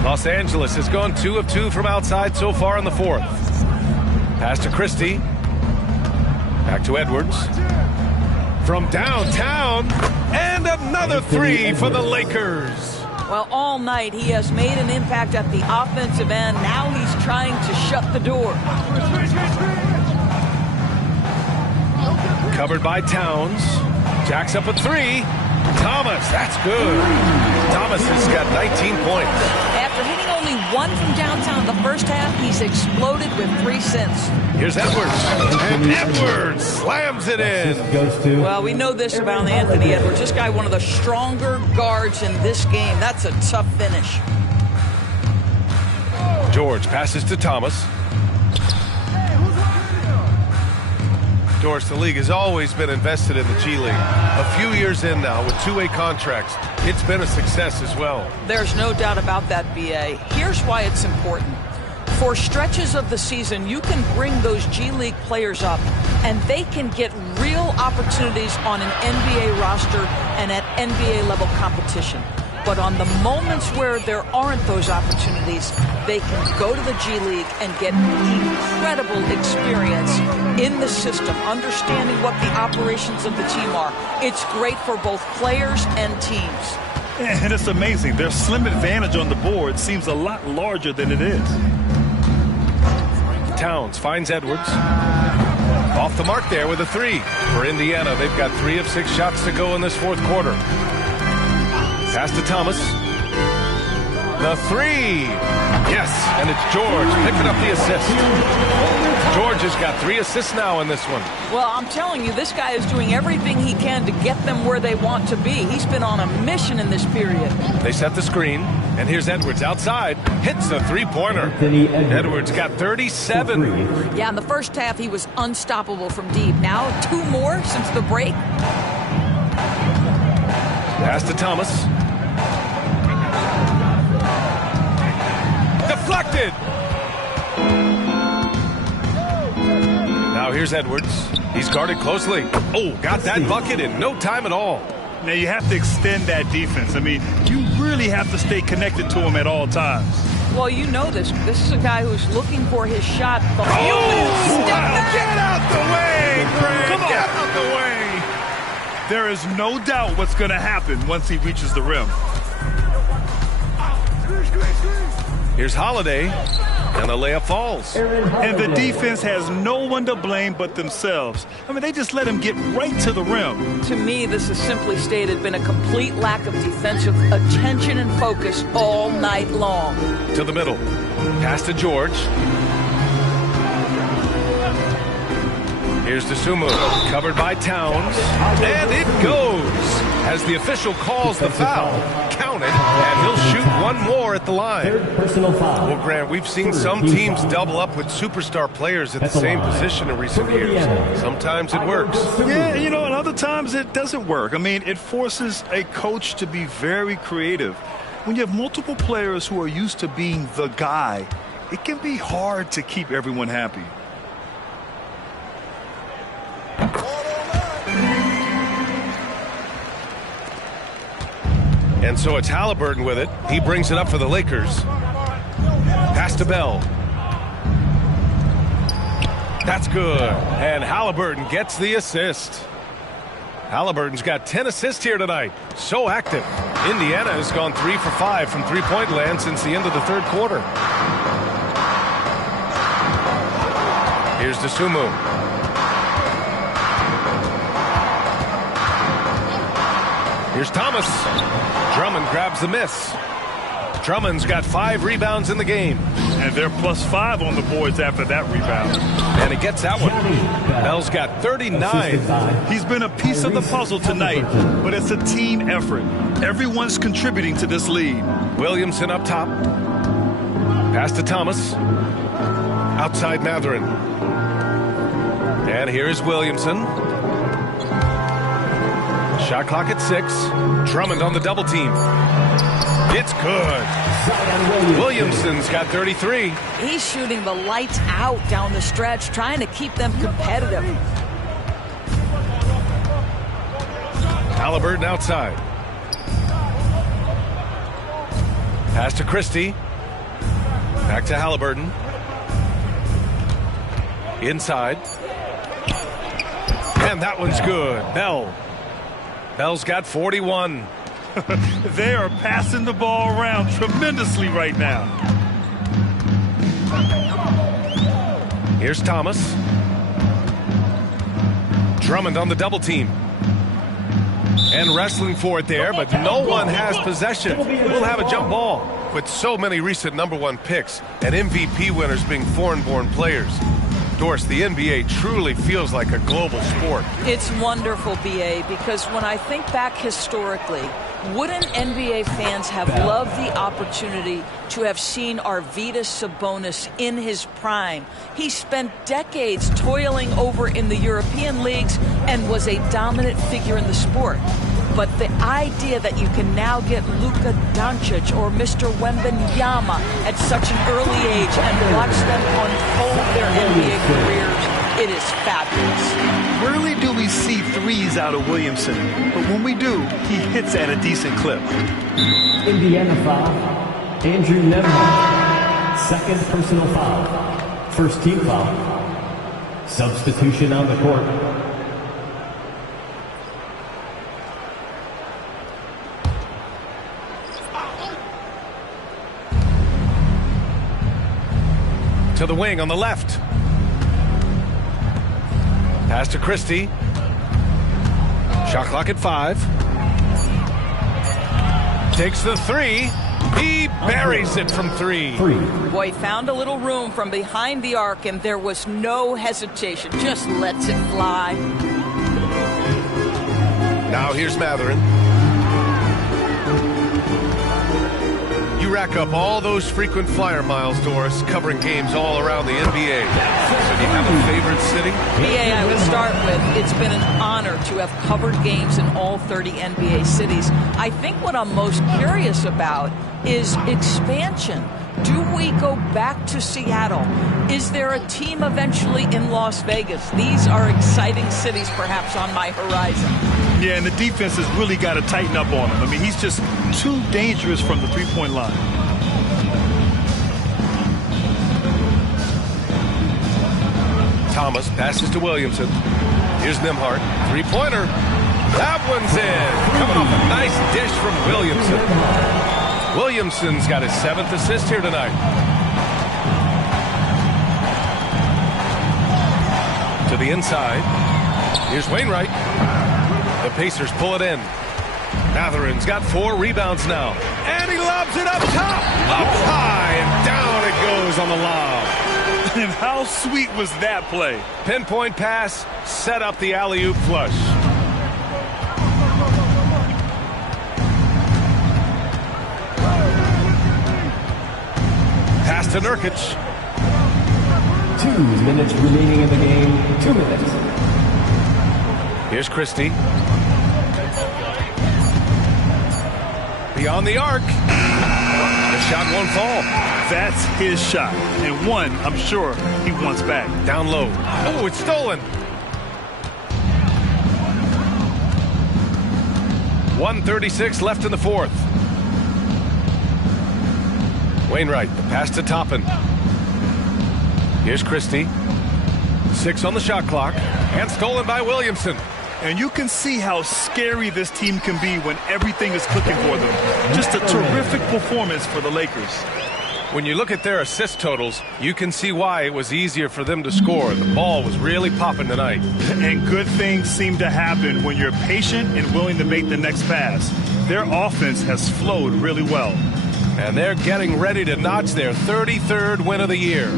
Los Angeles has gone 2 of 2 from outside so far in the 4th. Pass to Christie. Back to Edwards. From downtown. And another 3 for the Lakers. Well, all night he has made an impact at the offensive end. Now he's trying to shut the door. Covered by Towns. Jacks up a 3. Thomas, that's good. Thomas has got 19 points. After hitting only one from downtown in the first half, he's exploded with 3 since. Here's Edwards. And Edwards slams it in. Well, we know this about Anthony Edwards. This guy, one of the stronger guards in this game. That's a tough finish. George passes to Thomas. George, the league has always been invested in the G League. A few years in now with two-way contracts. It's been a success as well. There's no doubt about that, B.A. Here's why it's important. For stretches of the season, you can bring those G League players up, and they can get real opportunities on an NBA roster and at NBA level competition. But on the moments where there aren't those opportunities, they can go to the G League and get incredible experience in the system, understanding what the operations of the team are. It's great for both players and teams. And it's amazing. Their slim advantage on the board seems a lot larger than it is. Towns finds Edwards. Off the mark there with a 3. For Indiana, they've got 3 of 6 shots to go in this fourth quarter. Pass to Thomas. The 3. Yes, and it's George picking up the assist. George has got 3 assists now in this one. Well, I'm telling you, this guy is doing everything he can to get them where they want to be. He's been on a mission in this period. They set the screen, and here's Edwards outside. Hits a 3-pointer. Edwards got 37. Yeah, in the first half, he was unstoppable from deep. Now, 2 more since the break. Pass to Thomas. Deflected. Now here's Edwards. He's guarded closely. Oh, got that bucket in no time at all. Now you have to extend that defense. I mean, you really have to stay connected to him at all times. Well, you know this. This is a guy who's looking for his shot. Oh, wow. Get out the way, Greg. Come on. Get out the way. There is no doubt what's going to happen once he reaches the rim. Here's Holiday, and the layup falls. And the defense has no one to blame but themselves. I mean, they just let him get right to the rim. To me, this is simply stated been a complete lack of defensive attention and focus all night long. To the middle. Pass to George. Here's Dosunmu, covered by Towns, and it goes as the official calls the foul. Counted, and he'll shoot one more at the line. Personal foul. Well, Grant, we've seen some teams double up with superstar players at the same position in recent years. Sometimes it works. Yeah, you know, and other times it doesn't work. I mean, it forces a coach to be very creative. When you have multiple players who are used to being the guy, it can be hard to keep everyone happy. And so it's Halliburton with it. He brings it up for the Lakers. Pass to Bell. That's good. And Halliburton gets the assist. Halliburton's got 10 assists here tonight. So active. Indiana has gone 3 for 5 from three-point land since the end of the third quarter. Here's Dosunmu. Here's Thomas. Drummond grabs the miss. Drummond's got 5 rebounds in the game. And they're +5 on the boards after that rebound. And he gets that one. Bell's got 39. He's been a piece of the puzzle tonight, but it's a team effort. Everyone's contributing to this lead. Williamson up top. Pass to Thomas. Outside Mathurin. And here's Williamson. Shot clock at 6. Drummond on the double team. It's good. Williamson's got 33. He's shooting the lights out down the stretch, trying to keep them competitive. Halliburton outside. Pass to Christie. Back to Halliburton. Inside. And that one's good. Bell. Bell's got 41. They are passing the ball around tremendously right now. Here's Thomas. Drummond on the double team. And wrestling for it there, but no one has possession. We'll have a jump ball. With so many recent #1 picks and MVP winners being foreign-born players, Doris, the NBA truly feels like a global sport. It's wonderful, BA, because when I think back historically, wouldn't NBA fans have loved the opportunity to have seen Arvydas Sabonis in his prime? He spent decades toiling over in the European leagues and was a dominant figure in the sport. But the idea that you can now get Luka Doncic or Mr. Wembanyama at such an early age and watch them unfold their NBA careers, it is fabulous. Rarely do we see threes out of Williamson, but when we do, he hits at a decent clip. Indiana foul, Andrew Nembhard. Second personal foul. First team foul. Substitution on the court. To the wing on the left. Pass to Christie. Shot clock at 5. Takes the 3. He buries it from 3. Boy, found a little room from behind the arc, and there was no hesitation. Just lets it fly. Now here's Mathurin. You rack up all those frequent flyer miles, Doris, covering games all around the NBA. So do you have a favorite city? BA, I would start with, it's been an honor to have covered games in all 30 NBA cities. I think what I'm most curious about is expansion. Do we go back to Seattle? Is there a team eventually in Las Vegas? These are exciting cities perhaps on my horizon. Yeah, and the defense has really got to tighten up on him. I mean, he's just too dangerous from the three-point line. Thomas passes to Williamson. Here's Nembhard. Three-pointer. That one's in. Coming off a nice dish from Williamson. Williamson's got his 7th assist here tonight. To the inside. Here's Wainwright. The Pacers pull it in. Mathurin's got 4 rebounds now. And he lobs it up top. Up high and down it goes on the lob. And how sweet was that play? Pinpoint pass, set up the alley-oop flush. Pass to Nurkic. 2 minutes remaining in the game. 2 minutes. Here's Christie. Beyond the arc. The shot won't fall. That's his shot. And one, I'm sure, he wants back. Down low. Oh, it's stolen. 1:36 left in the 4th. Wainwright, the pass to Toppin. Here's Christie. 6 on the shot clock. And stolen by Williamson. And you can see how scary this team can be when everything is clicking for them. Just a terrific performance for the Lakers. When you look at their assist totals, you can see why it was easier for them to score. The ball was really popping tonight. And good things seem to happen when you're patient and willing to make the next pass. Their offense has flowed really well. And they're getting ready to notch their 33rd win of the year.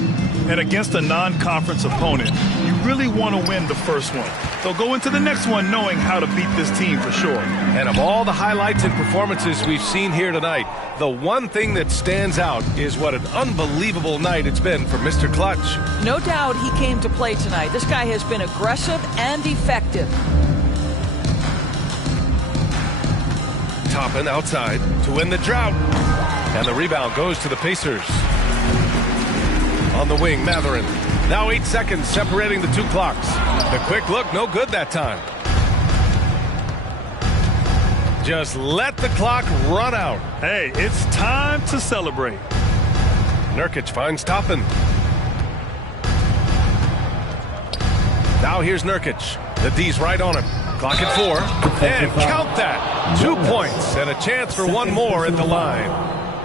And against a non-conference opponent, you really want to win the first one. They'll go into the next one knowing how to beat this team for sure. And of all the highlights and performances we've seen here tonight, the one thing that stands out is what an unbelievable night it's been for Mr. Clutch. No doubt he came to play tonight. This guy has been aggressive and effective. Toppin outside to win the drought. And the rebound goes to the Pacers. On the wing, Mathurin. Now 8 seconds separating the 2 clocks. The quick look, no good that time. Just let the clock run out. Hey, it's time to celebrate. Nurkic finds Toppin. Now here's Nurkic. The D's right on him. Clock at 4. And count that. 2 points and a chance for one more at the line.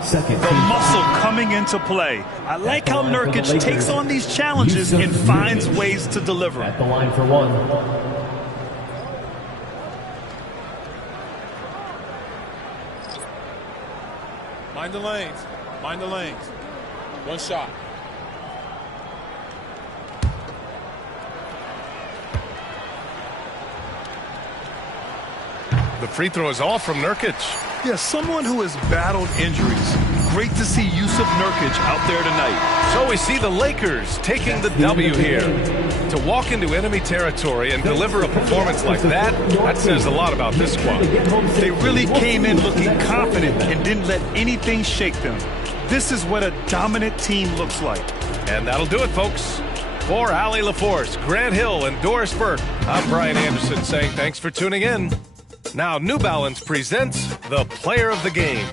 The muscle coming into play. I like how Nurkic takes on these challenges and finds ways to deliver. At the line for 1. Mind the lanes. Mind the lanes. One shot. The free throw is off from Nurkic. Yeah, someone who has battled injuries. Great to see Yusuf Nurkic out there tonight. So we see the Lakers taking the W here. To walk into enemy territory and deliver a performance like that says a lot about this squad. They really came in looking confident and didn't let anything shake them. This is what a dominant team looks like. And that'll do it, folks. For Allie LaForce, Grant Hill, and Doris Burke, I'm Brian Anderson saying thanks for tuning in. Now New Balance presents the Player of the Game.